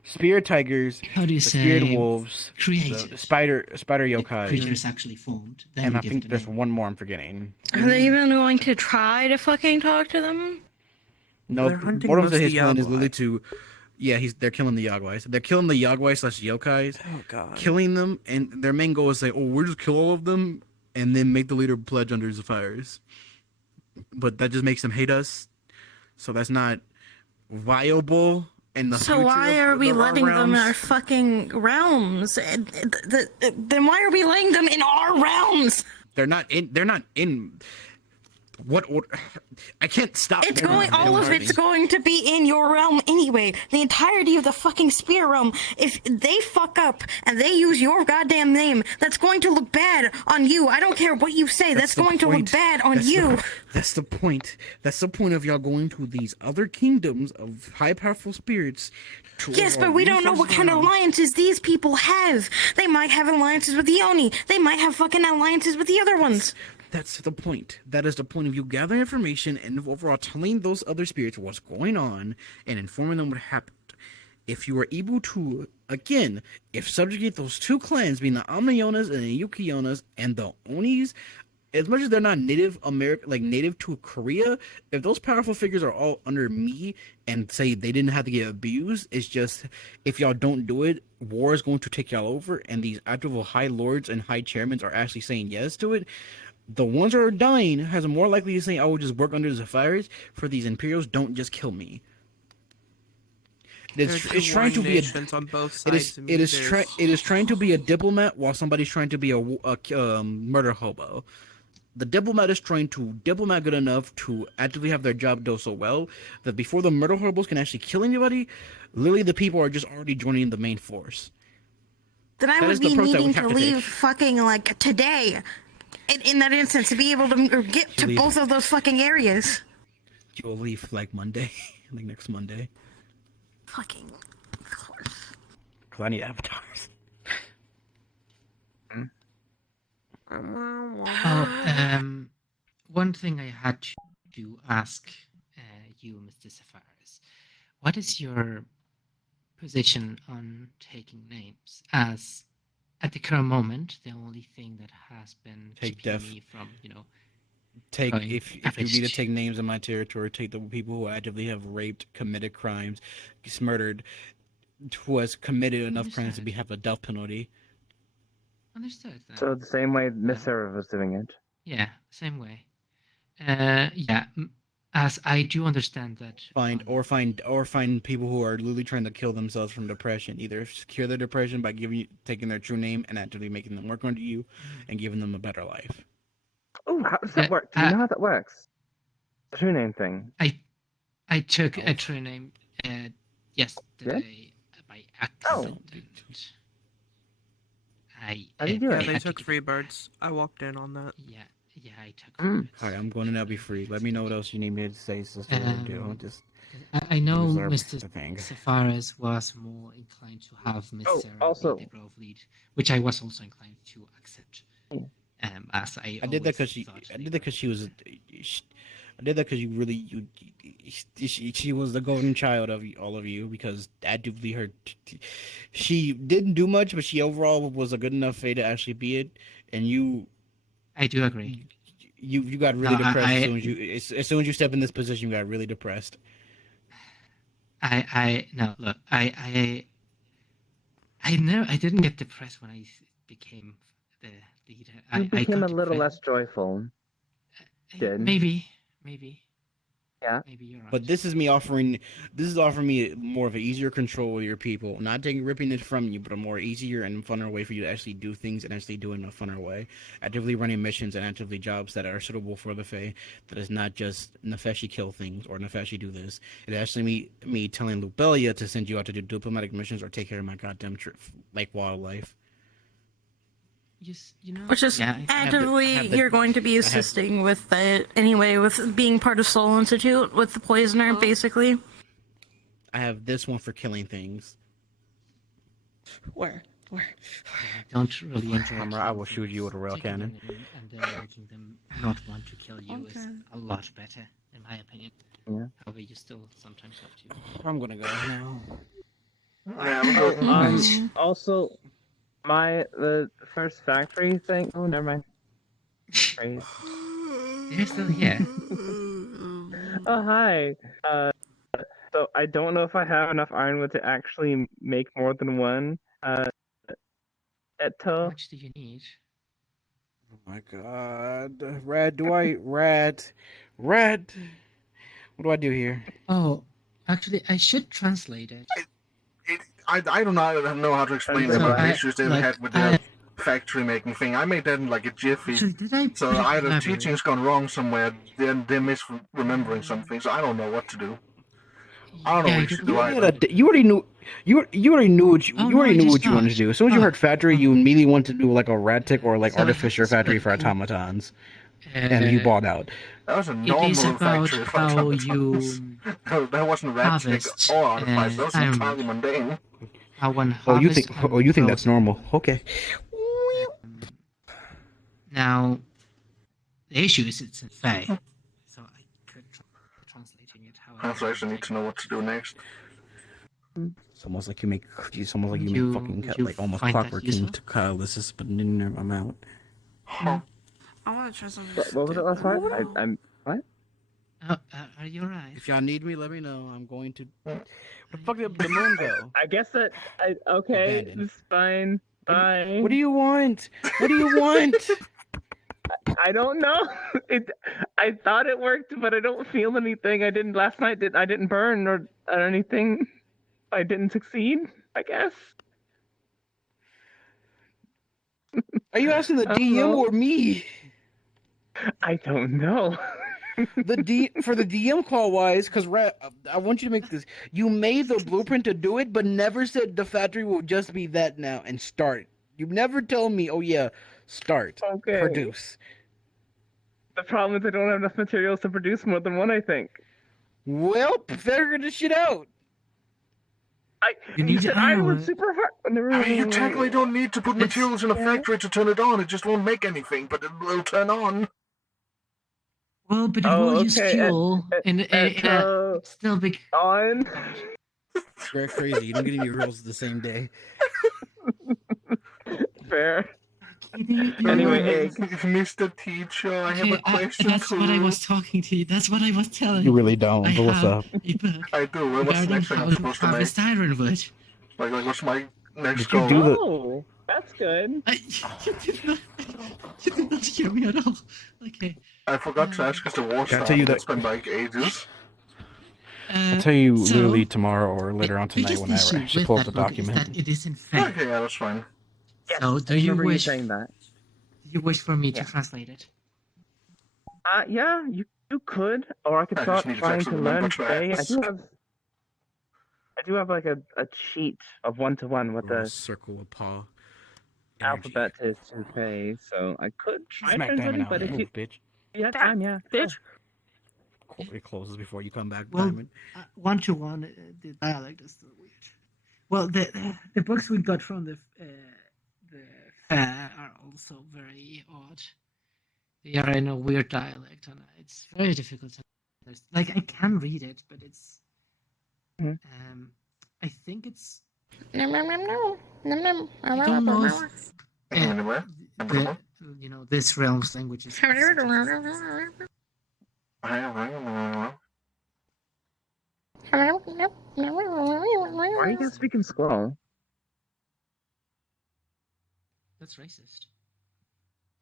spirit tigers, How do you the spirit say wolves, created? the spider yokai, Creature is actually formed. Then and you I give think it a there's name. one more I'm forgetting. Are they even going to try to fucking talk to them? No, They're hunting one of mostly his plan is literally Yagwai. to, yeah, they're killing the Yagwais. They're killing the Yagwai / yokais, Oh god. killing them, and their main goal is say, oh, we'll just kill all of them, and then make the leader pledge under the fires. But that just makes them hate us, so that's not viable. In the So future why of are we our letting them in realms. our fucking realms? Then why are we letting them in our realms? They're not in. What order? I can't stop. It's them going. from All of doing it's things. going to be in your realm anyway. The entirety of the fucking spirit realm. If they fuck up and they use your goddamn name, that's going to look bad on you. I don't care what you say. That's the going to look point. bad on That's you. That's the point. That's the point of y'all going to these other kingdoms of high powerful spirits. Yes, but we don't know what kind of alliances these people have. They might have alliances with the Oni. They might have fucking alliances with the other ones. That's the point. That is the point of you gathering information and overall telling those other spirits what's going on and informing them what happened. If you are able to, again, if subjugate those two clans, being the Amayonas and the Yukionas and the Onis, as much as they're not Native American, like native to Korea, if those powerful figures are all under me and say they didn't have to get abused, it's just if y'all don't do it, war is going to take y'all over, and these actual high lords and high chairmen are actually saying yes to it. The ones that are dying has a more likely to say, I will just work under the fires for these Imperials, don't just kill me. It's trying to be on both it sides. is trying to be a diplomat while somebody's trying to be a murder hobo. The diplomat is trying to diplomat good enough to actively have their job done so well that before the murder hobos can actually kill anybody, literally the people are just already joining the main force. Then I That would is the be approach that we needing have to to leave take. fucking like today. In that instance, to be able to get to leave. both of those fucking areas. You will leave like Monday, like next Monday. Fucking. Because I need avatars. One thing I had to ask you, Mr. Sapphires, what is your position on taking names? As at the current moment, the only thing that has been Take keeping def. me from, Take going if you average need to take names in my territory, take the people who actively have raped, committed crimes, murdered, who has committed enough crimes to have a death penalty. Understood. Then. So the same way Miss Sarah was doing it. Yeah, same way. As I do understand that. Find people who are literally trying to kill themselves from depression. Either cure their depression by taking their true name and actively making them work under you, and giving them a better life. Oh, how does that work? Do you know how that works? The true name thing. I took a true name yesterday by accident. How do you do it? They took free birds. I walked in on that. Yeah, Yeah, I took. Alright, I'm going to now be free. Let me know what else you need me to say, sister. Do just. I know reserve Mr. the thing. Safaris was more inclined to have Miss Oh, Sarah also- be the Grove lead, which I was also inclined to accept. As I I did that because always thought I did that because she was. I did that because she was the golden child of all of you because actively her. She didn't do much, but she overall was a good enough fae to actually be it, and you. I do agree. You got really No, depressed as soon as you step in this position. You got really depressed. No, look, I didn't get depressed when I became the leader. You I became got a little depressed. less joyful. Did. Maybe. Yeah. Maybe you're right. But this is offering me more of an easier control with your people, not ripping it from you, but a more easier and funner way for you to actually do things and actually do it in a funner way. Actively running missions and actively jobs that are suitable for the Fae. That is not just Nefeshi kill things or Nefeshi do this. It actually me telling Lubelia to send you out to do diplomatic missions or take care of my goddamn like wildlife. You know, Which is actively you're going to be assisting with it anyway, with being part of Soul Institute with the Poisoner, basically. I have this one for killing things. Where? I don't really enjoy. I will shoot you with a rail taking them cannon. in and then making them not want to kill you is a lot better, in my opinion. Yeah. However, you still sometimes have to. I'm gonna go now. Also, the first factory thing. Oh, never mind. Great. You're still here. Oh, hi. So I don't know if I have enough ironwood to actually make more than one. At How much do you need? Oh my god. Red, what do I do here? Oh, actually, I should translate it. I don't know how to explain So about the I- issues they like, had with the factory making thing. I made that in like a jiffy. Actually, did I So put it either in teaching's gone wrong somewhere, then they're misremembering something. So I don't know what to do. I don't know what you should do either. You already knew what you wanted to do. As soon as you heard factory, you immediately wanted to do like a rat tick or like So I have artificer to factory for automatons. And you bought out. That was a It normal is about factory for how automatons. you That wasn't rat tick harvest, or artificer. That was ironwood. entirely mundane. how one Oh, you harvests think and that's grows. normal? Okay. Now, the issue is it's in Fae, so I could try translating it. However, So I actually need to know what to do next. It's almost like you make You- fucking you like almost find that clockwork useful? to catalysis, but in their amount. I want to try something. What was it last part? I'm what? Are you alright? If y'all need me, let me know. I'm going to. Where the fuck did the moon go? I guess that. Okay, Abandoned. it's fine. Bye. What do you want? What do you want? I don't know. I thought it worked, but I don't feel anything. I didn't last night. I didn't burn or anything. I didn't succeed. I guess. Are you asking the I don't DM know. or me? I don't know. For the DM call wise, because I want you to make this. You made the blueprint to do it, but never said the factory will just be that now and start. You never told me. Oh yeah, start. Okay. Produce. The problem is I don't have enough materials to produce more than one. I think. Well, figure this shit out. You said ironwood super hard. I mean, you technically don't need to put materials in a factory to turn it on. It just won't make anything, but it will turn on. Well, but it will use fuel in uh, still big. On. It's very crazy. You don't get any rolls the same day. Fair. Anyway, Mr. Teacher, I have a question That's for what I you. was talking to you. That's what I was telling You really don't. But what's up? a book I do. Well, what's the regarding next thing how I'm to supposed to make? harvest ironwood. Like, what's my next Did you goal? do the? Oh, that's good. You did not hear me at all. Okay. I forgot to ask us the war Can I star. tell you that- It's been like ages. I'll tell you so, literally tomorrow or later on tonight biggest when I issue actually with pull up that the book is document. that it is in Fae. Okay, yeah, that's fine. So, do I you remember wish? saying that? Do you wish for me to Yeah. translate it? Yeah, you could, or I could I start just need to trying to actually learn remember to today. I ask. do have like a cheat of 1-to-1 with the. Circle of Paul. alphabet is to pay, so I could try Smack dab an translating, hour. but if Move, you bitch. you have time, yeah, Bitch. It closes before you come back, Well, Diamond. 1-to-1, the dialect is still weird. Well, the books we got from the fair are also very odd. They are in a weird dialect, and it's very difficult to understand. Like, I can read it, but it's I think it's I don't know if this realm's language is Why are you guys speaking squirrel? That's racist.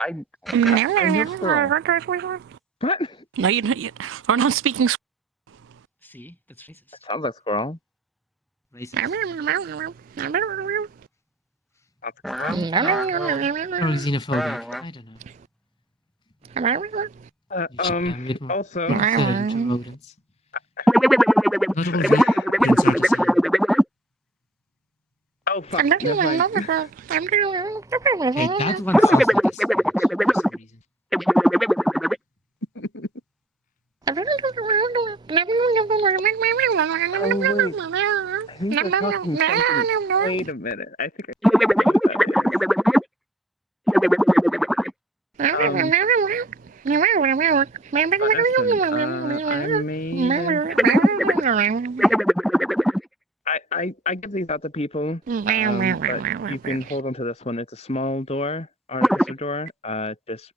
I know squirrel. What? No, we're not speaking. See, that's racist. That sounds like squirrel. Racist. That's Or xenophobic. I don't know. Also, to rodents. Not all rodents are the same. Oh fuck! Never mind. Okay, that one sounds like a spirit for some reason. Wait a minute. I think I give these out to people, but you can hold on to this one. It's a small door, artificer door. Just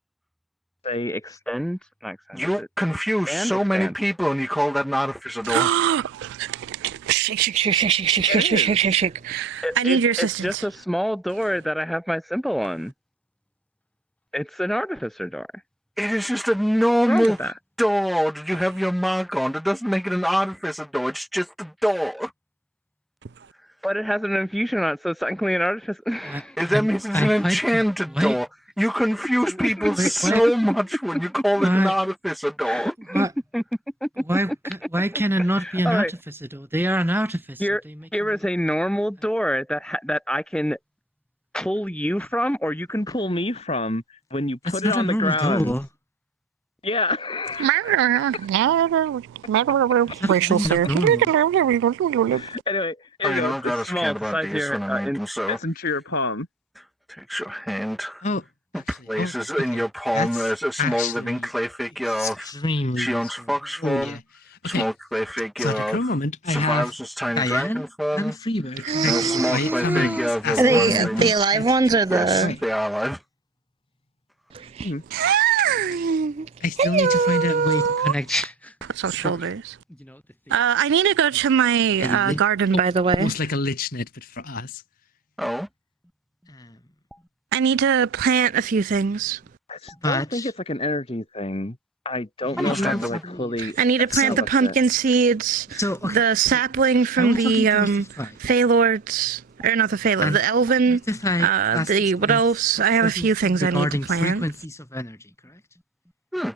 say extend, not extend. You confuse and so many expand. people and you call that an artificer door. Shake. I need your assistance. It's just a small door that I have my symbol on. It's an artificer door. It is just a normal door that you have your mark on. That doesn't make it an artificer door. It's just a door. But it has an infusion on it, so it's technically an artificer. That means it's an enchanted door. You confuse people so much when you call it an artificer door. Why can it not be an artificer door? They are an artificer. Here is a normal door that I can pull you from, or you can pull me from when you put it on the ground. Door. Yeah. Racial slur. Anyway, Oh, you know, it's God is small, scared about size these here, when I make them, it's so into your palm. takes your hand, Oh, places in your palm as a small living clay figure of Shion's fox form, small clay figure of Survivors' tiny dragon form, and a small clay figure of a Are they alive ones or the? Yes, they are alive. I still need to find a way to connect. What's on shoulders? You know, the thing. I need to go to my garden, by the way. Almost like a lich net, but for us. Oh. I need to plant a few things. I think it's like an energy thing. I don't know how to like fully. I need to plant the pumpkin seeds, the sapling from the Fae Lords, or not the Fae Lords, the Elven, the what else? I have a few things I need to plant. Frequencies of energy, correct?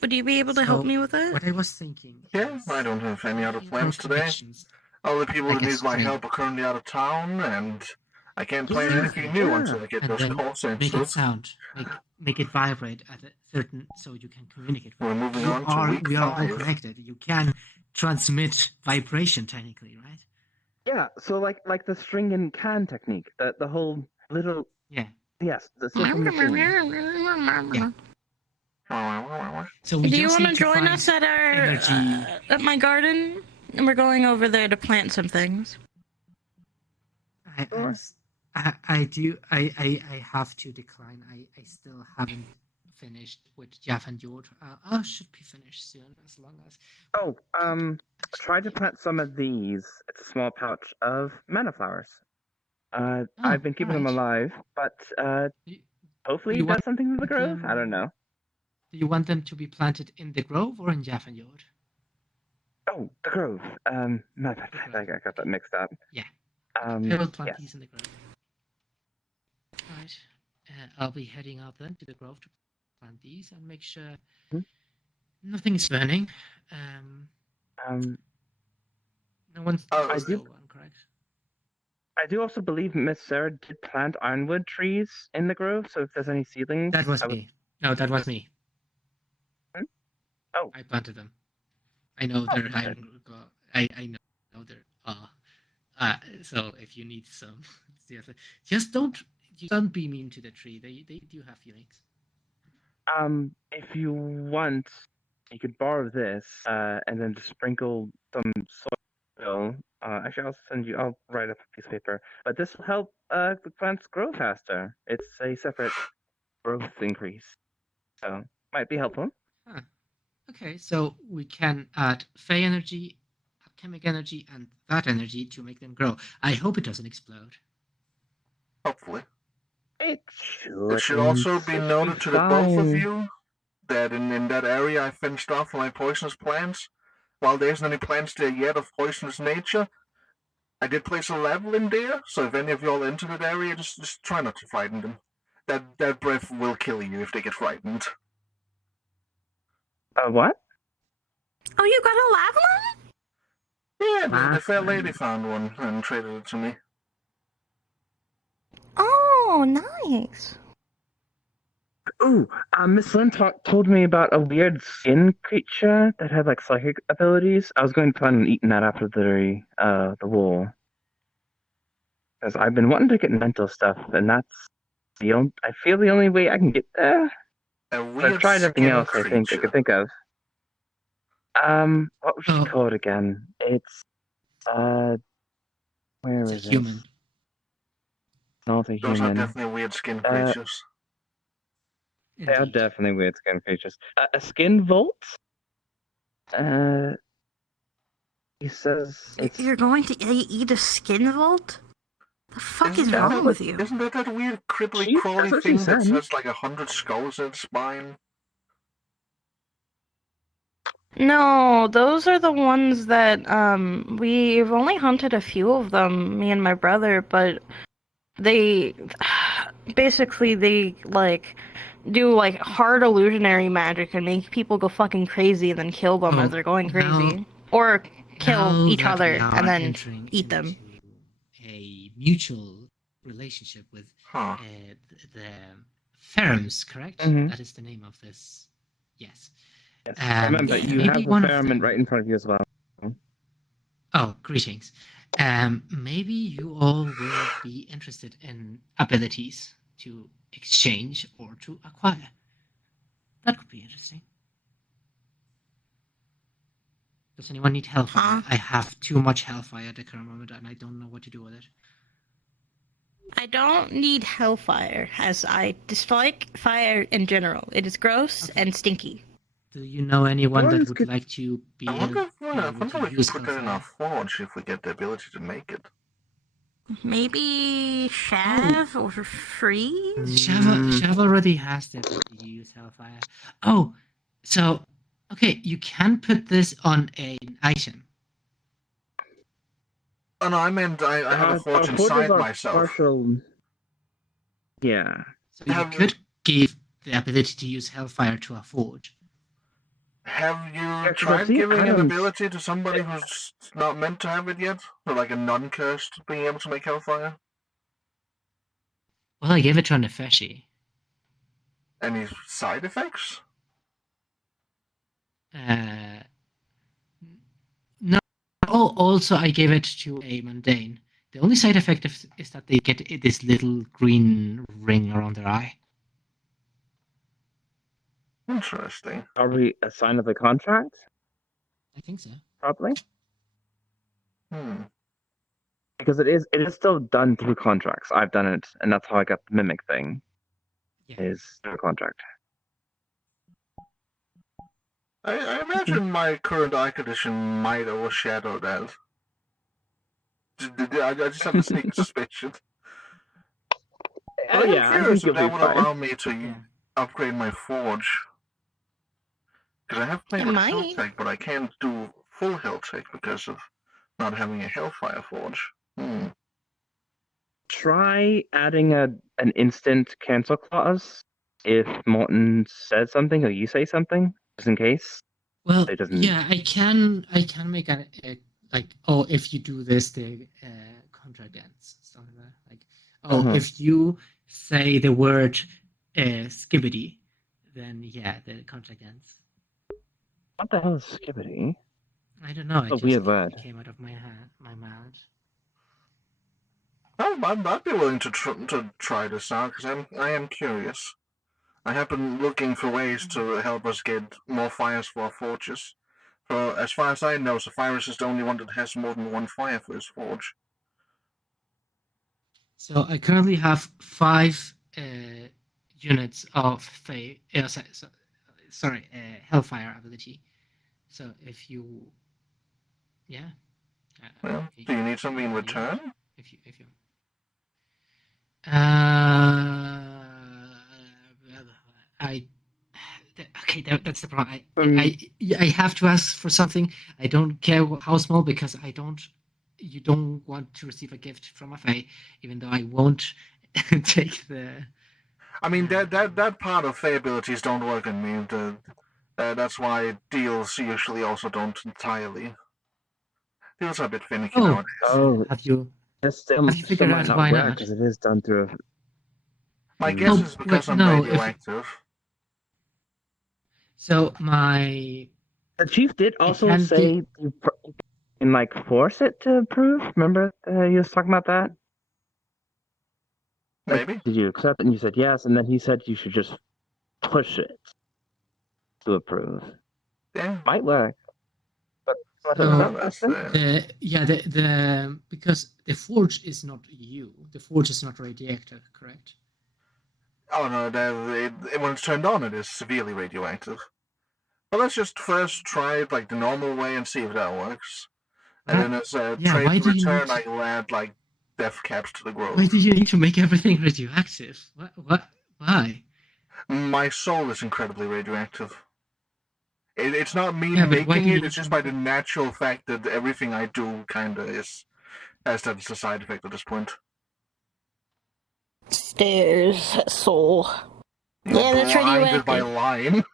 Would you be able to help me with that? What I was thinking. Yeah, I don't have any other plans today. All the people that need my help are currently out of town, and I can't plan anything new until I get those call Make it sensors. sound. Make it vibrate at a certain, so you can communicate. We're moving on to week We are all 5. connected. You can transmit vibration technically, right? Yeah, so like the string and can technique, the whole little. Yeah. Yes, the simple machine. Yeah. So we Do you just want need to join find us at our energy. at my garden? And we're going over there to plant some things. I do. I have to decline. I still haven't finished with Jeff and George. I should be finished soon, as long as. Oh, try to plant some of these. It's a small pouch of mana flowers. I've been keeping them alive, but hopefully you it does want something with the grove. them- I don't know. Do you want them to be planted in the grove or in Jeff and George? Oh, the grove. No, I got that mixed up. Yeah. I I will plant yes. these in the grove. Right. I'll be heading up then to the grove to plant these and make sure nothing is burning. No one's I still one, correct? I do also believe Miss Sarah did plant ironwood trees in the grove, so if there's any seedlings... That was me. No, that was me. Oh. I planted them. I know they're I know they're so if you need some just don't be mean to the tree. They do have feelings. If you want, you could borrow this, and then just sprinkle some soil. Actually, I'll write up a piece of paper. But this will help the plants grow faster. It's a separate growth increase. So, might be helpful. Huh. Okay, so we can add fae energy, alchemic energy, and that energy to make them grow. I hope it doesn't explode. Hopefully. It It should also be noted to the both of you that in that area I fenced off my poisonous plants. While there isn't any plants there yet of poisonous nature, I did place a level in there, so if any of y'all enter that area, just try not to frighten them. That breath will kill you if they get frightened. What? Oh, you got a lava lamp? Yeah, the fair lady found one and traded it to me. Oh, nice. Ooh, Miss Lynn told me about a weird skin creature that had like psychic abilities. I was going to plan on eating that after the wall, because I've been wanting to get mental stuff, and that's I feel the only way I can get there. I've tried everything else I think I could think of. What was she called again? It's where is it? Human. Not a human. Those are definitely weird skin creatures. They are definitely weird skin creatures. A skin vault? He says You're going to eat a skin vault? The fuck is wrong with you? Isn't that weird cripply crawly thing that has like 100 skulls in its spine? No, those are the ones that we've only hunted a few of them, me and my brother, but they basically like do like hard illusionary magic and make people go fucking crazy and then kill them as they're going crazy. Or kill each other and then eat them. A mutual relationship with the Ferums, correct? That is the name of this. Yes. Remember, you have a ferment right in front of you as well. Oh, greetings. Maybe you all will be interested in abilities to exchange or to acquire. That could be interesting. Does anyone need hellfire? I have too much hellfire at the current moment, and I don't know what to do with it. I don't need hellfire, as I dislike fire in general. It is gross and stinky. Do you know anyone that would like to be I wonder if we can use put that in our forge if we get the ability to make it. Maybe Shav or Freeze? Shav already has the ability to use hellfire. Oh, so okay, you can put this on an item. Oh no, I meant I have a forge inside myself. Yeah. So you could give the ability to use hellfire to a forge. Have you tried giving an ability to somebody who's not meant to have it yet? Or like a non-cursed being able to make hellfire? Well, I gave it to a Nefeshi. Any side effects? No. Oh, also I gave it to a mundane. The only side effect is that they get this little green ring around their eye. Interesting. Probably a sign of the contract? I think so. Probably. Because it is still done through contracts. I've done it, and that's how I got the mimic thing. Yeah. Is through a contract. I imagine my current eye condition might overshadow that. I just have a sneaking suspicion. I'm curious if that would allow me to upgrade my forge. Because I have played with Helltech, but I can't do full Helltech because of not having a Hellfire forge. Try adding an instant cancel clause if Morton says something or you say something, just in case. Well, yeah, I can make a like, oh, if you do this, the contract ends. Something like, oh, if you say the word skibbity, then yeah, the contract ends. What the hell is skibbity? I don't know. It's a weird word. It came out of my mouth. I'd be willing to try this out because I am curious. I have been looking for ways to help us get more fires for our forges. For as far as I know, Sapphirus is the only one that has more than one fire for his forge. So I currently have 5 units of Hellfire ability. So if you, yeah. Well, do you need something in return? If you. Okay, that's the problem. I have to ask for something. I don't care how small because you don't want to receive a gift from a fae, even though I won't take the. I mean that part of fae abilities don't work on me. That's why deals usually also don't entirely. Deals are a bit finicky nowadays. Oh, have you figured out why not? Because it is done through. My guess is because I'm radioactive. So the chief did also say you can like force it to approve. Remember he was talking about that. Maybe. Like, did you accept it? And you said yes, and then he said you should just push it to approve. Yeah, might work. But because the forge is not you. The forge is not radioactive, correct? Oh no, when it's turned on, it is severely radioactive. But let's just first try it like the normal way and see if that works. And then as a trade return, I'll add like death caps to the grove. Why do you need to make everything radioactive? What? Why? My soul is incredibly radioactive. It's not me Yeah, making it, it's just by the natural fact that everything I do kinda has that as a side effect at this point. Stairs, soul. Yeah, that's Blinded by radioactive. lime.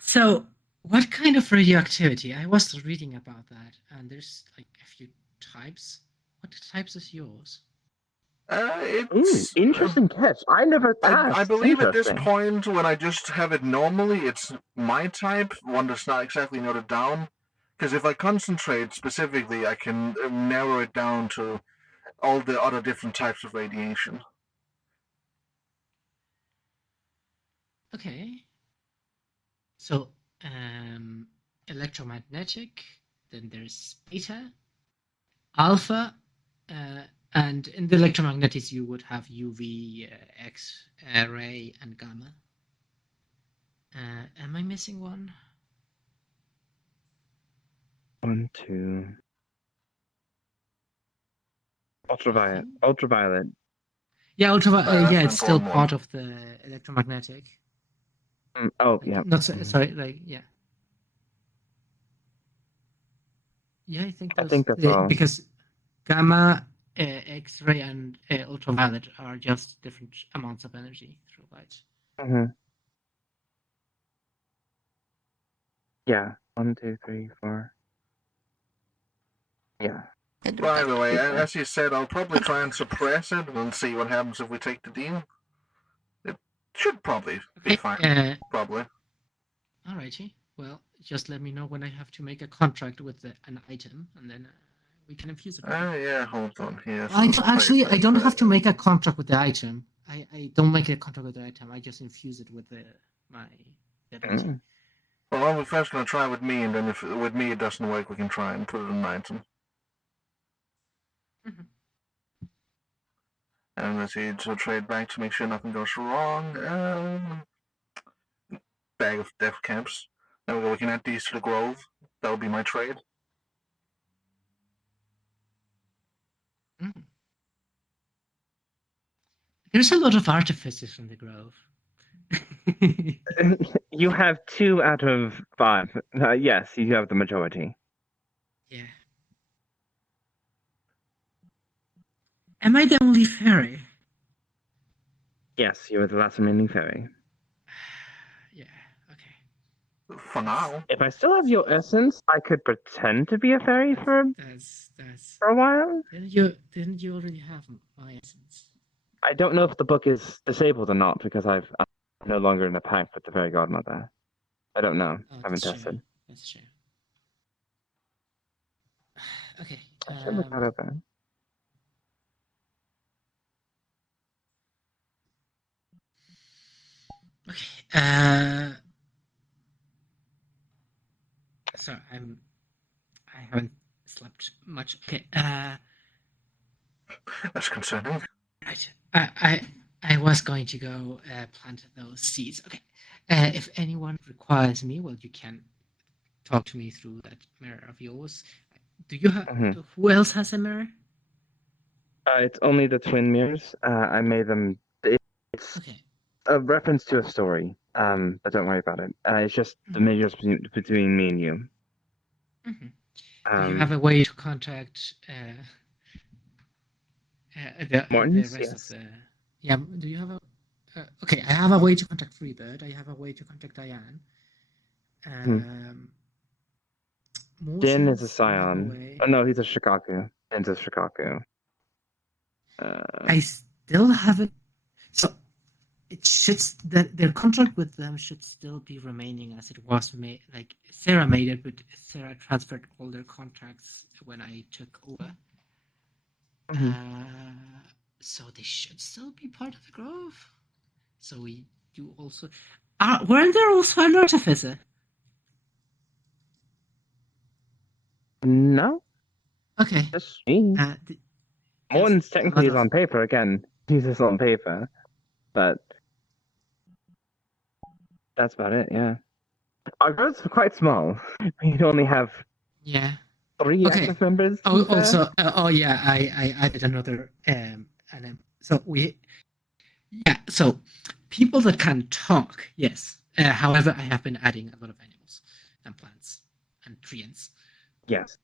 So, what kind of radioactivity? I was reading about that, and there's like a few types. What types is yours? It's interesting catch. I never asked. I believe at this point, when I just have it normally, it's my type, one that's not exactly noted down. Because if I concentrate specifically, I can narrow it down to all the other different types of radiation. Okay. So, electromagnetic, then there's beta, alpha, and in the electromagnetics you would have UV, X-ray, and gamma. Am I missing one? 1, 2. Ultraviolet. Ultraviolet. Yeah, ultraviolet. Yeah, it's still part of the electromagnetic. Yeah. Not sorry, like yeah. Yeah, I think that's all. because gamma, X-ray, and ultraviolet are just different amounts of energy through light. Yeah. 1, 2, 3, 4. Yeah. By the way, as you said, I'll probably try and suppress it and see what happens if we take the deal. It should probably be fine. Probably. Alrighty. Well, just let me know when I have to make a contract with an item, and then we can infuse it. Yeah, hold on here. Actually, I don't have to make a contract with the item. I don't make a contract with the item. I just infuse it with my ability. Well, we're first going to try with me, and then if with me it doesn't work, we can try and put it in an item. And let's see, to trade back to make sure nothing goes wrong. Bag of death camps. Then we're looking at these to the grove. That would be my trade. There's a lot of artificers in the grove. You have 2 out of 5. Yes, you have the majority. Yeah. Am I the only fairy? Yes, you are the last remaining fairy. Yeah, okay. For now. If I still have your essence, I could pretend to be a fairy for That's a while. didn't you already have my essence? I don't know if the book is disabled or not because I'm no longer in a pact with the fairy godmother. I don't know. Oh, I haven't that's true. tested. That's true. Okay. I should look that up. Okay. So I haven't slept much. Okay. That's concerning. Right. I was going to go plant those seeds. Okay. If anyone requires me, well, you can talk to me through that mirror of yours. Do you have? Who else has a mirror? It's only the twin mirrors. I made them. It's a reference to a story. But don't worry about it. It's just the mirrors between me and you. Do you have a way to contact the Mortons? rest Yes. of the? Yeah. Do you have a? Okay, I have a way to contact Freebird. I have a way to contact Diane. Din is a Morsels, I have a scion. way. Oh no, he's a Shikaku. Din's a Shikaku. I still haven't. So it should their contract with them should still be remaining as it was made. Like Sarah made it, but Sarah transferred all their contracts when I took over. So they should still be part of the Grove. So we do also. Weren't there also an artificer? No. Okay. Just me. Morton's technically is on paper again. He's just on paper, but that's about it. Yeah. Our group's quite small. We only have 3 active members. Oh, also, yeah, I added another so so people that can talk, yes. However, I have been adding a lot of animals and plants and treants. Yes.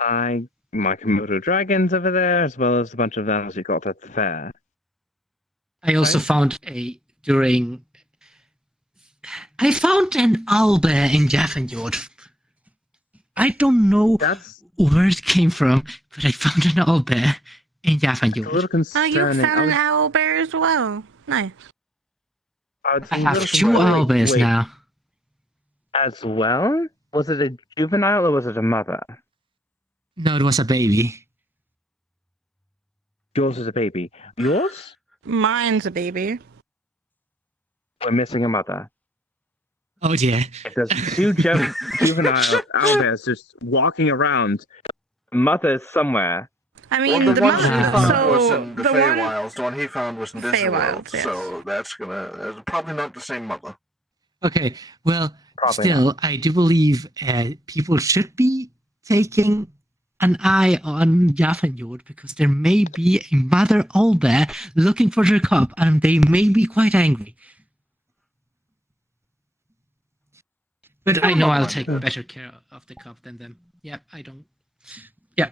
My Komodo dragons over there, as well as a bunch of animals you got at the fair. I also found I found an owlbear in Jaffenjord. I don't know where it came from, but I found an owlbear in Jaffenjord. Oh, you found an owl bear as well. Nice. I have 2 owlbears now. As well? Was it a juvenile or was it a mother? No, it was a baby. Yours is a baby. Yours? Mine's a baby. We're missing a mother. Oh dear. If there's 2 juvenile owlbears just walking around, the mother is somewhere. I mean, well, the one he mother. found was So in the the one. Feywilds. The one he found was in Disney World. Feywilds, yes. So that's probably not the same mother. Okay, well, Probably still, I do believe people should be taking an eye on Jaffenjord because there may be a mother owlbear looking for their cub, and they may be quite angry. But I know I'll take better care of the cub than them. Yeah, I don't. Yeah.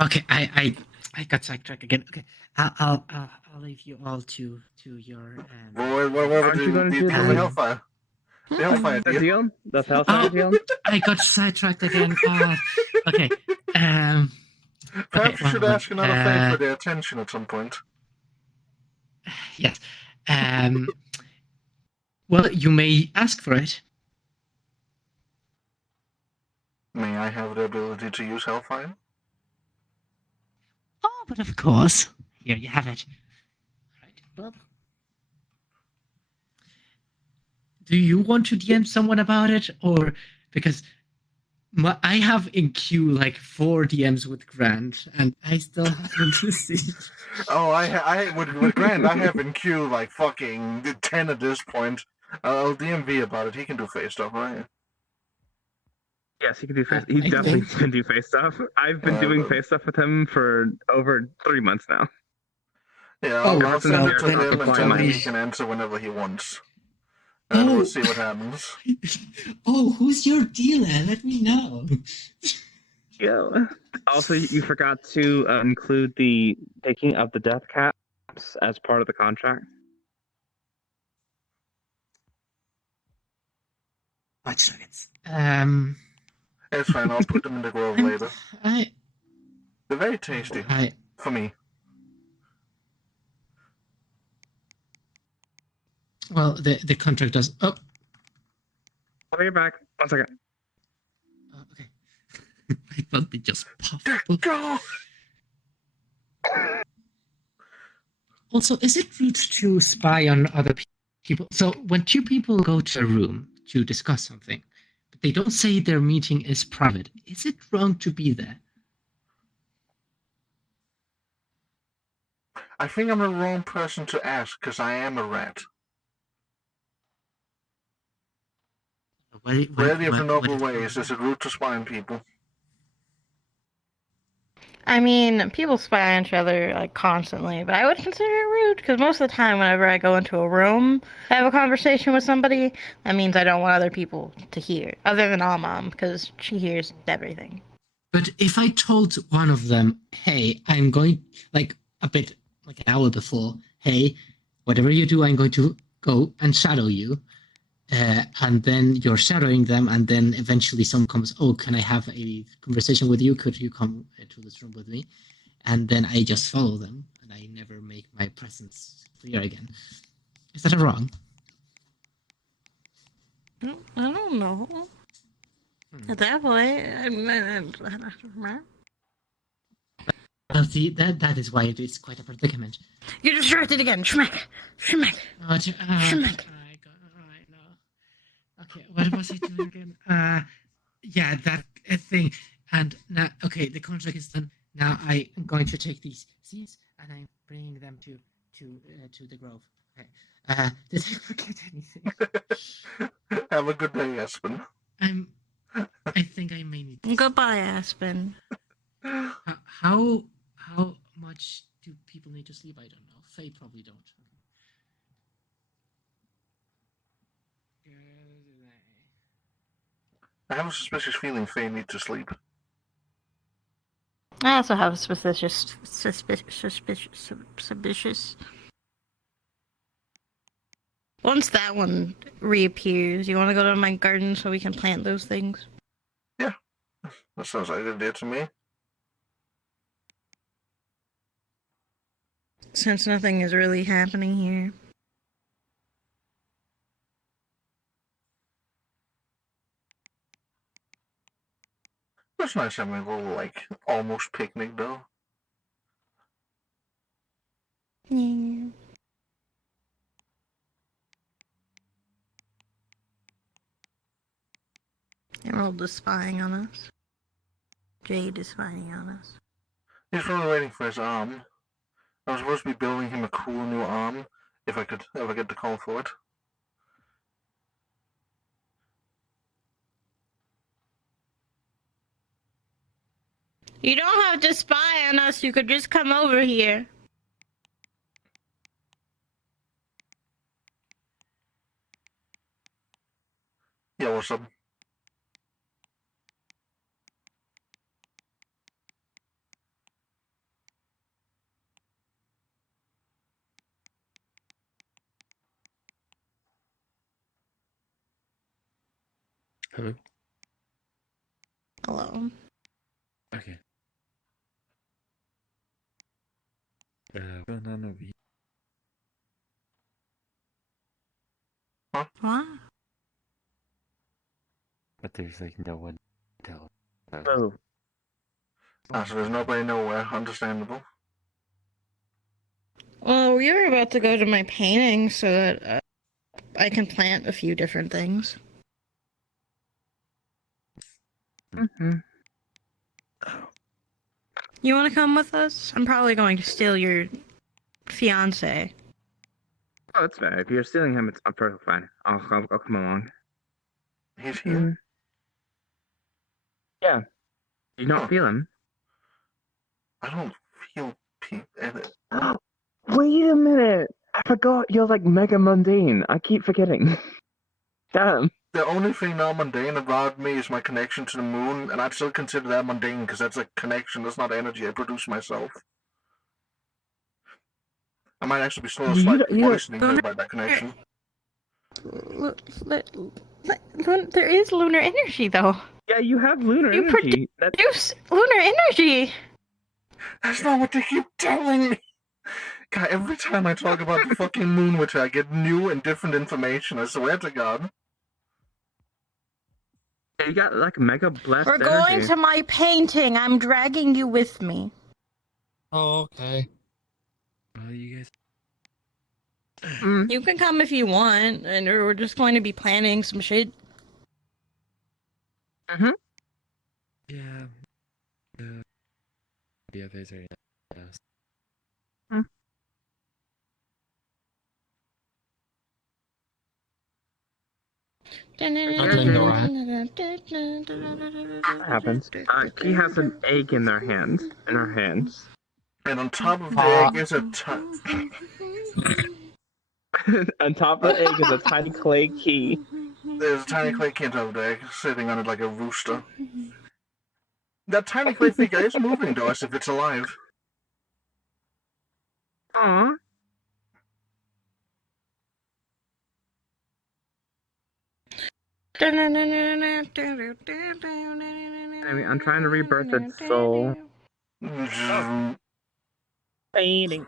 Okay, I got sidetracked again. Okay, I'll leave you all to your. What Aren't you going to do the Hellfire? The Hellfire deal? The Hellfire deal? I got sidetracked again. Okay. Perhaps you should ask another thing for their attention at some point. Yes. Well, you may ask for it. May I have the ability to use Hellfire? Oh, but of course. Here you have it. Right, Bob. Do you want to DM someone about it, or because I have in queue like 4 DMs with Grant, and I still haven't received. Oh, I with Grant, I have in queue like fucking 10 at this point. I'll DMV about it. He can do face stuff, right? Yes, he can do face. He definitely can do face stuff. I've been doing face stuff with him for over 3 months now. Yeah, I'll send it to him and tell him he can answer whenever he wants. And we'll see what happens. Oh, who's your dealer? Let me know. go. Also, you forgot to include the taking of the death caps as part of the contract. Fudge nuggets. It's fine. I'll put them in the grove later. They're very tasty. For me. Well, the contract does. Oh. I'll be back. 1 second. Okay. I thought they just popped. Go. Also, is it rude to spy on other people? So when two people go to a room to discuss something, but they don't say their meeting is private, is it wrong to be there? I think I'm the wrong person to ask because I am a rat. Rarely of the noble ways is it rude to spy on people. I mean, people spy on each other like constantly, but I would consider it rude because most of the time, whenever I go into a room, I have a conversation with somebody. That means I don't want other people to hear, other than Mom, because she hears everything. But if I told one of them, "Hey, I'm going," like a bit like an hour before, "Hey, whatever you do, I'm going to go and shadow you," and then you're shadowing them, and then eventually someone comes, "Oh, can I have a conversation with you? Could you come to this room with me?" And then I just follow them, and I never make my presence clear again. Is that wrong? I don't know. At that point, Well, see, that is why it is quite a predicament. you're distracted again. Schmack, schmack, schmack. Okay, what was I doing again? Yeah, that thing. And now, okay, the contract is done. Now I am going to take these seeds and I'm bringing them to the grove. Okay. Did I forget anything? Have a good day, Aspen. I think I may need to. Goodbye, Aspen. How much do people need to sleep? I don't know. Faye probably don't. I have a suspicious feeling Faye needs to sleep. I also have a suspicious. Once that one reappears, you want to go to my garden so we can plant those things? Yeah, that sounds like a good idea to me. Since nothing is really happening here. It's nice having a little, like, almost picnic, though. Yeah. Emerald is spying on us. Jade is spying on us. He's probably waiting for his arm. I was supposed to be building him a cool new arm, if I could ever get the call for it. You don't have to spy on us, you could just come over here. Yeah, what's up? Hello? Hello. Okay. Banana V. What? But there's like no one to tell. Oh. So there's nobody nowhere, understandable. Well, we were about to go to my painting so that I can plant a few different things. Mm-hmm. You want to come with us? I'm probably going to steal your fiance. Oh, that's fair. If you're stealing him, it's perfectly fine. I'll come along. He's here? Yeah. Do you not feel him? I don't feel Wait a minute! I forgot you're like mega mundane. I keep forgetting. Damn. The only thing not mundane about me is my connection to the moon, and I'd still consider that mundane because that's a connection, that's not energy I produce myself. I might actually be slightly poisoning her by that connection. There is lunar energy, though. Yeah, you have lunar You energy. produce lunar energy. That's not what they keep telling me. God, every time I talk about the fucking moon with her, I get new and different information. I swear to God. You got like mega blessed We're going energy. to my painting. I'm dragging you with me. Oh, okay. Well, you guys. You can come if you want, and we're just going to be planning some shit. Yeah. The others are yes. Nothing go right. What happens? Key has an egg in their hands. In her hands. And on top of the egg is a on top of the egg is a tiny clay key. There's a tiny clay key on top of the egg, sitting on it like a rooster. That tiny clay figure is moving to us if it's alive. Aww. I mean, I'm trying to rebirth its soul. Painting.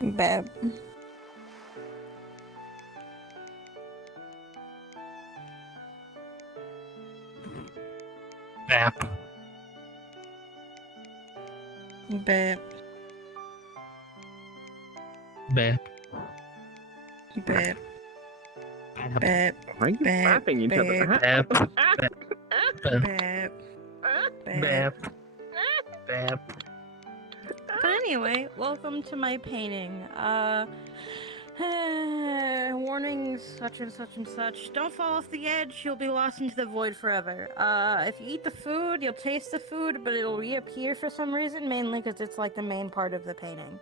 Bad. Bap. Bap. Bap. Bap. Bap. Why are you slapping each other? Bap. Bap. Bap. Bap. But anyway, welcome to my painting. Warnings, such and such and such. Don't fall off the edge, you'll be lost into the void forever. If you eat the food, you'll taste the food, but it'll reappear for some reason, mainly because it's like the main part of the painting.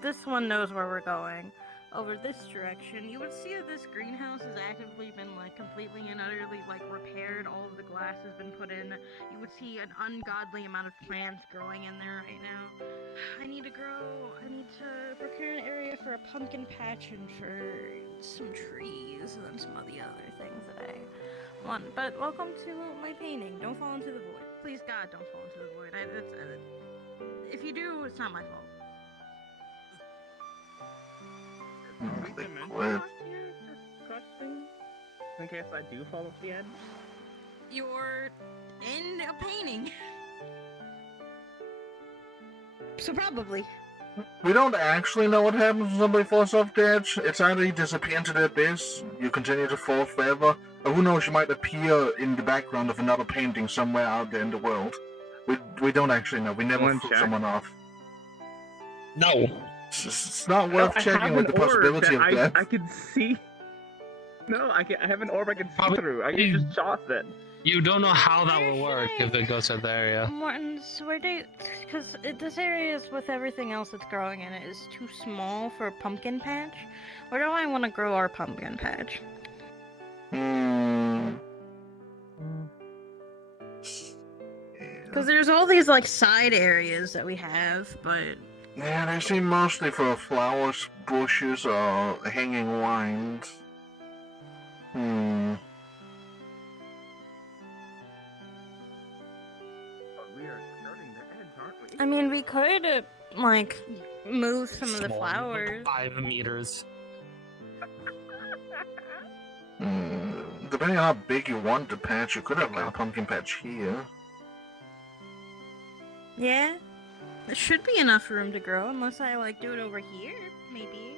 This one knows where we're going. Over this direction, you would see that this greenhouse has actively been like completely and utterly like repaired. All of the glass has been put in. You would see an ungodly amount of plants growing in there right now. I need to procure an area for a pumpkin patch and for some trees and some of the other things that I want. But welcome to my painting. Don't fall into the void. Please God, don't fall into the void. If you do, it's not my fault. In case I do fall off the edge. You're in a painting. So probably. We don't actually know what happens when somebody falls off the edge. It's either you disappear into the abyss, you continue to fall forever, or who knows, you might appear in the background of another painting somewhere out there in the world. We don't actually know. We never threw someone off. No. It's not worth checking with the possibility of death. I can see. No, I have an orb I can see through. I can just toss it. You don't know how that will work if it goes to the area. Martin, so where do because this area is with everything else that's growing in it is too small for a pumpkin patch. Where do I want to grow our pumpkin patch? Because there's all these like side areas that we have, but yeah, they seem mostly for flowers, bushes, or hanging vines. I mean, we could like move some of the Small, flowers. 5 meters. Depending on how big you want the patch, you could have like a pumpkin patch here. Yeah. There should be enough room to grow, unless I like do it over here, maybe.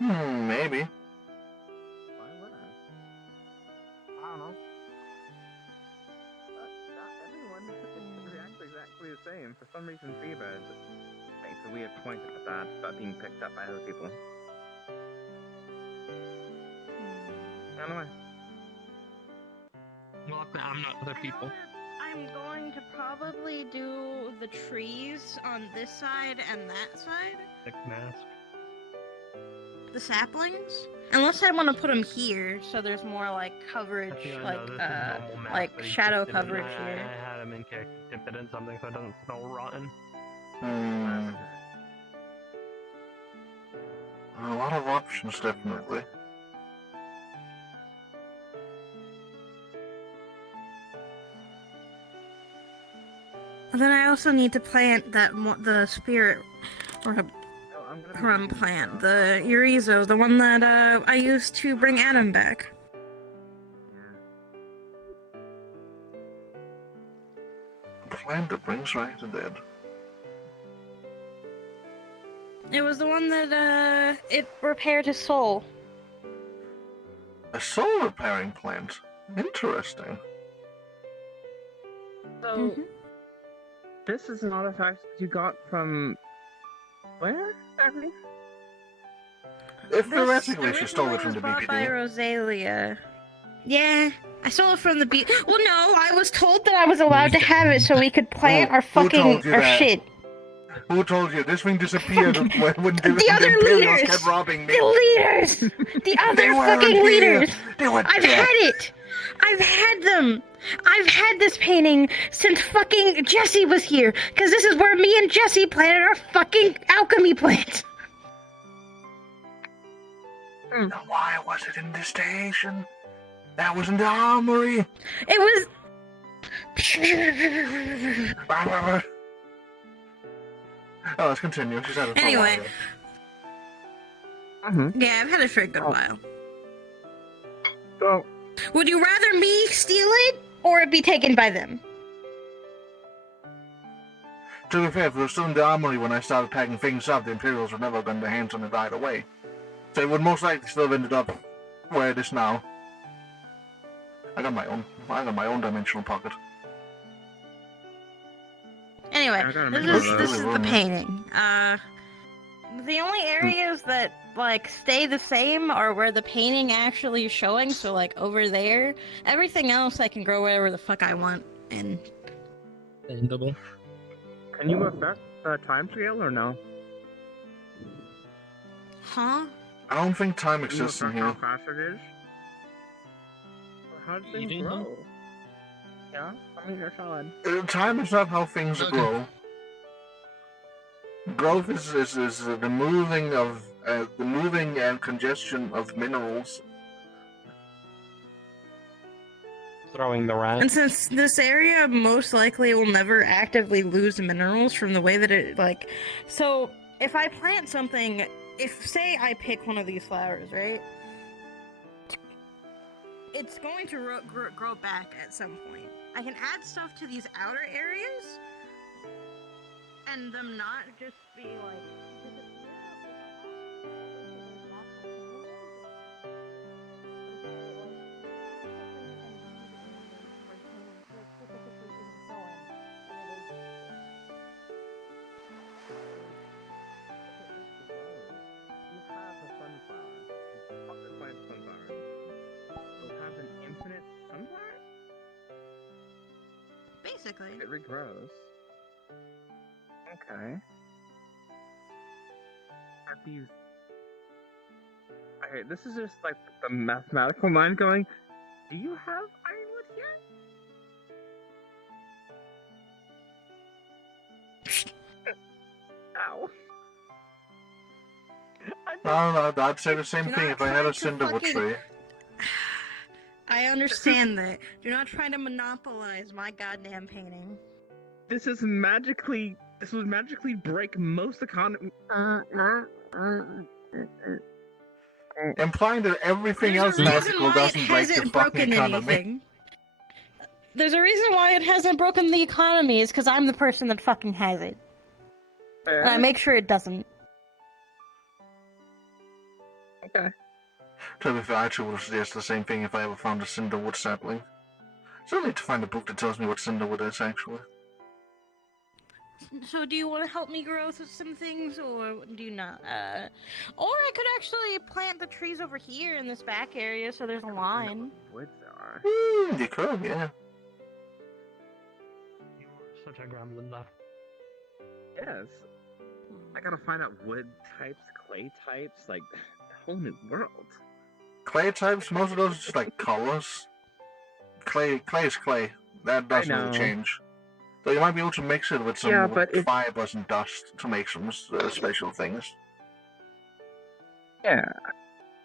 Maybe. Why would I? I don't know. Not everyone reacts exactly the same. For some reason, Freebird makes a weird point at that about being picked up by other people. I don't know why. Well, I'm not other people. I'm going to probably do the trees on this side and that side. Thick mask. The saplings? Unless I want to put them here, so there's more like coverage, like shadow coverage here. I had him in character, dip it in something so it doesn't smell rotten. A lot of options, definitely. And then I also need to plant the spirit plant, the Urizo, the one that I used to bring Adam back. The plant that brings right to dead. It was the one that it repaired his soul. A soul repairing plant. Interesting. So, this is an artifact you got from where, exactly? If theoretically she stole it from the Bought by BPD. Rosalia. Yeah, I stole it from the Well, no, I was told that I was allowed to have it so we could plant our Who told fucking you our that? shit. Who told you? This thing disappeared when the other Imperials leaders! kept robbing me. The leaders! The other weren't fucking here. leaders! They were I've dead. had it! I've had them! I've had this painting since fucking Jesse was here, because this is where me and Jesse planted our fucking alchemy plant. Now why was it in the station? That was in the armory. It was... Oh, let's continue. She's had it for Anyway. a while. Yeah, I've had it for a good while. So, would you rather me steal it, or it be taken by them? To be fair, if it was still in the armory when I started packing things up, the Imperials were never going to hands on it either way. So it would most likely still have ended up where it is now. I got my own dimensional pocket. Anyway, this is the painting. The only areas that like stay the same are where the painting actually is showing. So like over there, everything else I can grow wherever the fuck I want in. Double. Can you affect the time scale or no? Huh? I don't think time Can you exists in affect here. how fast it is? How do things Eating, huh? grow? Yeah, I mean you're solid. Time is not how things grow. Growth is the moving of the moving and congestion of minerals. Throwing the rat. And since this area most likely will never actively lose minerals from the way that it like, so if I plant something, if say I pick one of these flowers, right? It's going to grow back at some point. I can add stuff to these outer areas, and them not just be like. You have a sunflower. Pocket plant sunflower. You'll have an infinite sunflower? Basically. It regrows. Okay. Have these... Okay, this is just like the mathematical mind going, do you have ironwood here? Ow. I don't know, I'd say the same Do thing not if I had try a to cinderwood fucking- tree. I understand that. Do not try to monopolize my goddamn painting. This is magically This would magically break most economy. Implying that everything There's else a reason magical why it doesn't break the hasn't fucking broken economy. anything. There's a reason why it hasn't broken the economy. Is because I'm the person that fucking has it. And I make sure it doesn't. Okay. To be fair, I actually would suggest the same thing if I ever found a cinderwood sapling. So I need to find a book that tells me what cinderwood is, actually. So do you want to help me grow some things, or do you not? Or I could actually plant the trees over here in this back area, so there's a line. Woods are. You could, yeah. Such a gremlin, though. Yes. I gotta find out wood types, clay types, like the whole new world. Clay types, most of those are just like colors. Clay is clay. That doesn't really know. change. So you might be able to mix it with some Yeah, but it- fibers and dust to make some special things. Yeah.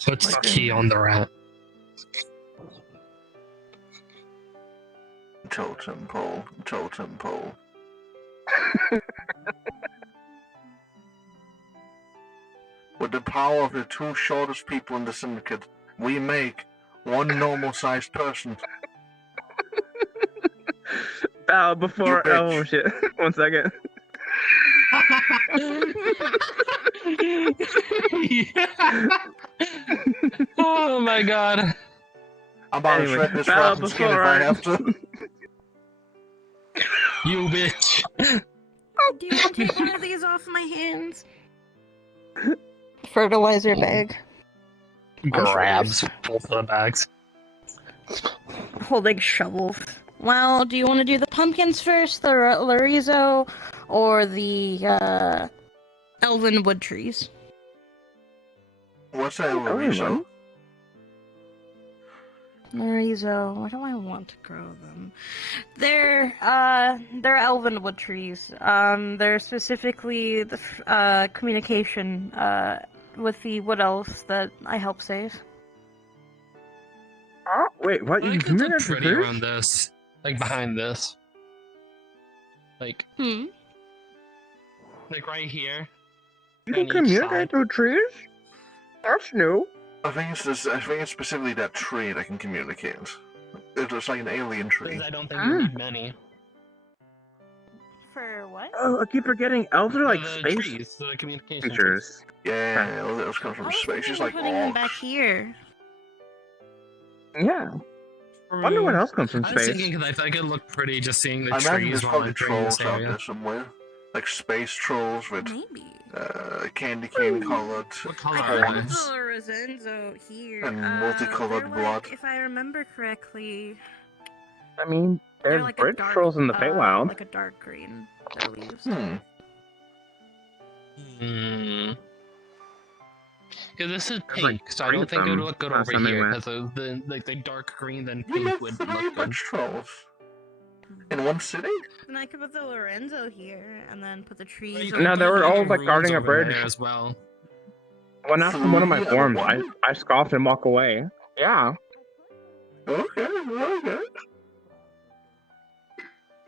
Puts the key on the rat. Totem pole, totem pole. With the power of the two shortest people in the syndicate, we make one normal-sized person. Bow before. You bitch. Oh shit! 1 second. Oh my god. I'm about to shred this rotten skin if I have to. You bitch. Do you want to take one of these off my hands? Fertilizer bag. Grabs both of the bags. Holding shovels. Well, do you want to do the pumpkins first, the Larizo, or the elven wood trees? What's that, Larizo? Larizo, why do I want to grow them? They're elven wood trees. They're specifically the communication with the wood elves that I help save. Oh, wait, what? I You could can look pretty around this. Like behind this. Like like right here. You can communicate through trees? That's new. I think it's specifically that tree that can communicate. It's like an alien tree. Because I don't think you need many. For what? Oh, I keep forgetting. Elves are like The space trees, the communication creatures. Yeah, those come from space. Just like Putting them orcs. back here. Yeah. Wonder what else comes from I was space. thinking because I think it looked pretty just seeing the I imagine trees there's while probably entering this trolls out area. there somewhere. Like space trolls with candy cane colored horns Lorenzo here. and multicolored they're blood. like, if I remember correctly, I mean, they're there's like a bridge dark, trolls in the Feywild. like a dark green. Their leaves. Because this is There's, like, pink, so I don't think it would look good last over time I here. went. Because the dark green then You pink met would 3 look good. bridge trolls in one city? And I could put the Lorenzo here, and then put the trees. No, they were all like Runes guarding a over bridge. there as well. When asked in one of my Yeah, forums, what? I scoffed and walk away. Yeah. Okay, okay.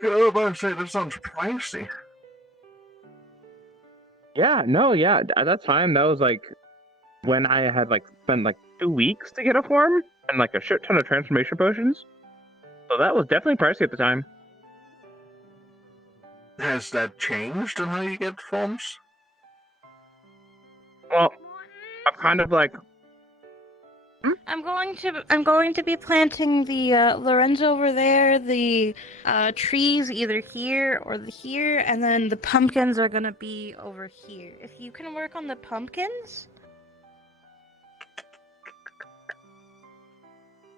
Yeah, I was about to say, that sounds pricey. Yeah, no, yeah. At that time, that was like when I had like spent like 2 weeks to get a form and like a shit ton of transformation potions. So that was definitely pricey at the time. Has that changed on how you get forms? Well, I'm kind of like I'm going to be planting the Lorenzo over there, the trees either here or here, and then the pumpkins are gonna be over here. If you can work on the pumpkins,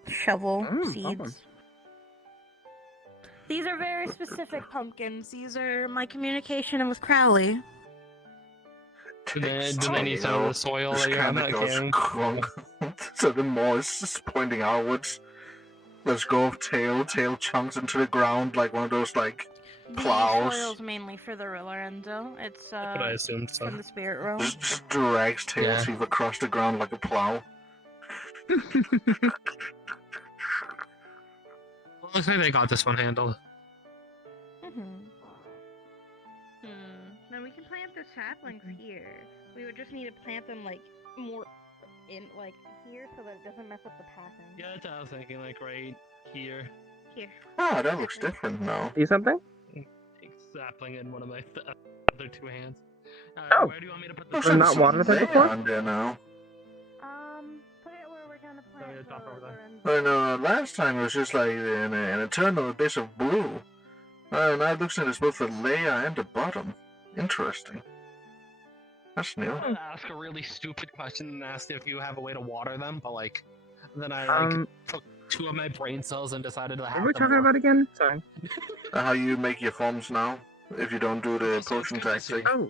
shovel seeds. pumpkins. These are very specific pumpkins. These are my communication with Crowley. Do they need some of the soil This that you're kinda not goes carrying? crunk. So the more is just pointing outwards. Let's go tail chunks into the ground like one of those like The plows. soil's mainly for the Lorenzo. It's But I assumed so. from the spirit realm. Just drags tail teeth across the ground like a plow. Well, looks like they got this one handled. Hmm. the saplings here. We would just need to plant them like more in like here so that it doesn't mess up the pattern. Yeah, that's what I was thinking, like right here. Here. Ah, that looks different now. See something? Take sapling in one of my other two hands. Oh. Where do you want me to put Looks this? like not water something them before? on there now. Put it where we're gonna plant top over there. I know, last time it was just like an eternal abyss of blue. Now it looks like it's both the layer and the bottom. Interesting. That's new. I'm gonna ask a really stupid question and ask if you have a way to water them, but like, then I like took 2 of my brain cells and decided to have What are we them talking work. about again? Sorry. How you make your forms now, if you don't do the potion tactic. Oh.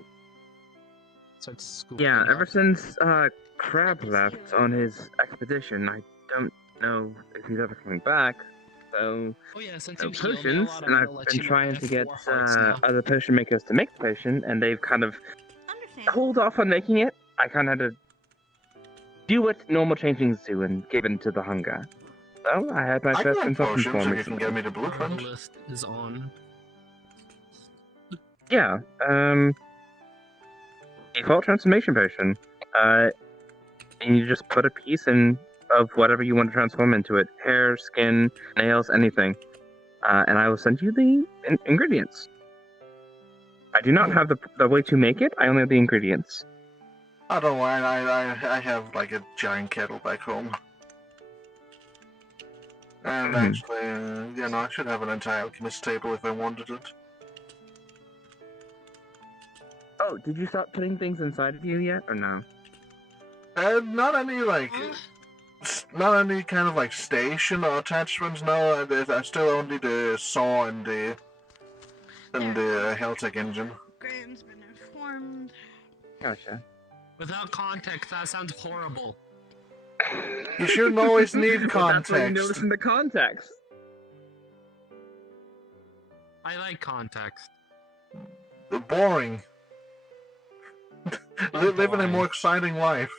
So it's scooping Yeah, it ever up. since Crab left on his expedition, I don't know if he's ever coming back. So, Oh yeah, since no you healed me a potions, lot, and I'm I've gonna let been you know I trying have to get 4 hearts now. other potion makers to make the potion, and they've kind of hold off on making it. I kind of had to do what normal changelings do and give in to the hunger. So I had my I first got consultant potions for if you can get me the Our blueprint. list is on. Yeah. Default transformation potion. And you just put a piece in of whatever you want to transform into it: hair, skin, nails, anything. And I will send you the ingredients. I do not have the way to make it. I only have the ingredients. I don't mind, I have like a giant kettle back home. And actually, I should have an entire alchemist table if I wanted it. Oh, did you start putting things inside of you yet, or no? Not any like, not any kind of like station or attachments. No, I still only the saw and the Helltech engine. Graham's been informed. Gotcha. Without context, that sounds horrible. You shouldn't always need That's why you context. notice in the context. I like context. Boring. Living a more exciting life.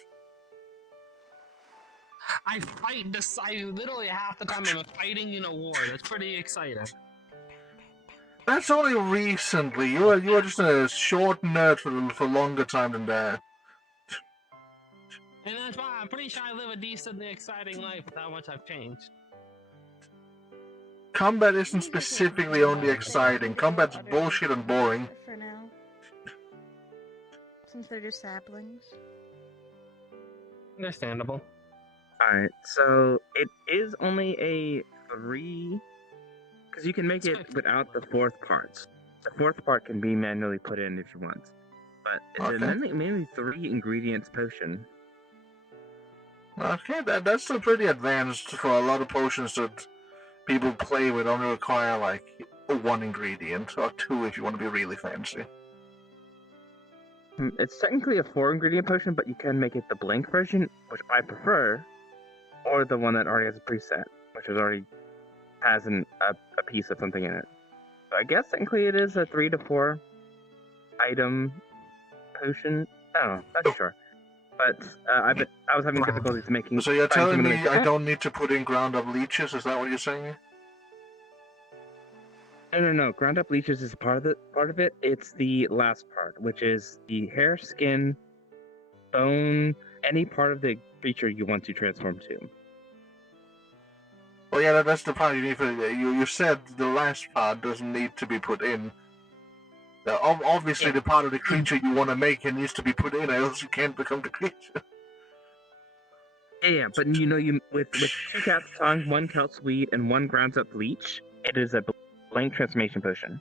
I fight this. I literally half the time I'm fighting in a war. That's pretty exciting. That's only recently. You are just a short nerd for longer time than that. And that's why I'm pretty sure I live a decently exciting life with how much I've changed. Combat isn't specifically only exciting. Combat's bullshit and boring. For now. Since they're just saplings. Understandable. Alright, so it is only a 3... Because you can make it without the 4th parts. The 4th part can be manually put in if you want. But it's a mainly 3 ingredients potion. Okay, that's still pretty advanced for a lot of potions that people play with. Only require like 1 ingredient, or 2 if you want to be really fancy. It's technically a 4 ingredient potion, but you can make it the blank version, which I prefer, or the one that already has a preset, which has a piece of something in it. So I guess technically it is a 3 to 4 item potion. I don't know, not too sure. But I was having difficulties making. So you're telling me I don't. don't need to put in ground up leeches? Is that what you're saying? No. Ground up leeches is part of it. It's the last part, which is the hair, skin, bone, any part of the creature you want to transform to. Well, yeah, that's the part you need for. You said the last part doesn't need to be put in. Obviously, the part of the creature you want to make it needs to be put in, or else you can't become the creature. Yeah, but with 2 cats tongue, 1 Celt's weed, and 1 ground up leech, it is a blank transformation potion.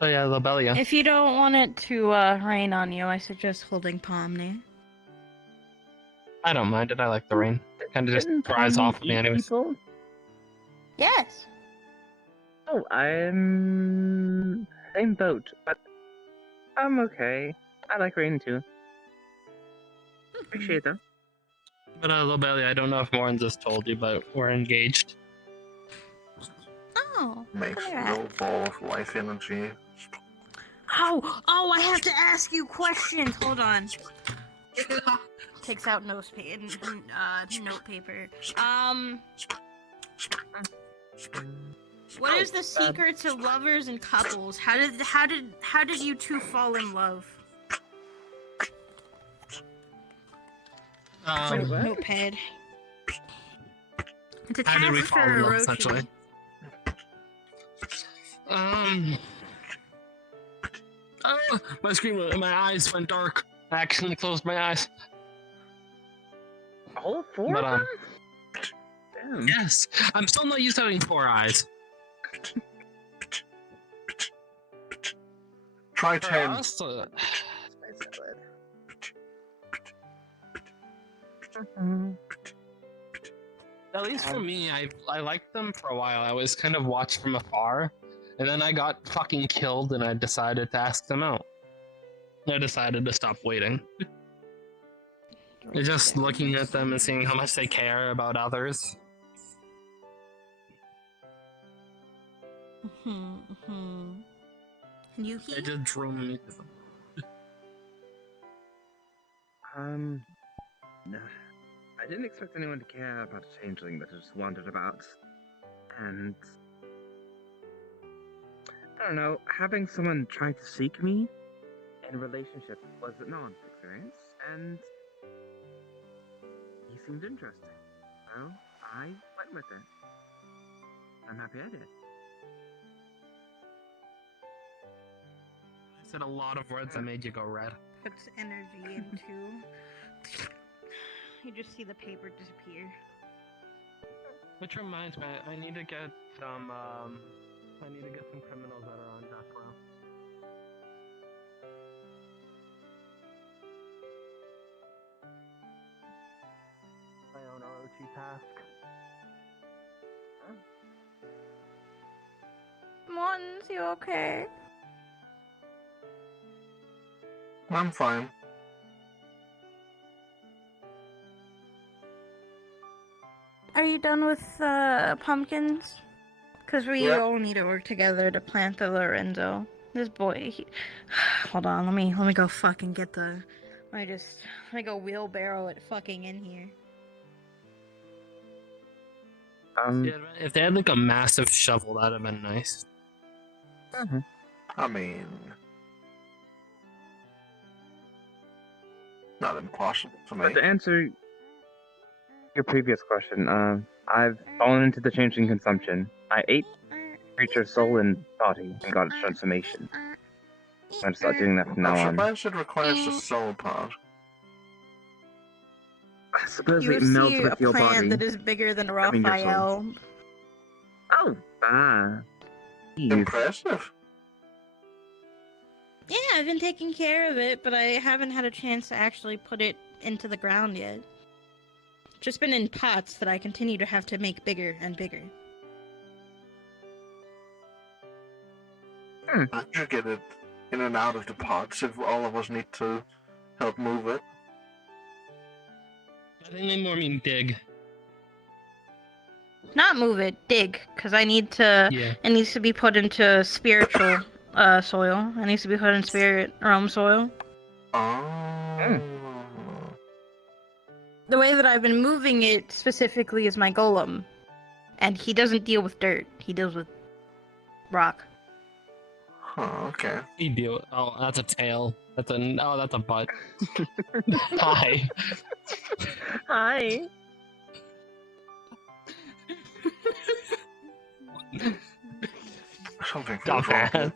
Oh yeah, Lobelia. If you don't want it to rain on you, I suggest holding Pomni. I don't mind it. I like the rain. It kind of just dries off me anyways. People? Yes. Oh, I'm same boat, but I'm okay. I like rain too. Appreciate that. But Lobelia, I don't know if Morin just told you, but we're engaged. Oh. Makes no ball of life energy. Oh, I have to ask you questions. Hold on. Takes out note paper. What is the secret to lovers and couples? How did you two fall in love? Wait, what? Notepad. It's a How did we task fall in for love, Orochi. essentially? My screen, my eyes went dark. I accidentally closed my eyes. All four But, of them? Damn. Yes, I'm still not used to having 4 eyes. Try 10. At least for me, I liked them for a while. I was kind of watched from afar, and then I got fucking killed, and I decided to ask them out. I decided to stop waiting. Just looking at them and seeing how much they care about others. It just drew me to them. No. I didn't expect anyone to care about a changeling that just wandered about. And I don't know, having someone try to seek me in a relationship was a non-experience, and he seemed interesting. So I went with it. I'm happy I did. I said a lot of words that made you go red. Puts energy into. You just see the paper disappear. Which reminds me, I need to get some. I need to get some criminals that are on death row. My own Orochi task. Mortons, you okay? I'm fine. Are you done with pumpkins? Because we Yep. all need to work together to plant the Lorenzo. This boy, hold on, let me go fucking get the. Let me go wheelbarrow it fucking in here. Yeah, if they had like a massive shovel, that'd have been nice. I mean, not impossible to But me. to answer your previous question, I've fallen into the changing consumption. I ate creature's soul and body and got its transformation. I'm start doing that from now on. Why should requires the soul part? I suppose You it melts see with a your plant body. that is bigger than I mean your soul. Raphael. Oh, Impressive. Yeah, I've been taking care of it, but I haven't had a chance to actually put it into the ground yet. Just been in pots that I continue to have to make bigger and bigger. I should get it in and out of the pots if all of us need to help move it. I think they more mean dig. Not move it, dig, because I need to. Yeah. It needs to be put into spiritual soil. It needs to be put in spirit realm soil. Oh. The way that I've been moving it specifically is my golem, and he doesn't deal with dirt. He deals with rock. Oh, okay. You deal. Oh, that's a tail. That's a butt. Hi. Hi. Something feels wrong. Dumbass.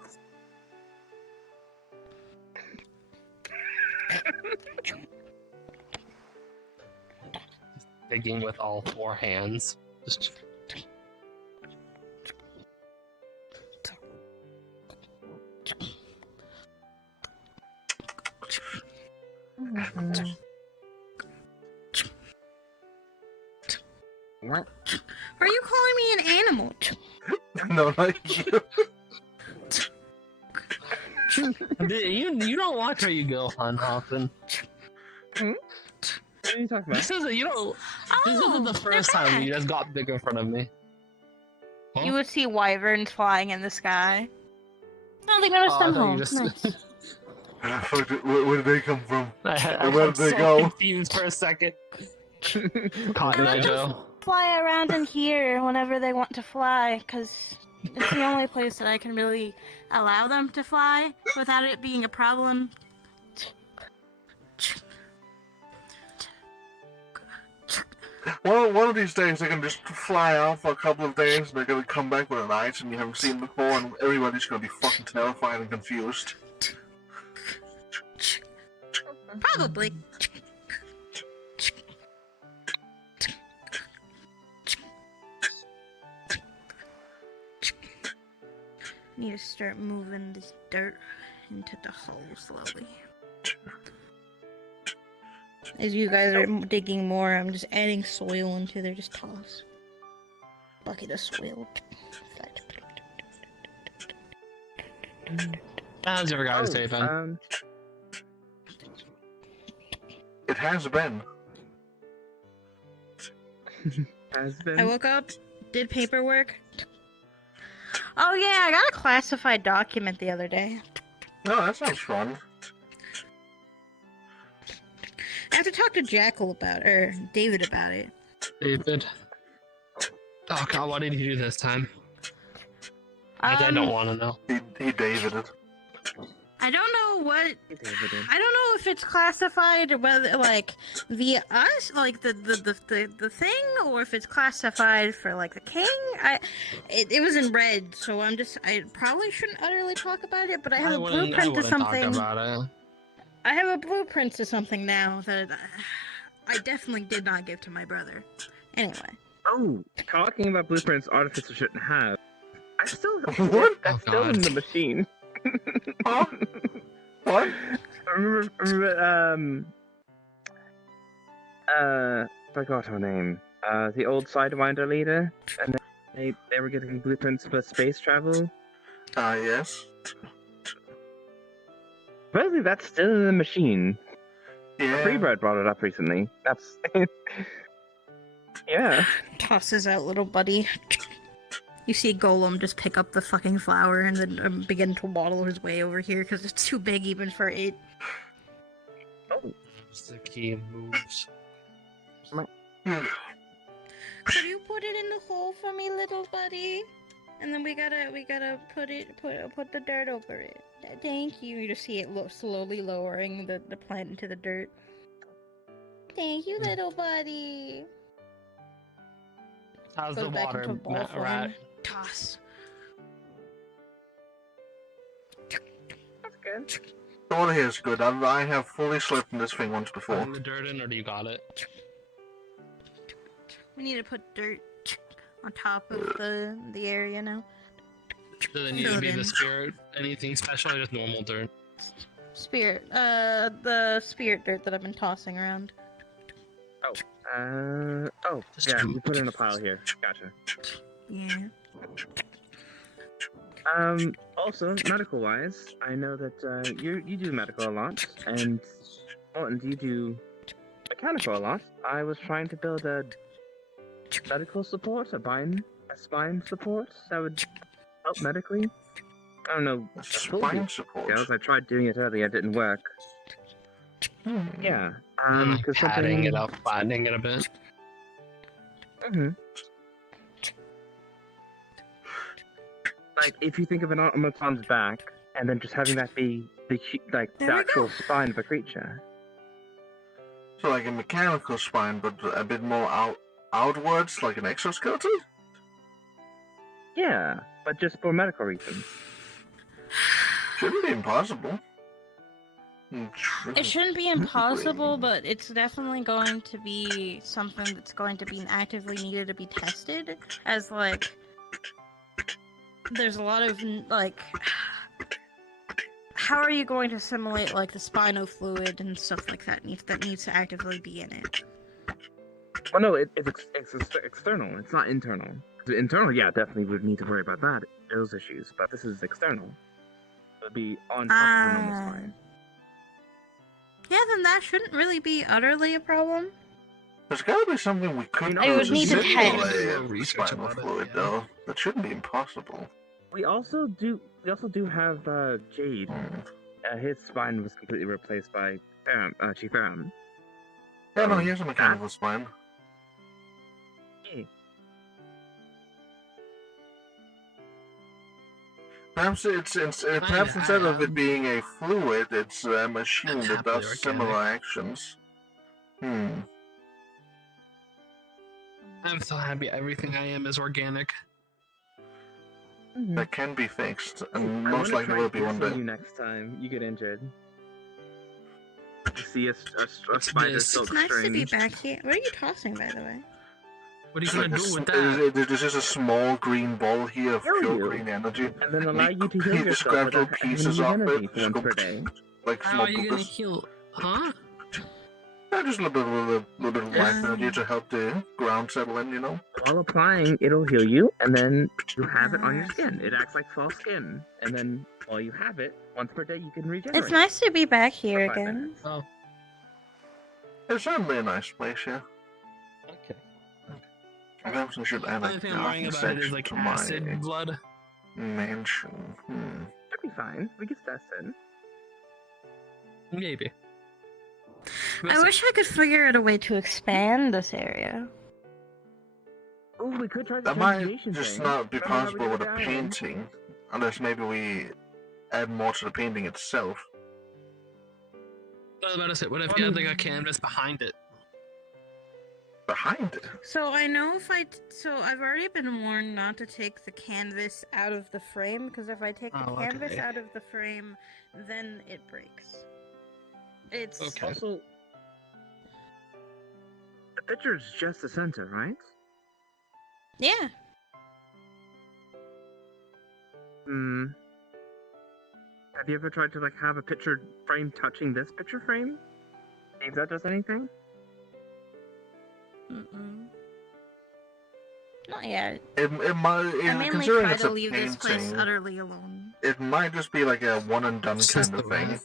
Digging with all 4 hands. Just. What? Are you calling me an animal? No, not you. You don't watch where you go, often. What are you talking about? This isn't the first time you just got big in front of me. Huh? You would see wyverns flying in the sky. Oh, they noticed I'm home. Nice. Where did they come from? I Where was did they so go? confused for a second. Cotton They Eye just Joe. fly around in here whenever they want to fly, because It's the only place that I can really allow them to fly without it being a problem. Well, one of these days they're gonna just fly out for a couple of days and they're gonna come back with an item you haven't seen before and everybody's gonna be fucking terrified and confused. Probably. Need to start moving this dirt into the hole slowly. As you guys are digging more, I'm just adding soil into there. Just toss. Bucket of soil. How's your guys' day been? It has been. I woke up, did paperwork. Oh yeah, I got a classified document the other day. No, that sounds fun. I have to talk to Jackal about, or David about it. David. Oh god, what did he do this time? I don't want to know. He Davided. I don't know what. I don't know if it's classified whether like via us, like the thing, or if it's classified for like the king. It was in red, so I probably shouldn't utterly talk about it. But I have a blueprint to something. I have a blueprint to something now that I definitely did not give to my brother. Anyway. Oh, talking about blueprints artificers shouldn't have. I still what? That's still in the machine. Huh? What? Remember, forgot her name. The old Sidewinder leader, and they were getting blueprints for space travel. Yes. Apparently, that's still in the machine. Yeah. Freebird brought it up recently. That's yeah. Tosses out little buddy. You see Golem just pick up the fucking flower and then begin to waddle his way over here because it's too big even for it. Oh. The key moves. Could you put it in the hole for me, little buddy? And then we gotta put the dirt over it. Thank you. You just see it slowly lowering the plant into the dirt. Thank you, little buddy. How's Goes the back water, into ball Matt form. Rat? Toss. That's good. The water here is good. I have fully slept in this thing once before. Putting the dirt in, or do you got it? We need to put dirt on top of the area now. Does it need Fill to it be the in. spirit? Anything special, or just normal dirt? Spirit. The spirit dirt that I've been tossing around. Yeah, you put it in a pile here. Gotcha. Yeah. Also, medical-wise, I know that you do medical a lot, and you do mechanical a lot. I was trying to build a medical support, a spine support that would help medically. I don't know. Spine support? I tried doing it earlier, it didn't work. Yeah. Because Padding it up, flattening it a bit. Like, if you think of an automaton's back, and then just having that be the actual spine of a creature. So like a mechanical spine, but a bit more outwards, like an exoskeleton? Yeah, but just for medical reasons. Shouldn't be impossible. It shouldn't be impossible, but it's definitely going to be something that's going to be actively needed to be tested. As like, there's a lot of like, how are you going to simulate like the spinal fluid and stuff like that needs to actively be in it? Well, no, it's external. It's not internal. Internal, yeah, definitely would need to worry about those issues. But this is external. It would be on top of the normal spine. Yeah, then that shouldn't really be utterly a problem. There's gotta be something we could I would need to test. Spinal fluid, though. That shouldn't be impossible. We also do have Jade. His spine was completely replaced by Chief Aram. Yeah, no, he has a mechanical spine. Perhaps perhaps instead of it being a fluid, it's a machine that happily does similar actions. I'm so happy everything I am is organic. That can be fixed, and I most wanna likely try will be one dissing day. you next time you get injured. To see a spider this? silk It's nice to be string. back here. What are you tossing, by the way? What are you It's gonna like do with that? There's just a small green ball here of Heal pure you. green energy. And then allow you to heal You just yourself grab without little having to pieces use off energy it, for once per day. like How small are you gonna bloopers. heal? Huh? Yeah, just a little bit of life energy to help the ground settle in, you know? While applying, it'll heal you, and then you have it on your skin. It acts like false skin. And then while you have it, once per day you can regenerate. It's nice to be back here For 5 again. minutes. Oh. It's certainly a nice place, yeah. Okay. Perhaps I should add Only a thing I'm worrying about it is section like to acid my blood. mansion. Should be fine. We can test it. Maybe. I wish I could figure out a way to expand this area. Oh, we could try the That might transmutation just thing. not be Remember how we possible did with the a iron? painting, unless maybe we add more to the painting itself. I was about to say, what if you had like a canvas behind it? Behind it? So I know so I've already been warned not to take the canvas out of the frame, because if I take the Oh, canvas okay. out of the frame, then it breaks. It's Okay. Also, the picture's just the center, right? Yeah. Have you ever tried to like have a picture frame touching this picture frame? See if that does anything? Mm-mm. Not yet. It might, I mainly considering try it's to a leave this place painting, utterly alone. it might just be like a one and done It's kind just of the thing. rat.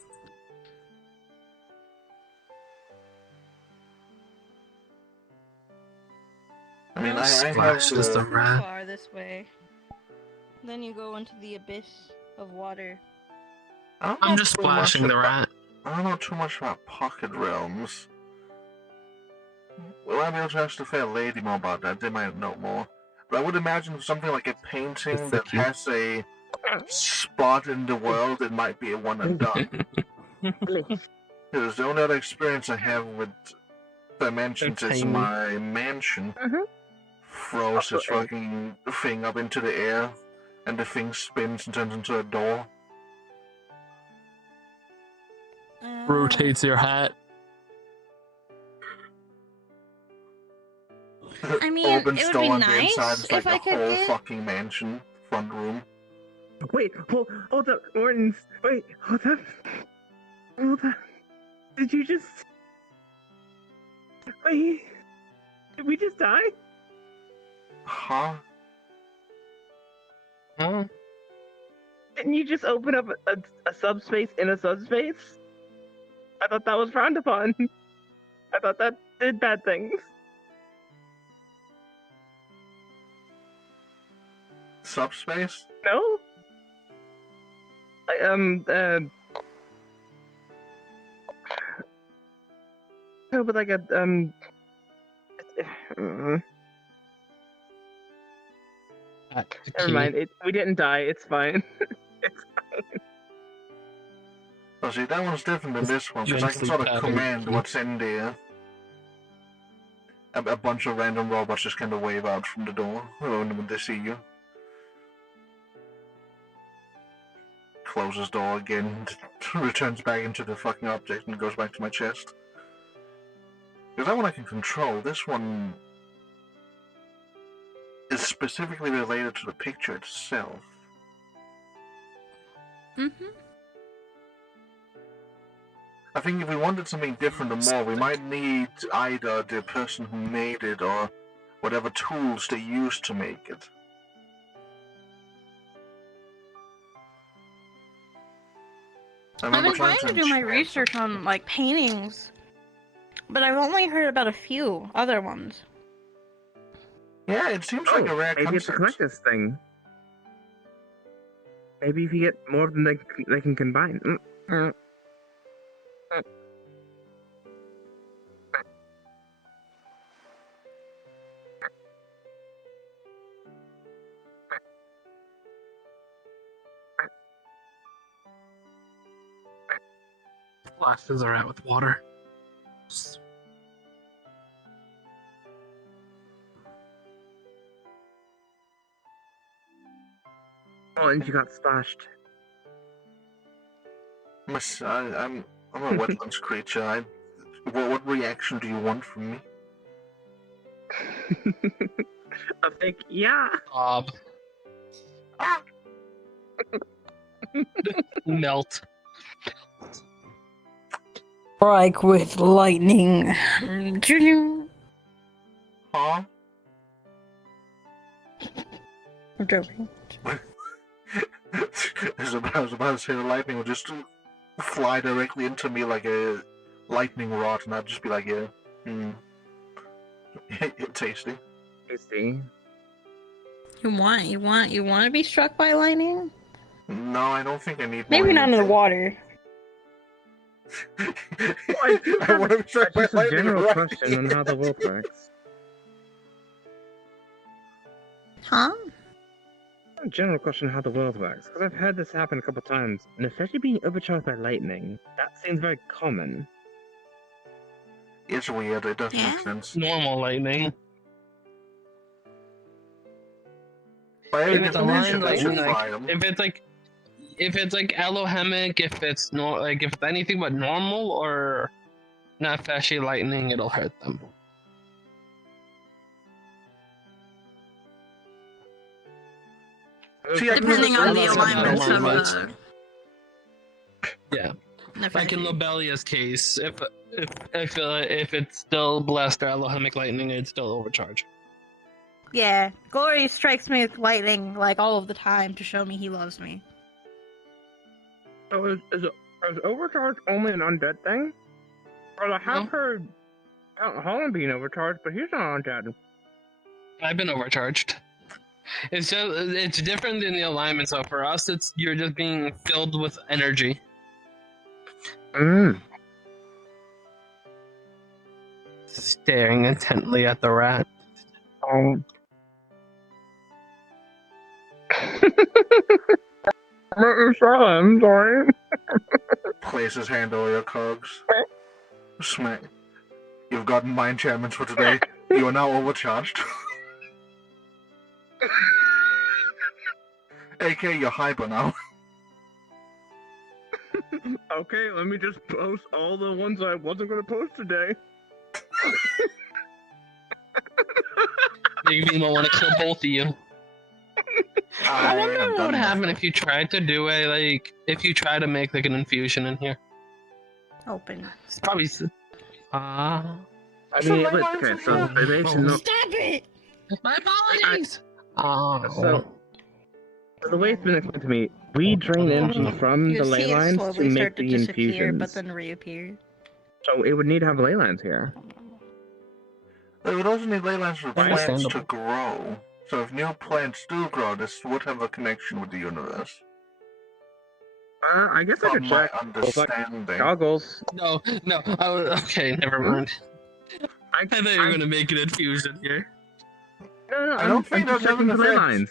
I mean, I have Splash is the the... rat. Far this way. Then you go into the abyss of water. I don't I'm know just too much splashing the about- rat. I don't know too much about pocket realms. Will I be able to ask the fair lady more about that? They might know more. But I would imagine something like a painting that has a spot in the world, it might be a one and done. Because the only other experience I have with dimensions is tiny. my mansion throws its fucking thing up into the air, and the thing spins and turns into a door. Rotates your hat. I mean, Opens it would door be on the inside, nice it's like if I a could whole get. fucking mansion front room. Wait, hold up, Mortons. Wait, hold up. Hold up. Did you just... Wait, did we just die? Huh? Huh? Didn't you just open up a subspace in a subspace? I thought that was frowned upon. I thought that did bad things. Subspace? No? No, but like a, Never mind, we didn't die, it's fine. It's fine. Oh, see, that one's different than this one, because I can Gently sort of paddle command key. what's in there. A bunch of random robots just kind of wave out from the door when they see you. Closes door again, returns back into the fucking object, and goes back to my chest. Because that one I can control. This one is specifically related to the picture itself. Mm-hmm. I think if we wanted something different and more, we might need either the person who made it or whatever tools they used to make it. I've been trying to do my research on like paintings, but I've only heard about a few other ones. Yeah, it seems like a rare maybe it's a concept. collector's thing. Maybe if you get more than they can combine. splashes are at with water. Oh, and you got splashed. I'm a wetlands creature. What reaction do you want from me? I think, yeah. Bob. Melt. Strike with lightning. Huh? I'm joking. I was about to say the lightning would just fly directly into me like a lightning rod, and I'd just be like, yeah, tasty. Tasty. You want to be struck by lightning? No, I don't think I need. Maybe not in the water. I want to be struck by Just a lightning. general Right? question on how the world works. Huh? A general question on how the world works, because I've had this happen a couple times, and especially being overcharged by lightning. That seems very common. It's weird. It doesn't make sense. Normal lightning. By If every it's definition, aligned that should lightning, fly like, them. if it's like alohemic, if it's if it's anything but normal or not fashy lightning, it'll hurt them. See, Depending on the alignments of the... Yeah. Like in Lobelia's case, if it's still blessed or alohemic lightning, it'd still overcharge. Yeah, Glory strikes me with lightning like all of the time to show me he loves me. So is overcharge only an undead thing? Well, I have heard Holland being overcharged, but he's not undead. I've been overcharged. It's different in the alignment. So for us, you're just being filled with energy. Staring intently at the rat. Oh. I'm sorry. Place his hand over your cogs. Smack. You've gotten my enchantments for today. You are now overcharged. AK, you're hyper now. Okay, let me just post all the ones I wasn't gonna post today. Maybe you might want to kill both of you. I wonder what would happen if you tried to do if you try to make like an infusion in here. Open. It's probably. I mean, okay, so they mentioned no. Stop it! My apologies! So the way it's been explained to me, we drain energy from You the see ley it lines to slowly make start to the disappear, infusions. but then reappear. So it would need to have ley lines here. They would also need ley lines for plants to Understandable. grow. So if new plants do grow, this would have a connection with the universe. I guess I From could my check. understanding. Goggles. No. Okay, never mind. I thought you were gonna make an infusion here. No, I don't think I'm that's having checking the ley effects. lines.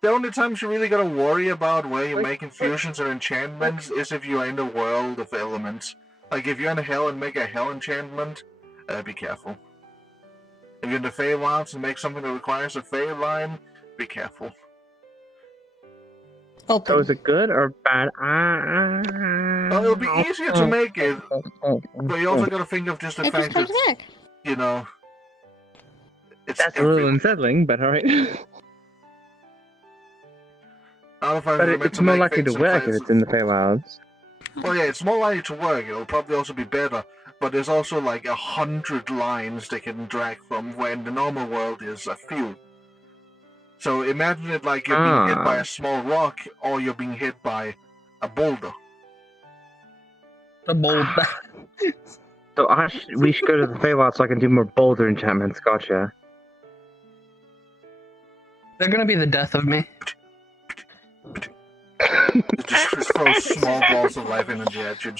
The only times you really gotta worry about where you make infusions or enchantments is if you are in the world of elements. Like if you're in hell and make a hell enchantment, be careful. If you're in the Fey Wilds and make something that requires a Fey line, be careful. So is it good or bad? Well, it'll be easier to make it, but you also gotta think of just the It just fact comes that, back. you know, it's That's a little unsettling, but alright. But it's more likely to work if it's in the Feywilds. Well, yeah, it's more likely to work. It'll probably also be better. But there's also like 100 lines they can drag from, where in the normal world is a few. So imagine it like you're being hit by a small rock, or you're being hit by a boulder. A boulder. So we should go to the Feywild so I can do more boulder enchantments. Gotcha. They're gonna be the death of me. Just throw small balls of life energy at you.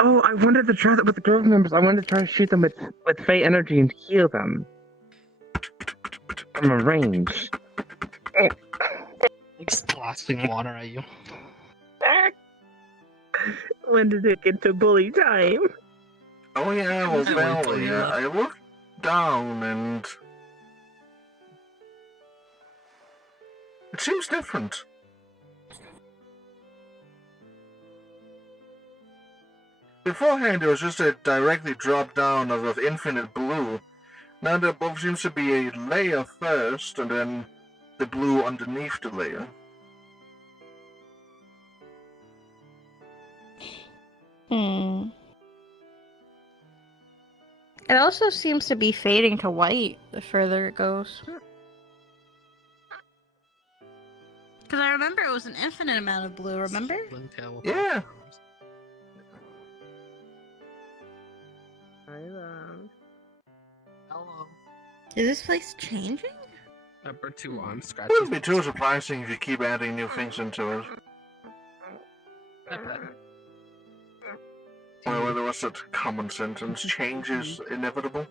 Oh, I wanted to try that with the girl members. I wanted to try to shoot them with Fey energy and heal them from a range. Splash. blasting water at you. When did it get to bully time? Oh yeah, well, I went Valley, bully I looked down and it seems different. Beforehand, it was just a directly drop down of infinite blue. Now there both seems to be a layer first, and then the blue underneath the layer. Hmm. It also seems to be fading to white the further it goes. Because I remember it was an infinite amount of blue, remember? Yeah. Hello. Is this place changing? Number 2 arm It scratches. wouldn't be too surprising if you keep adding new things into it. Well, there was that common sentence, change is inevitable.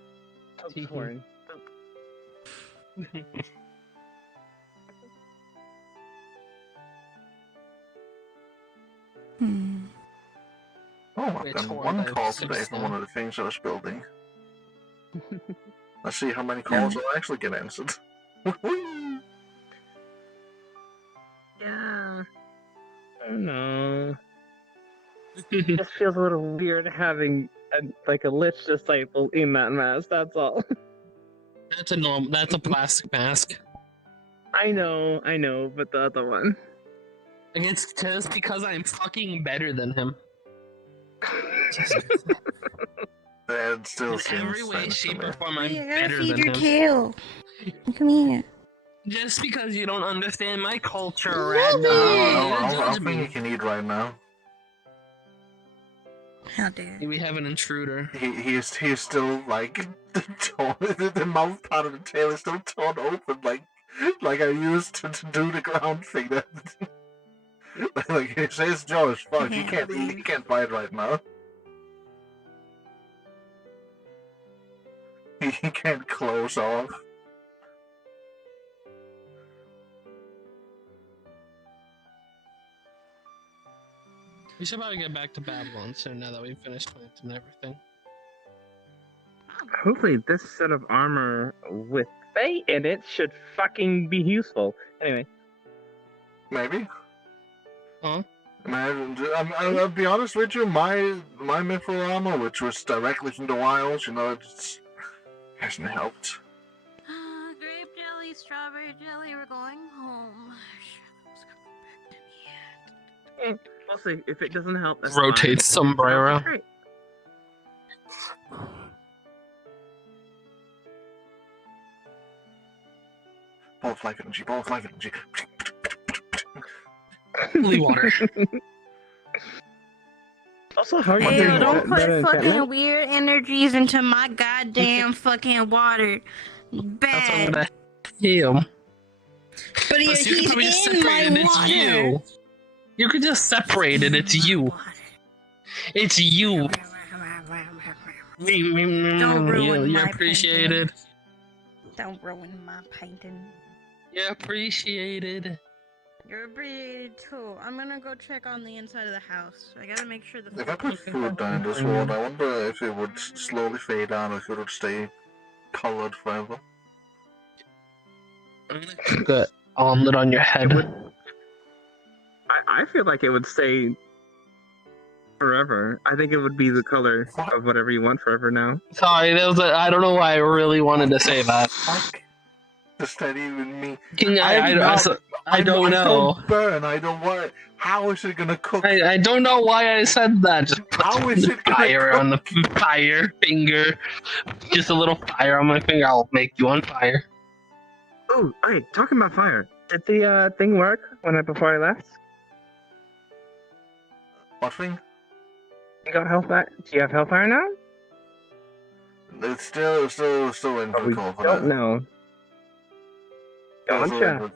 Oh, I've done one call today for one of the things I was building. Let's see how many calls will actually get answered. Yeah. I don't know. It just feels a little weird having a lich disciple in that mask, that's all. That's a plastic mask. I know, but the other one. It's just because I'm fucking better than him. That still In seems every way, strange to shape, me. or form, I'm Hey, I gotta better feed than your him. tail. Come here. Just because you don't understand my culture, Love Red, it. I judge don't think me. you can eat right now. How dare We have an intruder. He is still like the mouth part of the tail is still torn open like I used to do the ground thing. That like it says Josh, fuck, he can't eat, he can't bite right now. He can't close off. We should probably get back to Babylon soon now that we've finished planting everything. Hopefully this set of armor with fae in it should fucking be useful. Anyway. Maybe. Huh? I'll be honest with you, my mithril armor, which was directly from the wilds, it hasn't helped. Grape jelly, strawberry jelly, we're going home. We'll see. If it doesn't help, that's Rotate fine. sombrero. Great. Ball of life energy, ball of life energy. Holy water. Also, how are you Ew, doing don't put that fucking enchantment? weird energies into my goddamn fucking water. Bad. That's him. But Plus, you could probably just he's in separate my it. It's water. you. You could just separate it. It's you. It's you. Don't ruin You're my appreciated. Don't ruin my painting. You're appreciated. You're appreciated too. I'm gonna go check on the inside of the house. I gotta make sure the. If I put food down this world, I wonder if it would slowly fade out or if it would stay colored forever. Put the omelet on your head. I feel like it would stay forever. I think it would be the color of whatever you want forever now. Sorry, I don't know why I really wanted to say that. Just not even me. I don't know. Don't burn. I don't want. How is it gonna cook? I don't know why I said that. Just put How is it gonna fire cook? on the fire finger. Just a little fire on my finger. I'll make you on fire. Oh, hey, talking about fire. Did the thing work before I left? What thing? You got hellfire? Do you have hellfire now? It's still in for the call for that. Don't know. Gotcha.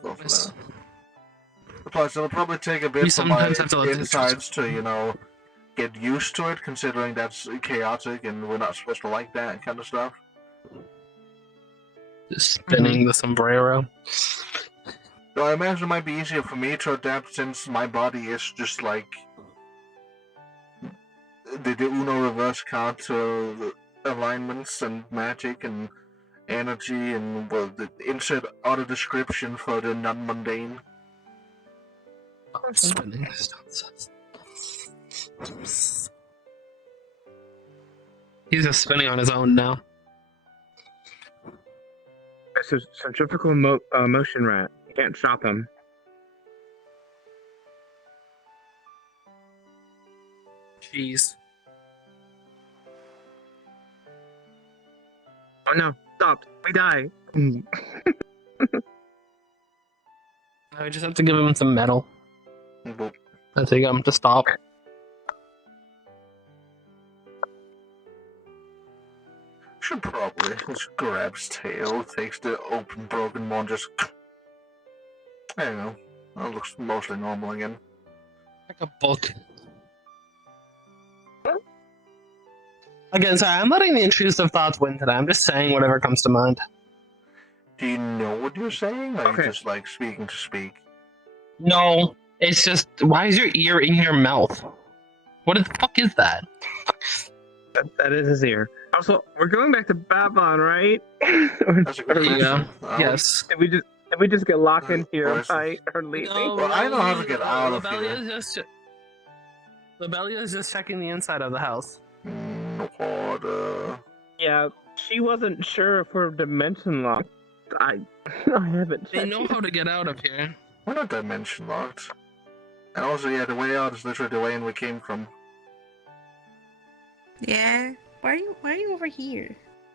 Plus, it'll probably take a We bit for my sometimes have to let it insides to, get used to it, considering that's chaotic and we're not supposed to like that kind of stuff. Just spinning the sombrero. Though I imagine it might be easier for me to adapt since my body is just like the Uno reverse card to alignments and magic and energy and well, the insert auto description for the non-mundane. Spinning. He's just spinning on his own now. It's a centrifugal motion rat. You can't stop him. Jeez. Oh no! Stop! We die. I just have to give him some metal. I think I'm to stop. Should probably just grab his tail, takes the open broken one, just there you go. That looks mostly normal again. Like a book. Again, sorry, I'm letting the intrusive thoughts win today. I'm just saying whatever comes to mind. Do you know what you're saying? Or are you just like speaking to speak? No, it's just, why is your ear in your mouth? What the fuck is that? That is his ear. Also, we're going back to Babylon, right? That's a good question. Yeah. Yes. Did we just get locked in here by her leaving? Well, I know how to get out of here. Lobelia is just checking the inside of the house. Yeah, she wasn't sure if we're dimension locked. I haven't checked. They know how to get out of here. We're not dimension locked. And also, yeah, the way out is literally the way in we came from. Yeah. Why are you over here?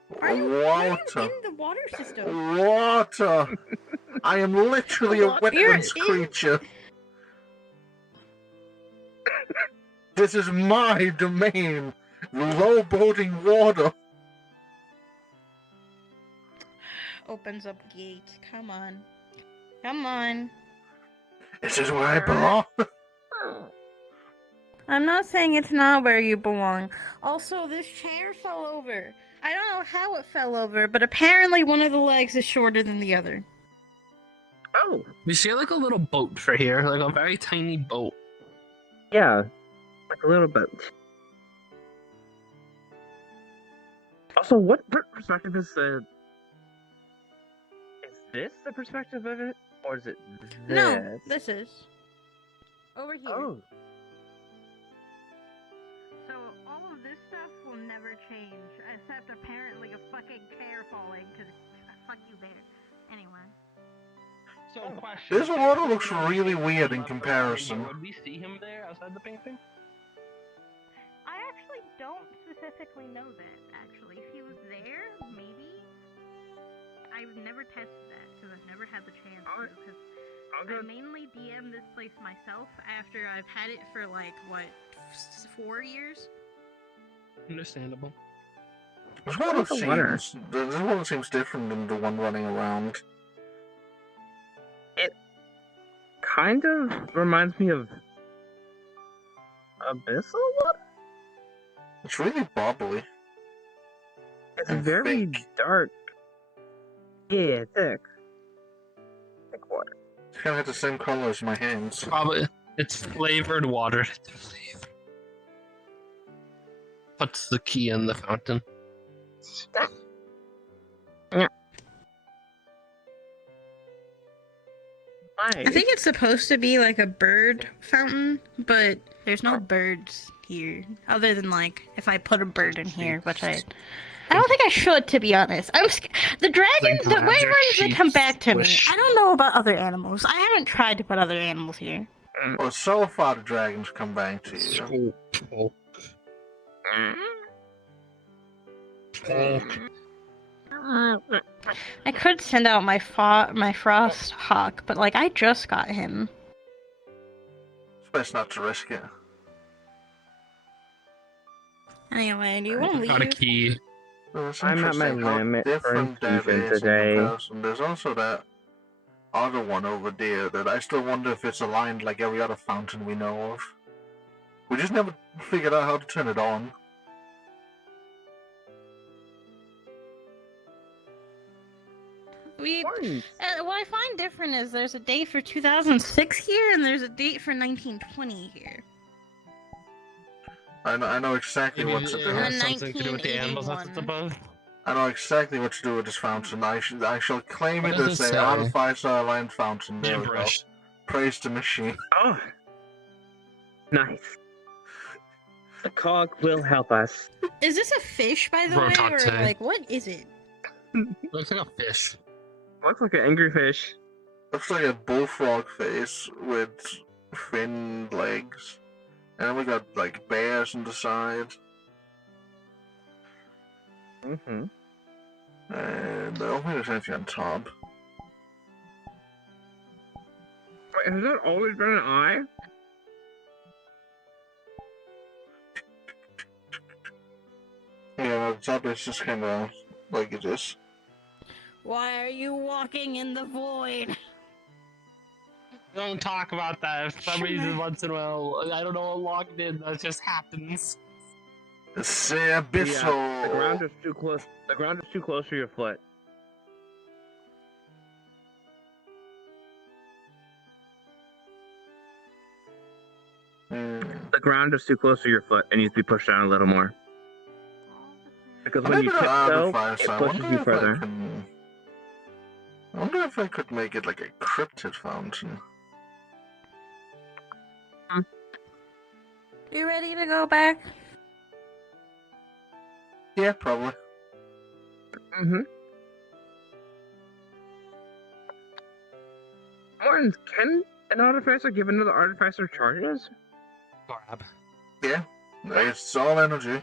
Water. In the water system. Water. I am literally a wetlands creature. This is my domain. Low boating water. Opens up gate. Come on. Come on. This is where I belong. I'm not saying it's not where you belong. Also, this chair fell over. I don't know how it fell over, but apparently one of the legs is shorter than the other. Oh. We see like a little boat for here, like a very tiny boat. Yeah, like a little boat. Also, what perspective is the... Is this the perspective of it? Or is it this? No, this is. Over here. Oh. So all of this stuff will never change, except apparently a fucking chair falling, because fuck you, bear. Anyway. So, question. This water looks really weird in comparison. Would we see him there outside the painting? I actually don't specifically know that, actually. If he was there, maybe? I've never tested that, because I've never had the chance to, because I mainly DM this place myself after I've had it for, like, what, 4 years? Understandable. This one seems different than the one running around. It kind of reminds me of Abyssal water? It's really bubbly. It's very dark. Yeah, thick. Thick water. It's kind of the same color as my hands. Probably. It's flavored water. Puts the key in the fountain. I think it's supposed to be like a bird fountain, but there's no birds here. Other than, like, if I put a bird in here, which I don't think I should, to be honest. The dragon, the wyverns that come back to me. I don't know about other animals. I haven't tried to put other animals here. Well, so far the dragons come back to you. I could send out my frost hawk, but like I just got him. It's best not to risk it. Anyway, do you want to leave? Got a key. I'm at my limit for infusion today. There's also that other one over there that I still wonder if it's aligned like every other fountain we know of. We just never figured out how to turn it on. What I find different is there's a date for 2006 here, and there's a date for 1920 here. I know exactly Maybe what to do. it has something to do with the animals that's above. I know exactly what to do with this fountain. I shall claim What it does as it a say? artificer aligned fountain. There we go. Gibberish. Praise the machine. Oh, nice. The cog will help us. Is this a fish, by the way, or Rotate. like what is it? Looks like a fish. Looks like an angry fish. Looks like a bullfrog face with fin legs. And then we got like bears on the side. Mm-hmm. And I don't think there's anything on top. Wait, has that always been an eye? Yeah, the top is just kind of like it is. Why are you walking in the void? Don't talk about that. For some reason, once in a while, I don't know what logged in. That just happens. Say abyssal. Yeah, the ground is too close. The ground is too close to your foot. The ground is too close to your foot. It needs to be pushed down a little more. Because when you tiptoe, it pushes you further. I wonder if I could make it like a cryptid fountain. You ready to go back? Yeah, probably. Mm-hmm. Martin, can an artificer give another artificer charges? Grab. Yeah, it's all energy.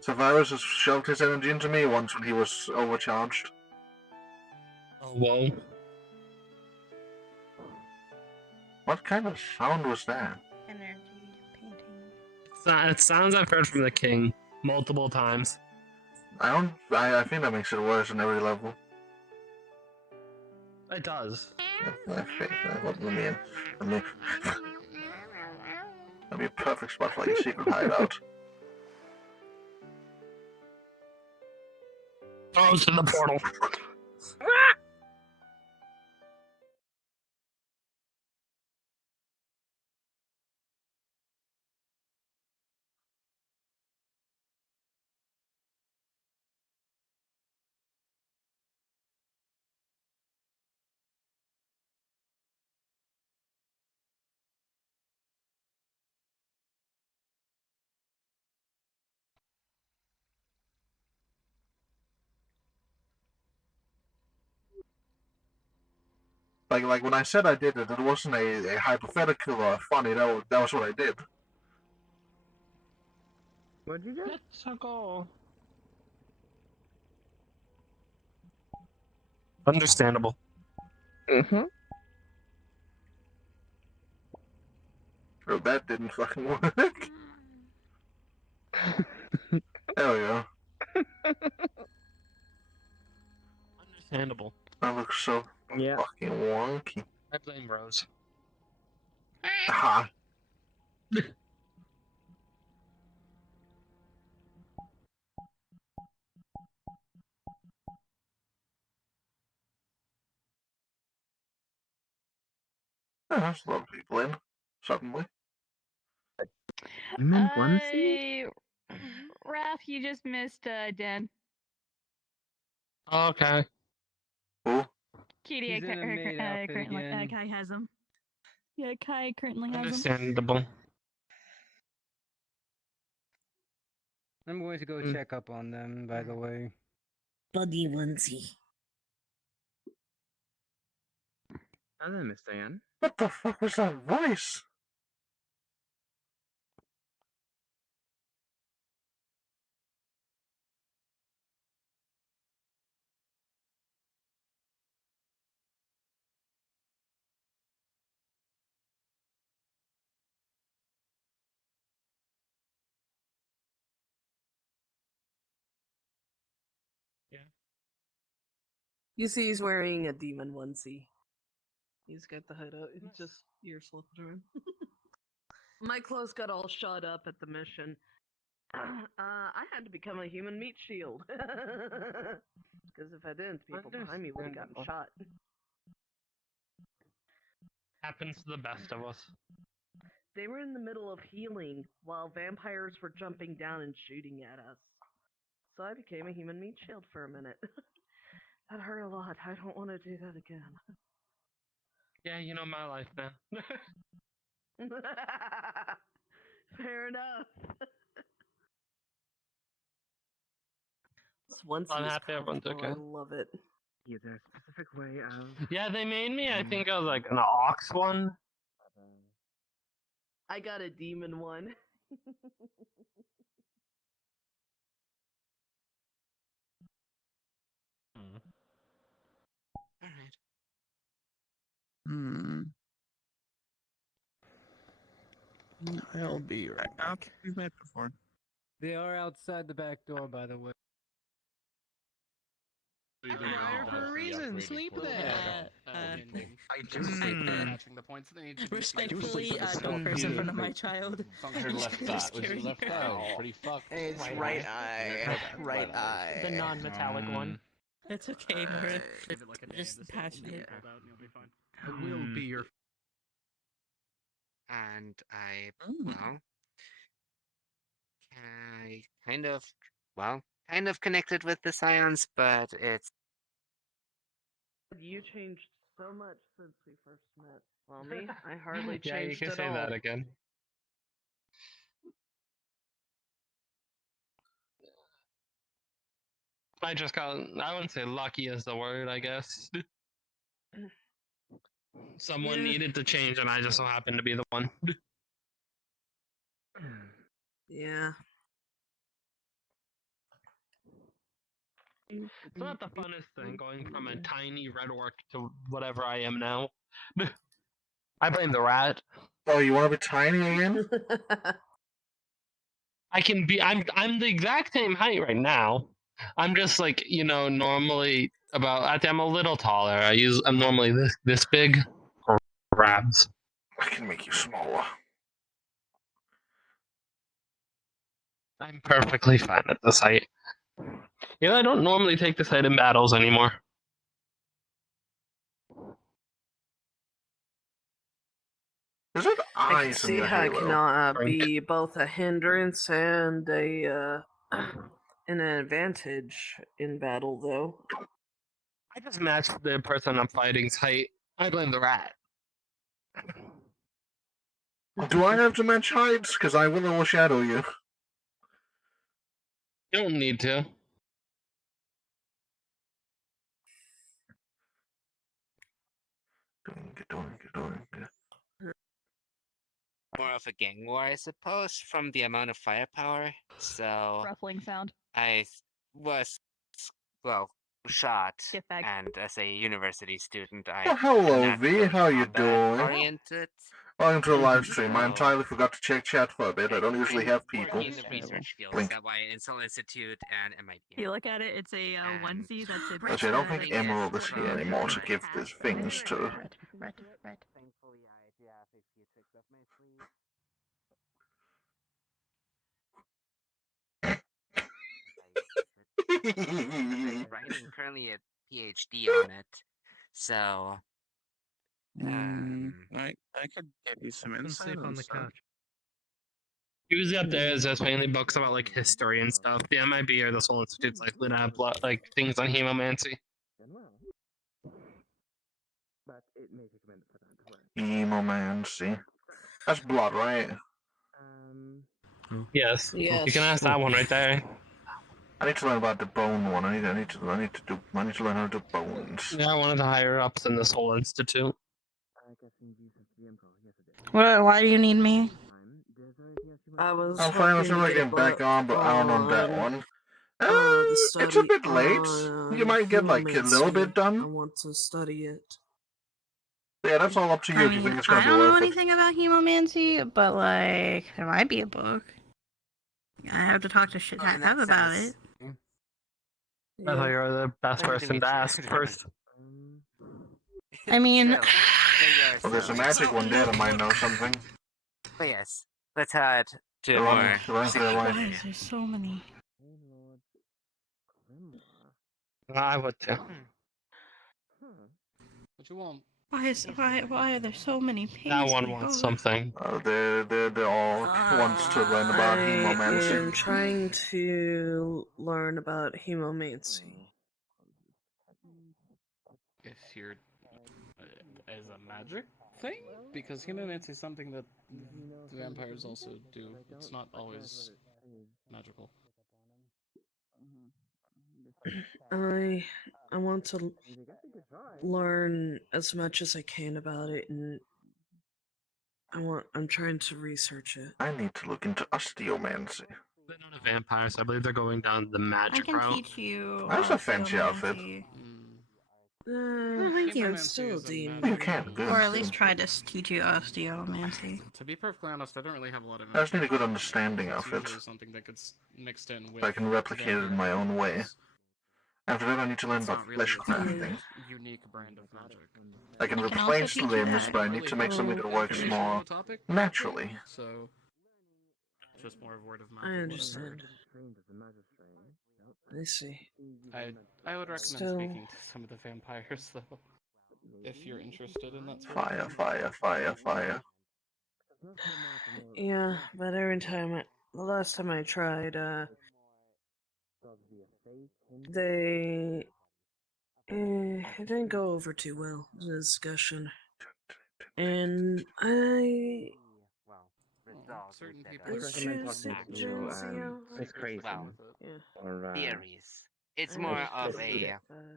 Severus has shoved his energy into me once when he was overcharged. Oh, whoa. What kind of sound was that? Energy painting. It sounds I've heard from the king multiple times. I think that makes it worse on every level. It does. Let me in. That'd be a perfect spot for like a secret hideout. Throw us in the portal. Like when I said I did it, it wasn't a hypothetical or funny. That was what I did. What'd you do? Let's go. Understandable. Mm-hmm. Oh, that didn't fucking work. There we go. Understandable. That looks so fucking wonky. I blame Rose. Ha! Oh, there's a lot of people in, suddenly. Raph, you just missed Dan. Okay. Who? Kitty, currently, Kai has him. Yeah, Kai currently has him. Understandable. I'm going to go check up on them, by the way. Buddy onesie. I didn't miss Dan. What the fuck was that voice? You see, he's wearing a demon onesie. He's got the hood up. It's just ear slipped around. My clothes got all shot up at the mission, I had to become a human meat shield. Because if I didn't, people behind me would have gotten shot. Happens to the best of us. They were in the middle of healing while vampires were jumping down and shooting at us. So I became a human meat shield for a minute. That hurt a lot. I don't want to do that again. Yeah, you know my life now. Fair enough. This once I'm is happy everyone's comfortable. okay. I love it. Is there a specific way of? Yeah, they made me. I think I was like an ox one. I got a demon one. Alright. I'll be right back. We've met before. They are outside the back door, by the way. Wired for a reason. Sleep there. I do sleep there. Catching the points that need to be Respectfully, no person in front of my child. Function left eye. Was it left eye? Pretty fucked. It's right eye. Right eye. The non-metallic one. It's okay, we're just passionate. I will be your. And I, well, I kind of connected with the scions, but it's. You changed so much since we first met. Well, me, I hardly changed Yeah, you can at say all. that again. I just got. I wouldn't say lucky is the word, I guess. Someone needed to change, and I just so happened to be the one. Yeah. It's not the funnest thing going from a tiny red orc to whatever I am now. I blame the rat. Oh, you want to be tiny again? I can be. I'm the exact same height right now. I'm just like, normally about. I'm a little taller. I'm normally this big. Grabs. I can make you smaller. I'm perfectly fine at this height. I don't normally take this height in battles anymore. Is it I can eyes in see your how it halo? cannot be both a hindrance and an advantage in battle, though. I just matched the person I'm fighting's height. I blame the rat. Do I have to match heights? Because I will overshadow you. You don't need to. More of a gang war, I suppose, from the amount of firepower. So Ruffling sound. I was, well, shot, Get back. and as a university student, I Oh, hello, V. How you doing? oriented. Welcome to the live stream. I entirely forgot to check chat for a bit. I don't usually have people. Working in the research field, Blink. so by Intel Institute and MIT. If you look at it, it's a onesie that's a. Actually, I don't think Emerald is here anymore to give these things to. Thankfully, I do have a few tricks up my sleeve. I'm writing currently a PhD on it, so. I could give you some insight sleep on the stuff. couch. Usually up there is just mainly books about like history and stuff. The MIB or the Soul Institute's likely to have like things on hemomancy. But it may take a minute for that to work. Hemomancy. That's blood, right? Yes. Yes. You can ask that one right there. I need to learn about the bone one. I need to learn how to do bones. Yeah, one of the higher ups in the Soul Institute. Why do you need me? I was. I'm fine as soon as I get back on, but I don't know that one. It's a bit late. You might get like a little bit I done. want to study it. Yeah, that's all up to you if you think it's gonna I be don't know worth it. anything about hemomancy, but like there might be a book. I have to talk to shit Oh, that about sounds- it. I thought you were the best I person think to it's- ask first. I mean, Still, Well, there's a magic one there that might know something. But yes, but to more. Why is there so many? I would too. What you want? Why are there so many pages? That one wants something. They're all wants to learn about I hemomancy. am trying to learn about hemomancy. If you're as a magic thing, because hemomancy is something that the vampires also do. It's not always magical. I want to learn as much as I can about it, and I'm trying to research it. I need to look into osteomancy. They're not a vampire, so I believe they're going down the magic I can route. teach you. That's a fancy outfit. Yeah, it's still a demon. You can't do Or at least try to teach you osteomancy. To be perfectly honest, I don't really have a lot of. I just need a good understanding of it. Something that gets mixed in with. So I can replicate it in my own way. After that, I need to learn about flesh crafting. Unique brand of magic. I can I can also replace teach you limbs, that. but I need to make something that works more naturally. So, just more of word of mouth. I understand. I see. I would recommend Still- speaking to some of the vampires, though, if you're interested in that sort Fire, of thing. fire, fire, fire. Yeah, but every time the last time I tried, it didn't go over too well, the discussion. And Certain people It's just It's crazy. Theories. It's more of a.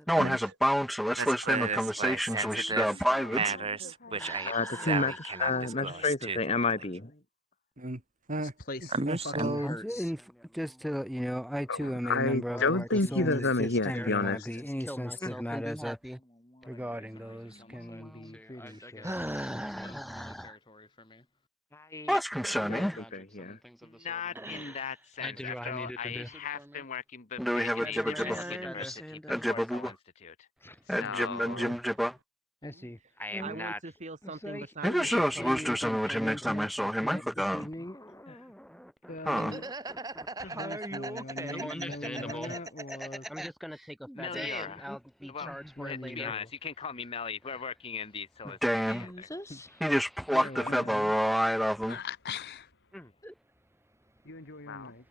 No one has a bouncer. Let's Let's extend the put it this way, conversation so we should sensitive private. matters, which I The two sadly cannot disclose magistrates to is the MIB. This place so, just to let you know, I too am a member of don't think the either of them are Soul here, to be System, honest. and any Kill sensitive myself and be matters happy. regarding those can be freely shared. Territory for me. That's concerning. Not in that I sense. did what I After all, needed to do. have been working Do we have a in jibba the jibba? University A jibba booba? Institute. A jim jibba? I see. I am not. to feel something besides. Maybe I was supposed to do something with him next time I saw him. I forgot. Huh. Are you okay? No, understandable. I'm just gonna take a fat Melly. and I'll be charged for it To be later. honest, you can call me Melly. We're working in the solicit. Damn. He just plucked the feather right off him. You enjoy your night.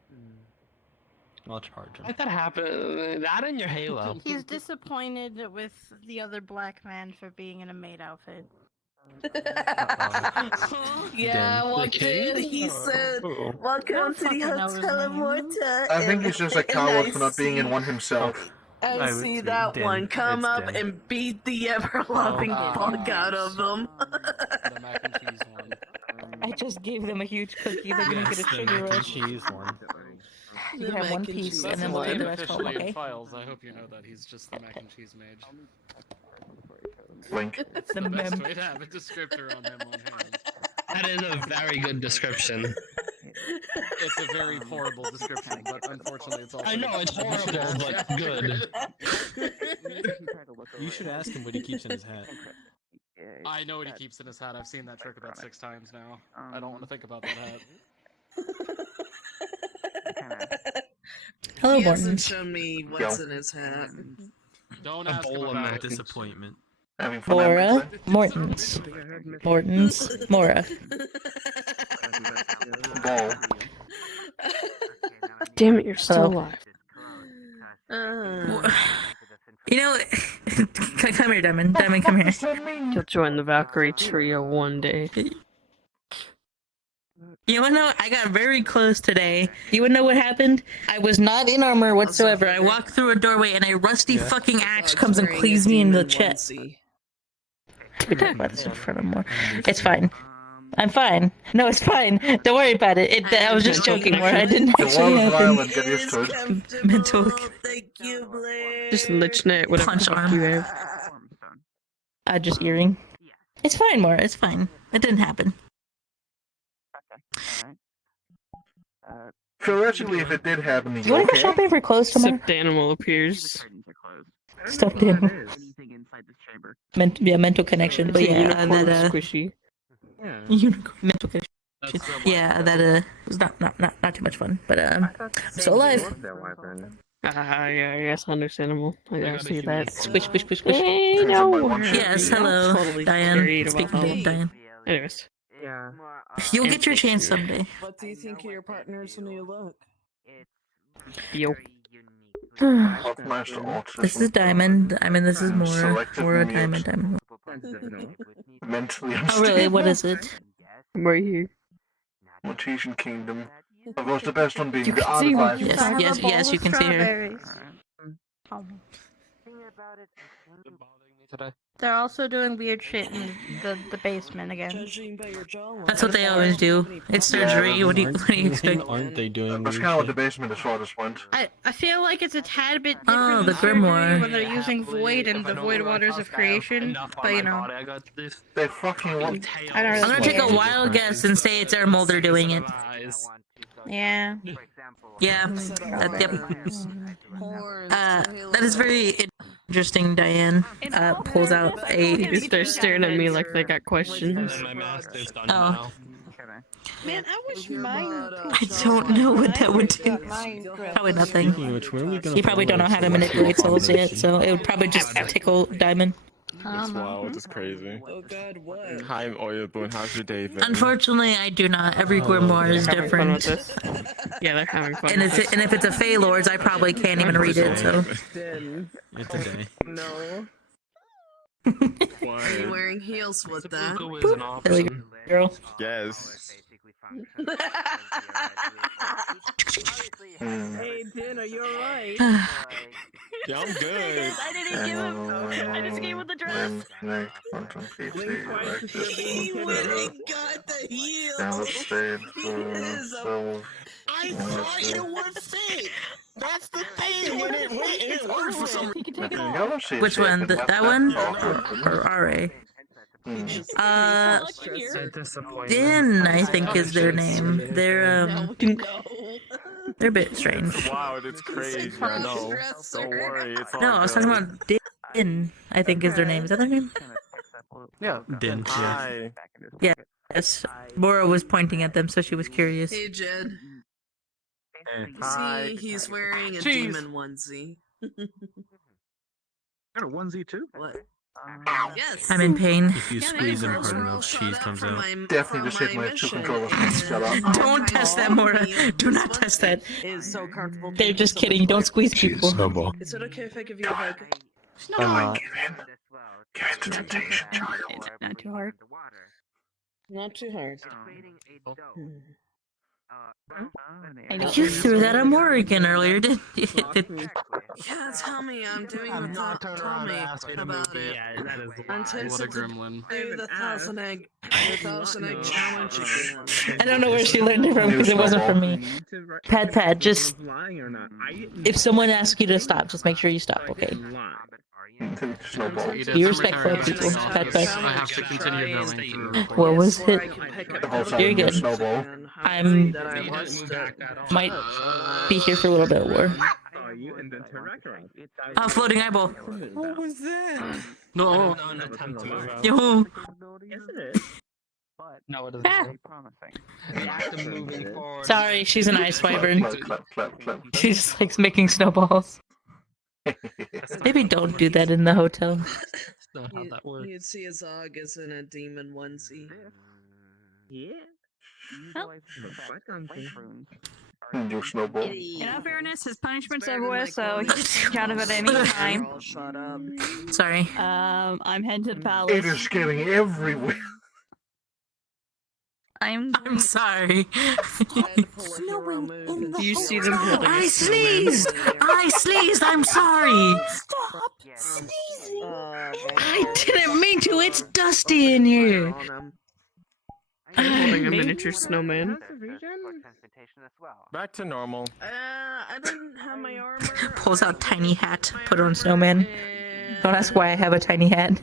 I'll charge him. Let that happen. That and your halo. He's disappointed with the other black man for being in a maid outfit. Yeah, Then walked the king? in, he said, welcome Don't to the fucking know his Hotel of name. Morta. I think and- he's just a and coward I for not being in see- one himself. I see that Dan, one come it's up Dan. and beat the ever-loving fuck out of them. The mac and cheese one. I just gave them a huge cookie. They're gonna Yes, get a the sugar mac and rush. cheese one. You have one piece, and then we'll That's do the rest home, officially okay? in files. I hope you know that he's just the mac and cheese mage. Blink. It's the best way to have a descriptor on him on hand. That is a very good description. It's a very horrible description, but unfortunately, it's also. I know it's horrible, but good. You should ask him what he keeps in his hat. I know what he keeps in his hat. I've seen that trick about 6 times now. I don't want to think about that hat. Hello, He hasn't Morton. shown me what's in his hat. Don't A ask him bowl of about mac it. Disappointment. Having fun. Mora, Morton's. Morton's, Mora. Ball. Damn it, you're still Oh. alive. You know, come here, Diamond. Diamond, come here. You'll join the Valkyrie trio one day. You wanna know? I got very close today. You wanna know what happened? I was not in armor whatsoever. I walked through a doorway and a rusty fucking axe comes and cleaves me in the chest. We talk about this in front of more. It's fine. I'm fine. No, it's fine. Don't worry about it. I was just joking more. I didn't The actually world of happen. Ireland, get used to it. Mental. Thank you, Blair. Just liching it, whatever Punch the fuck arm. you have. Just earring. It's fine, Mora. It's fine. It didn't happen. Theoretically, if it did happen, Do you you wanna go okay? shopping for clothes tomorrow? Except animal appears. Stuffed animal. Mental connection. But It's a yeah, unicorn that squishy. unicorn mental connection. Yeah, that was not too much fun, but I'm still alive. Yeah, yes, understandable. I gotta see that. Squish, squish, squish, squish. Hey, no. Yes, hello, Totally Diane. carried about Speaking of Diane, Anyways. Yeah. you'll get your chance someday. What do you think of your partner's new look? Yo. This is Diamond. I mean, this is Mora. Selective Mora, mute. Diamond. Mentally Oh, unstable. really? What is it? I'm right here. Mortisian Kingdom. Of course, the best one being You the can see artifact. Yes, you can see her. They're also doing weird shit in the basement again. Judging by your jawline. That's what they always do. It's surgery. What do you expect? Aren't they doing That's weird kind of what shit? the basement is farthest went. I feel like it's a tad bit Oh, different the than surgery grimoire. when they're using void and the void waters of creation, but you know. They fucking want. I don't I'm really gonna take a care. wild guess and say it's Air Mulder doing it. Yeah. Yeah. Yep. That is very interesting. Diane pulls out a. They're staring at me like they got questions. Oh. Man, I wish mine. I don't know what that would do. Probably nothing. Speaking of which, where are we gonna You probably don't know how to manipulate souls yet, so it would probably just tickle Diamond. It's wild, it's crazy. Oh god, what? Hi, I'm Oyabun. How's your day been? Unfortunately, I do not. Every grimoire is Having fun with different. this. Yeah, they're having fun. And with if it's a Fae Lords, I probably can't even read it. So. It's a day. No. Why? Are you wearing heels with that? There we go, girl. Yes. Hey, Din, are you alright? Yeah, I'm good. I didn't give him. I just gave him the dress. He went and got the heels. I thought it was fake. That's the thing. When it went, it worked for some reason. Which one? That one? Or RA? Din, I think is their name. They're a bit strange. Wow, it's crazy. I know. Don't worry. It's all No, I was talking about Din, I think is their name. Is that their name? Yeah. Din. Hi. Yeah. Yes. Mora was pointing at them, so she was curious. Hey, Jed. Hi. See, he's wearing a Jeez. demon onesie. Got a onesie too? What? Yes. I'm in pain. If you squeeze him hard enough, cheese comes out. Definitely just hit my two controllers. Shut up. Don't test that, Mora. Do not test that. Is so comfortable. They're just kidding. Don't squeeze people. Snowball. Is it okay if I give you a hug? I'm not. Give in to temptation, child. Not too hard. Not too hard. You threw that at Morrigan earlier, didn't you? Yeah, tell me I'm doing the tell me about it. Yeah, that is I'm what a tempted to gremlin. do the thousand egg challenge again. I don't know where she learned it from because it wasn't from me. Pat, just if someone asks you to stop, just make sure you stop, okay? Be respectful of people. Pat. I have to continue going through. What was it? You're good. I'm might be here for a little bit more. Oh, floating eyeball. What was that? No. Yo. No, it is Ah. very promising. Sorry, she's an ice wyvern. Clap. She just likes making snowballs. Maybe don't do that in the hotel. That's not how that works. You'd see a Zog as in a demon onesie. Yeah. You snowball. In all fairness, his punishment's over with, so he can count him at any time. Shut up. Sorry. I'm heading to the It palace. is getting everywhere. I'm sorry. Do you see them holding I a sneezed! I sneezed! I'm sorry! Stop sneezing! I didn't mean to! It's dusty in here! I'm holding a miniature snowman. Back to normal. I didn't have my armor. Pulls out tiny hat, put on snowman. Don't ask why I have a tiny hat.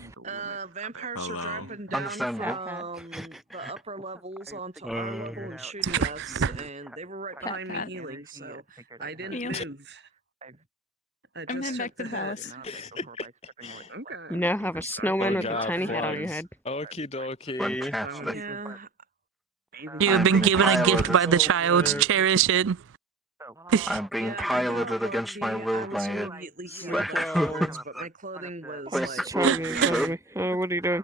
Vampires were dropping down from the upper levels onto our level and shooting us, and they were right behind me healing, so I didn't move. I'm heading back to the palace. You now have a snowman Good with a job, tiny hat on your Flugs. head. Okie dokie. Yeah. You have been given a gift by the child. Cherish it. I'm being piloted against my will by it. Immediately through clothes, but my clothing was like. What are you doing?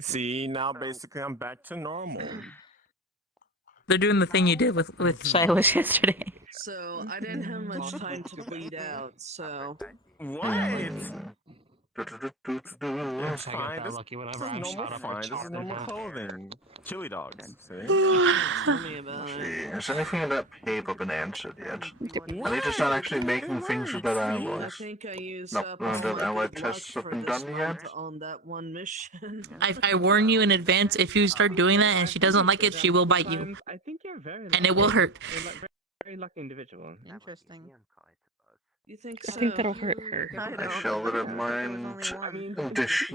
See, now basically I'm back to normal. They're doing the thing you did with Silas yesterday. So I didn't have much time to bleed out. So. What? It's I fine. got that This lucky is whenever I'm normal shot up fine. or This is chopped normal up. clothing. Chili dogs. See? Tell me about it. Has anything in that paper been answered yet? I need to start actually making things with better I alloys. think I used Nope, up none all of the my alloy good luck tests have for been this done yet. month on that one mission. I warn you in advance, if you start doing that and she doesn't like it, she will bite you. I think you're very And it will hurt. You're like very lucky individual. Interesting. You think I so? think that'll hurt her. I shall let it mind the she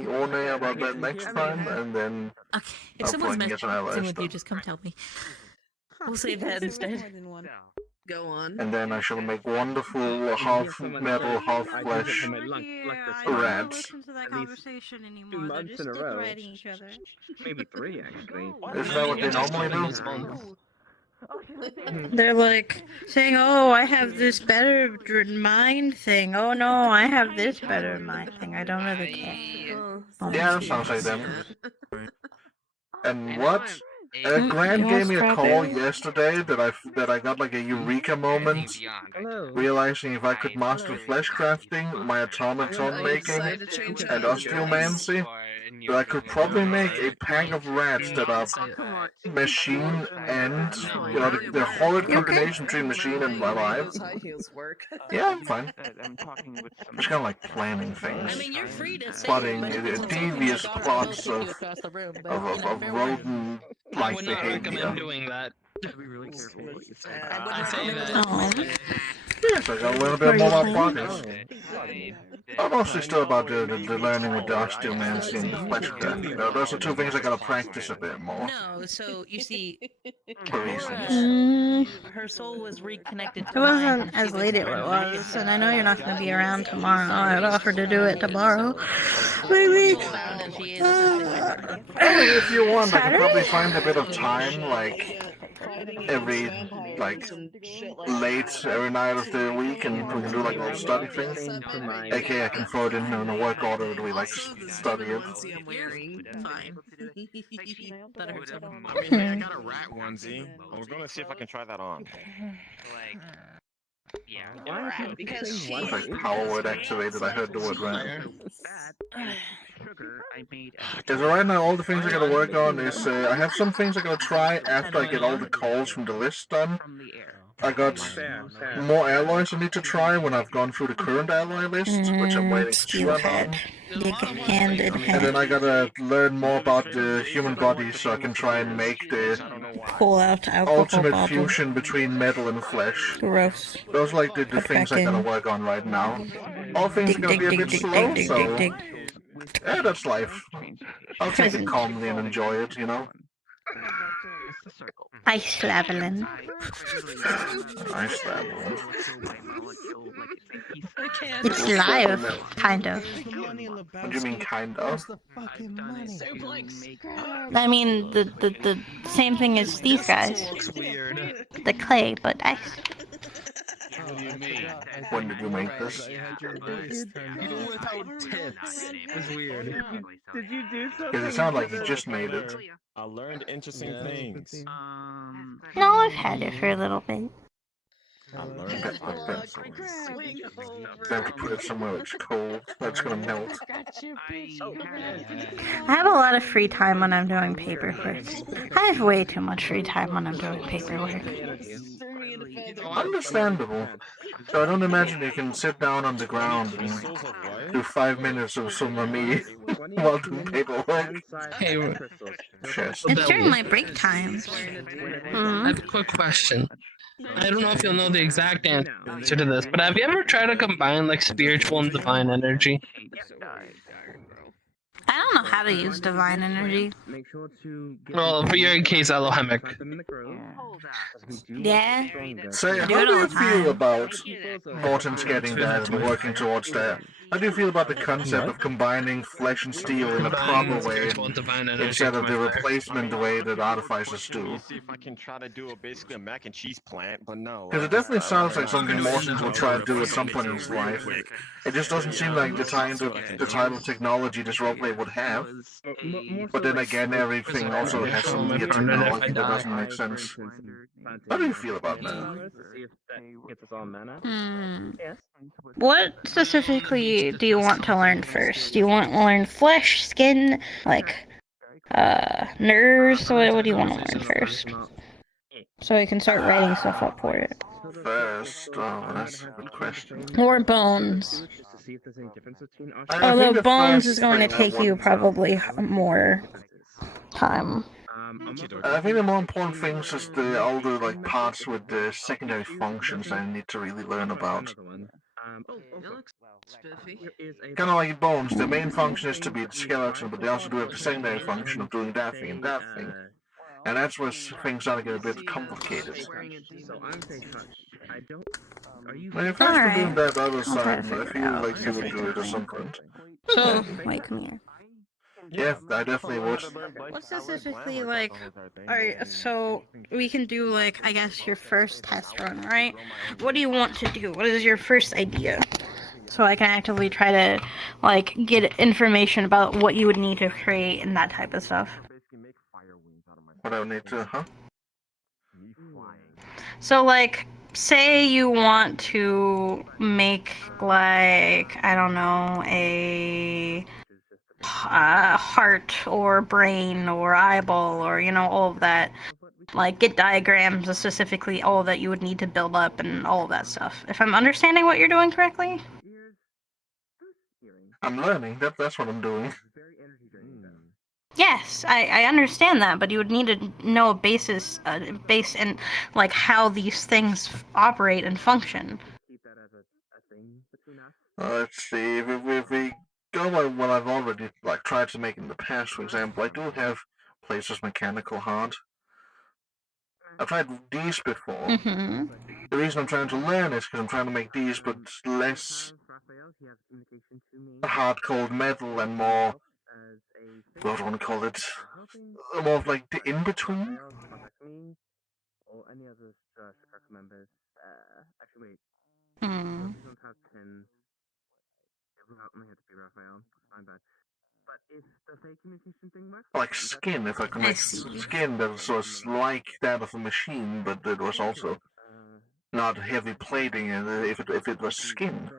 One about that next time, and then Okay, if I'll someone's plug and get some alloy messing with you, stuff. just come tell me. We'll save that instead. Go on. And then I shall make wonderful half metal, half flesh rats. Listen to that conversation anymore. They're months just in a dick row. riding each other. Maybe 3 actually. Isn't that what they normally do? They're like saying, "Oh, I have this better mind thing. Oh no, I have this better mind thing. I don't really care." Yeah, that sounds like them. And what? Mm, Grant you gave me a want call strawberry? yesterday that I got like a eureka moment, realizing if I could master flesh crafting, my automaton making, and osteomancy, that I could probably make a pack of rats that are machine and, you know, the horrid combination between machine and alive. Those high heels work. Yeah, I'm fine. Just kind of like planning things, I mean, you're free to say plotting it, but devious plots of rodent I like would not recommend behavior. doing that. Be really careful what you say. I say that. Yes, I got a little bit more about pockets. I'm mostly still about the learning with the osteomancy and the flesh crafting. Those are two things I gotta practice a bit more. No, so you see, For reasons. her soul was reconnected to it wasn't as late as it was, and I know you're not going to be around tomorrow. I'd offer to do it tomorrow. Maybe. If you want, I could probably find a bit of time, like every late every night of the week, and we can do like a little study thing. Okay, I can throw it in a work order that we like study it. I'm wearing. Fine. That hurts. I mean, hey, I got a rat onesie. We're gonna see if I can try that on. Because she. It's like power word activated, I heard the word rat. So right now, all the things I gotta work on is, I have some things I gotta try after I get all the calls from the list done. I got more alloys I need to try when I've gone through the current alloy list, which I'm waiting to run on. Hand in And hand. then I gotta learn more about the human body so I can try and make the Pull out alcohol ultimate bottle. fusion between metal and flesh. Gross. Those are like the things I gotta work on right now. All things are gonna be a bit slow, so yeah, that's life. I'll take it calmly and enjoy it, you know. Ice Lavalin. Nice that one. It's live, kind of. What do you mean, kind of? I mean, the same thing as these guys. The clay, but ice. When did you make this? Without tips. It's weird. Did you do something? Because it sounded like you just made it. I learned interesting things. No, I've had it for a little bit. I learned that Have to put it somewhere that's cold, that's gonna melt. I have a lot of free time when I'm doing paperwork. I have way too much free time when I'm doing paperwork. Understandable. So I don't imagine you can sit down on the ground and do 5 minutes of some of me while doing paperwork. Hey, Chest. It's during my break time. I have a quick question. I don't know if you'll know the exact answer to this, but have you ever tried to combine like spiritual and divine energy? I don't know how to use divine energy. Well, for your case, Elohimic. Yeah. Say, I do how it do all you the time. feel about Morton's getting that and working towards that? How do you feel about the concept of combining flesh and steel in a proper way instead of the replacement way that artificers do? See if I can try to do basically a mac and cheese plant, but no. Because it definitely sounds like something Mortons will try to do at some point in his life. It just doesn't seem like the type of technology this roleplay would have. But then again, everything also has some weird technology that doesn't make sense. How do you feel about that? What specifically do you want to learn first? Do you want to learn flesh, skin, like, nerves? What do you want to learn first? So I can start writing stuff up for it. First, that's a good question. More bones. I think Although the bones first is going to thing I take you want- probably more time. I think the more important things is all the like parts with the secondary functions I need to really learn about. Kind of like bones, the main function is to be the skeleton, but they also do have the secondary function of doing that thing and that thing. And that's where things start to get a bit complicated. When it comes to doing that other side, I feel like you would do it at some point. So, wait, come here. Yeah, I definitely would. What specifically, like, alright, so we can do, like, I guess your first test run, right? What do you want to do? What is your first idea? So I can actively try to, like, get information about what you would need to create and that type of stuff. What I would need to, huh? So, like, say you want to make, like, I don't know, a heart or brain or eyeball or, you know, all of that. Like, get diagrams of specifically all that you would need to build up and all of that stuff. If I'm understanding what you're doing correctly? I'm learning, that's what I'm doing. Yes, I understand that, but you would need to know a base and, like, how these things operate and function. Let's see, if we go by what I've already like tried to make in the past, for example, I do have places mechanical hard. I've tried these before. Mm-hmm. The reason I'm trying to learn is because I'm trying to make these, but less hard cold metal and more, what do I want to call it? More of like the in-between. Hmm. Like skin, if I can make skin that was like that of a machine, but it was also not heavy plating, and if it was skin.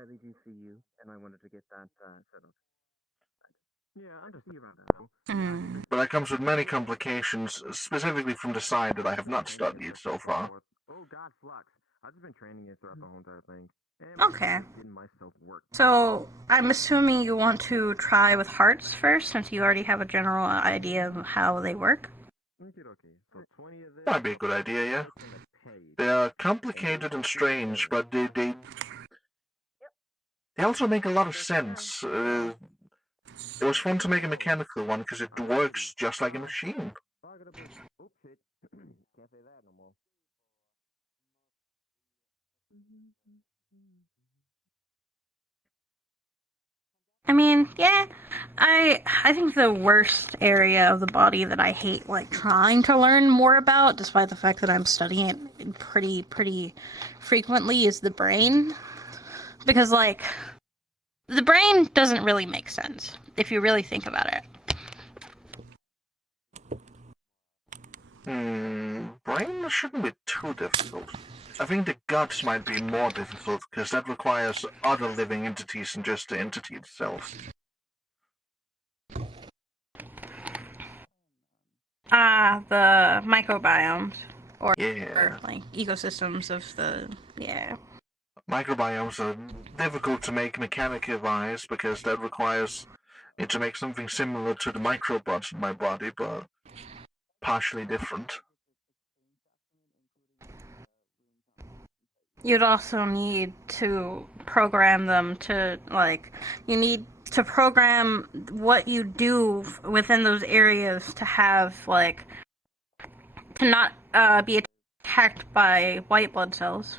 Mm. But that comes with many complications, specifically from the side that I have not studied so far. Okay. So, I'm assuming you want to try with hearts first, since you already have a general idea of how they work? That'd be a good idea, yeah. They are complicated and strange, but they also make a lot of sense. It was fun to make a mechanical one because it works just like a machine. I mean, yeah, I think the worst area of the body that I hate, like, trying to learn more about, despite the fact that I'm studying it pretty frequently, is the brain. Because, like, the brain doesn't really make sense, if you really think about it. Brain shouldn't be too difficult. I think the guts might be more difficult, because that requires other living entities than just the entity itself. The microbiomes. Or, Yeah. like, ecosystems of the, yeah. Microbiomes are difficult to make mechanically wise, because that requires it to make something similar to the microbots in my body, but partially different. You'd also need to program them to, like, you need to program what you do within those areas to have, like, to not be attacked by white blood cells.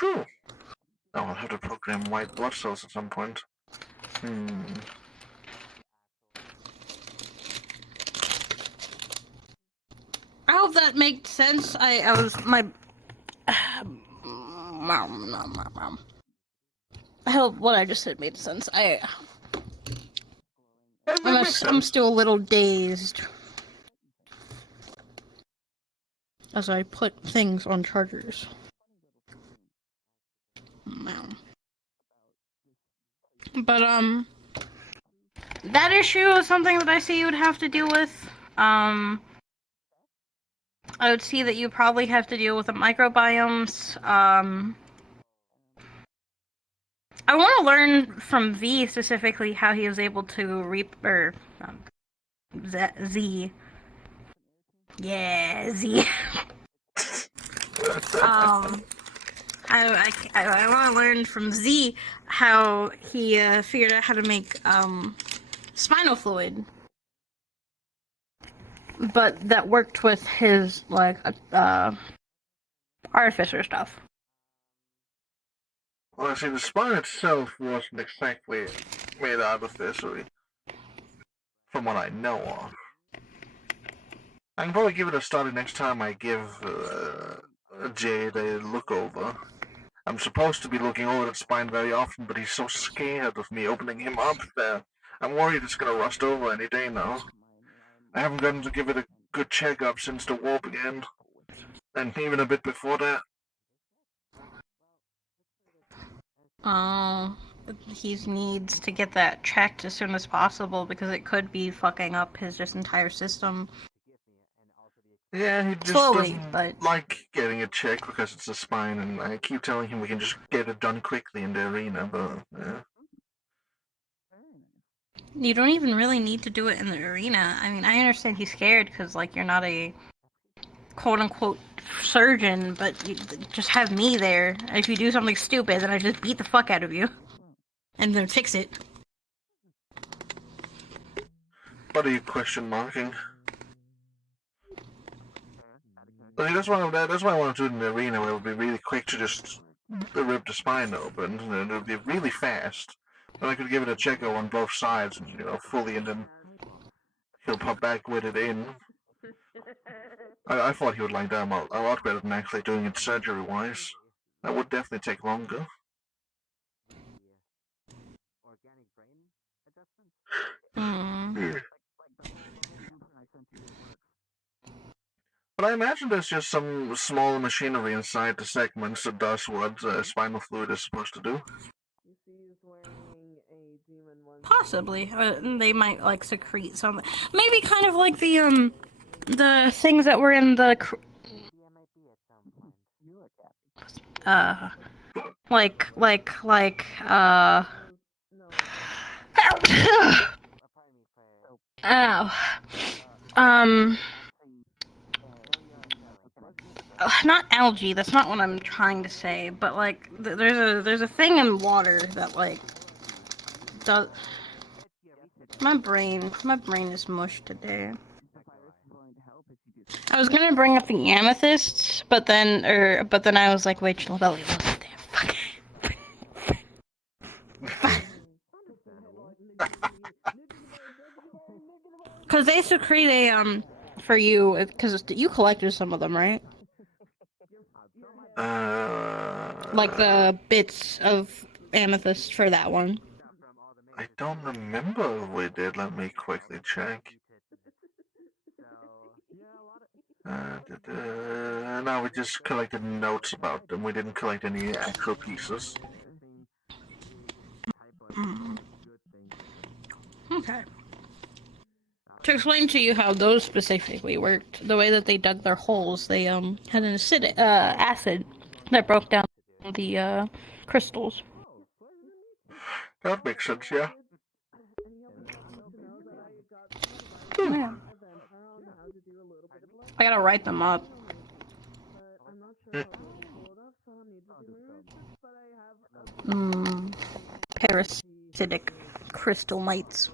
True. Oh, I'll have to program white blood cells at some point. I hope that makes sense. I was my. I hope what I just said made sense. I'm still a little dazed as I put things on chargers. But that issue is something that I see you would have to deal with. I would see that you probably have to deal with the microbiomes. I want to learn from V specifically how he was able to Z. Yeah, Z. I want to learn from Z how he figured out how to make spinal fluid, but that worked with his artificer stuff. Well, see, the spine itself wasn't exactly made artificially, from what I know of. I can probably give it a study next time I give Jade a look over. I'm supposed to be looking over that spine very often, but he's so scared of me opening him up there. I'm worried it's gonna rust over any day now. I haven't gotten to give it a good checkup since the war began, and even a bit before that. He needs to get that checked as soon as possible because it could be fucking up his just entire system. Yeah, he just Slowly, doesn't like getting it checked because it's a spine, and I keep telling him we can just get it done quickly in the arena, but yeah. You don't even really need to do it in the arena. I mean, I understand he's scared because, you're not a quote-unquote surgeon, but you just have me there. If you do something stupid, then I just beat the fuck out of you. And then fix it. What are you question marking? I mean, that's why I want to do it in the arena, where it would be really quick to just rip the spine open, and it would be really fast. Then I could give it a check on both sides, and fully, and then he'll pop back with it in. I thought he would like that a lot better than actually doing it surgery-wise. That would definitely take longer. But I imagine there's just some small machinery inside the segments that does what spinal fluid is supposed to do. Possibly. They might, secrete something. Maybe kind of like the things that were in the... not algae, that's not what I'm trying to say, but there's a thing in water that does. My brain is mush today. I was gonna bring up the amethysts, but then I was like, wait, Chilabelli wasn't there. Fuck. Cause they secrete a for you, because you collected some of them, right? Like the bits of amethyst for that one. I don't remember if we did. Let me quickly check. No, we just collected notes about them. We didn't collect any actual pieces. Okay. To explain to you how those specifically worked, the way that they dug their holes, they had an acid that broke down the crystals. That makes sense, yeah. Yeah. I gotta write them up. Parasitic crystal mites.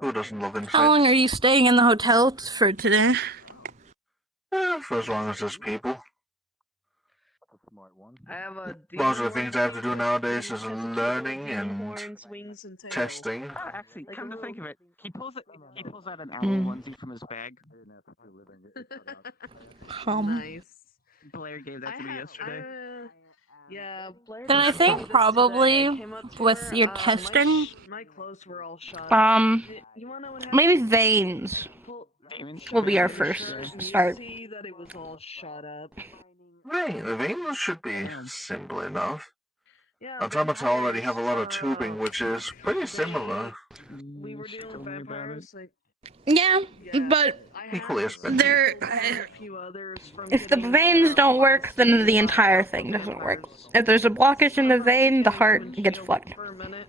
Who doesn't love insects? How long are you staying in the hotel for today? for as long as there's people. I have a Most of the demon things I have to do warrior nowadays with is tentacles, learning demon and horns, wings, and tail. testing. Oh, actually, Like come a to think of little- it, he pulls out an owl Mm. onesie from his bag. Nice. Blair gave that to me yesterday. Yeah, Blair Then I just told me think this today. probably I came up to with her, your my testing, my clothes were all shot up. You wanna know what happened? maybe veins will be our first You start. see that it was all shot up. Right, the veins should be simple enough. Yeah, Automata already have a lot of tubing, which is pretty similar. We were dealing with vampires. Like, Yeah, but Equally as bad. there. a few others from If the getting, veins don't work, then the entire thing doesn't work. If there's a blockage in the vein, the heart gets fucked. For a minute.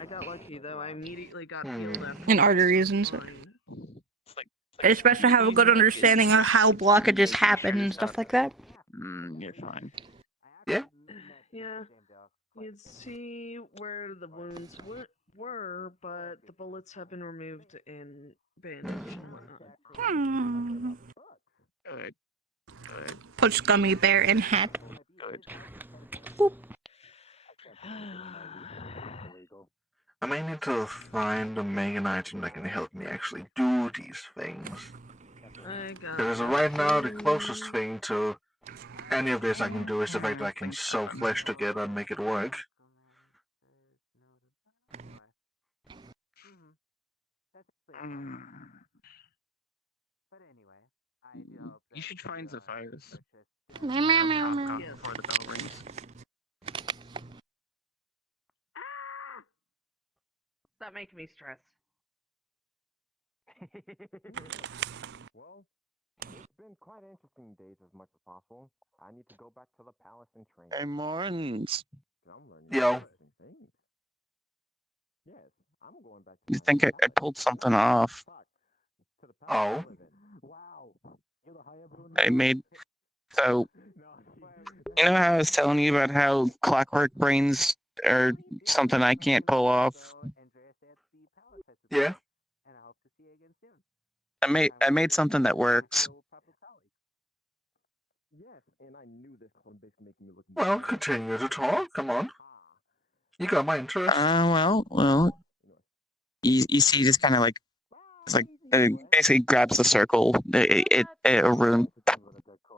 I got lucky though. I immediately got healed after. And arteries and stuff. It's best to have a good understanding of how blockages happen and stuff like that. You're fine. Yeah. Yeah. You'd see where the wounds were, but the bullets have been removed and bandaged and whatnot. Good. Good. Push gummy bear in hat. Good. I may need to find a Megan item that can help me actually do these things. Because right now, the closest thing to any of this I can do is the fact that I can sew flesh together and make it work. You should find Zephyrs. Meow, meow, meow, meow. Before the bell rings. Stop making me stress. Well, it's been quite interesting days as much as possible. I need to go back to the palace and train. Hey, Morns. Yo. Yes, I'm going back. You think I pulled something off? Oh. I made so. You know how I was telling you about how clockwork brains are something I can't pull off? Yeah. I made something that works. Well, continue to talk. Come on. You got my interest. Well. You see, just kind of like it's like basically grabs the circle. A rune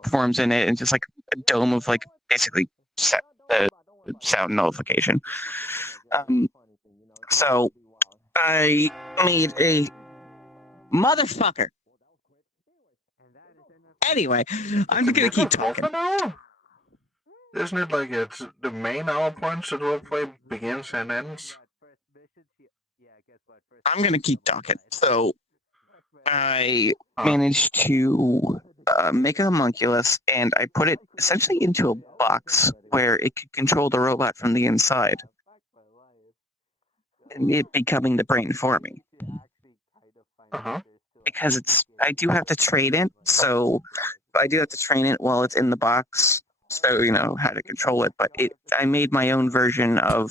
forms in it, and just like a dome of like basically sound nullification. So I made a motherfucker. Anyway, I'm gonna keep talking. Isn't it like it's the main hour points that roleplay begins and ends? I'm gonna keep talking. So I managed to make a homunculus, and I put it essentially into a box where it could control the robot from the inside, and it becoming the brain for me. Because I do have to train it, so I do have to train it while it's in the box, so you know how to control it. But I made my own version of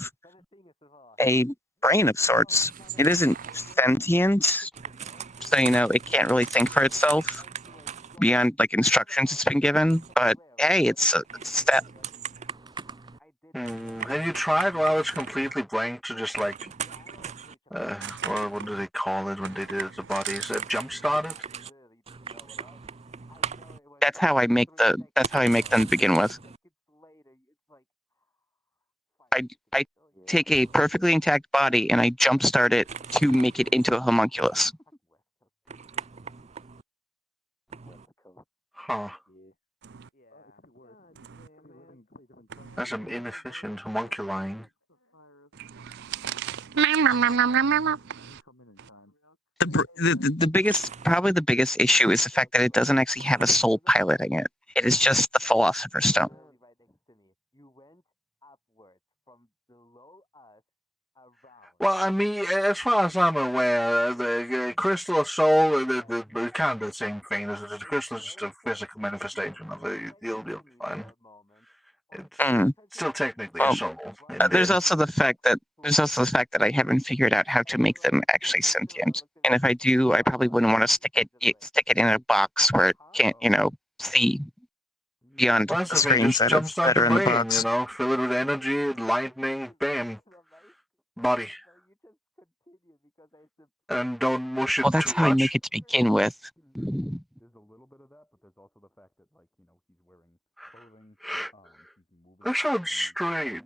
a brain of sorts. It isn't sentient, so you know it can't really think for itself beyond like instructions it's been given. But hey, it's a step. Have you tried while it's completely blank to just like, or what do they call it when they did the bodies? Jump start it? That's how I make them to begin with. I take a perfectly intact body and I jumpstart it to make it into a homunculus. Huh. That's some inefficient homunculi. The biggest issue is the fact that it doesn't actually have a soul piloting it. It is just the Philosopher's Stone. Well, I mean, as far as I'm aware, the crystal of soul, the kind of the same thing. The crystal is just a physical manifestation of it. You'll be fine. It's still technically a soul. There's also the fact that I haven't figured out how to make them actually sentient. And if I do, I probably wouldn't want to stick it in a box where it can't, see beyond That's the the thing, screens just that jumpstart are the in the brain, box. you know, fill it with energy, lightning, bam, body. And don't mush it Well, that's too how I much. make it to begin with. There's a little bit of that, but there's also the fact that, like, you know, he's wearing clothing, he's moving. That sounds strange.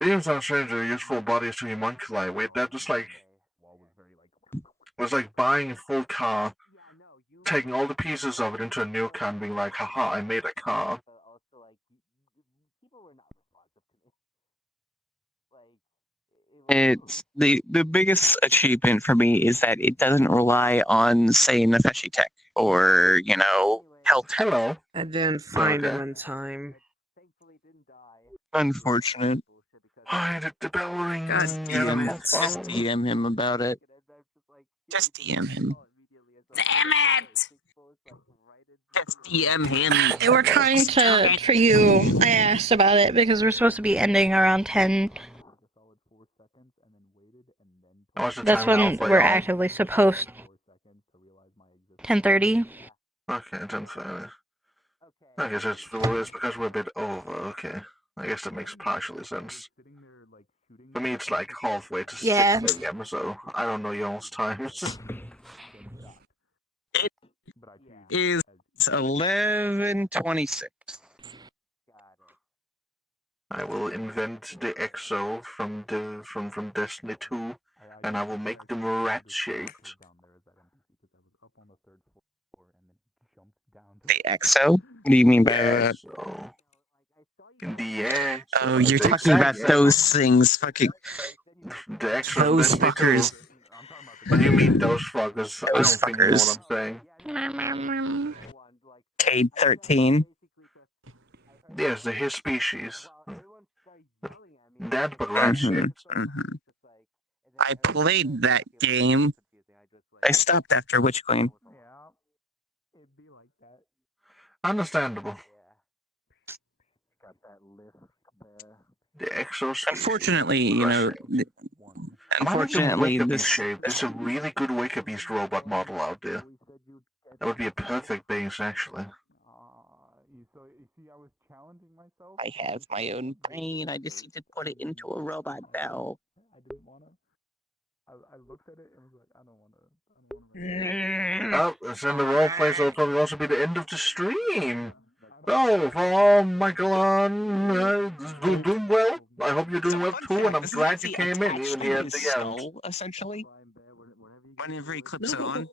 It even sounds strange to use full bodies to homunculi. Wait, that just like was like buying a full car, taking all the pieces of it into a new car and being like, haha, I made a car. It's the biggest achievement for me is that it doesn't rely on, say, Nefeshi Tech or, you know, Health Tech. Hello. I didn't find him in time. Unfortunate. Why did the bell ring? God damn it. Just DM him about it. Just DM him. Damn it! Just DM him. They were trying to, for you, I asked about it because we're supposed to be ending around 10. That's when we're actively supposed. 10:30. Okay, 10:30. I guess it's because we're a bit over. Okay, I guess that makes partially sense. For me, it's like halfway to 6 a.m. So I don't know y'all's times. It is 11:26. I will invent the EXO from Destiny 2, and I will make them rat-shaped. The EXO? What do you mean by that? EXO. In the EXO. Oh, you're talking about those things. Fucking. The EXO Those from Destiny 2. fuckers. What do you mean, those fuckers? I Those don't think you know what fuckers. I'm saying. Cade 13. Yes, they're his species. That but rat-shaped. I played that game. I stopped after Witch Queen. Understandable. The exo. Unfortunately, you know. Unfortunately, this. There's a really good Wake Beast robot model out there. That would be a perfect base, actually. I have my own brain. I just need to put it into a robot now. I didn't want to. I looked at it and was like, I don't want to. Oh, it's in the roleplay, so it'll probably also be the end of the stream. So, for Michael on doing well. I hope you're doing well too, and I'm glad you came in even here at the end. Essentially. Whenever he clips it on,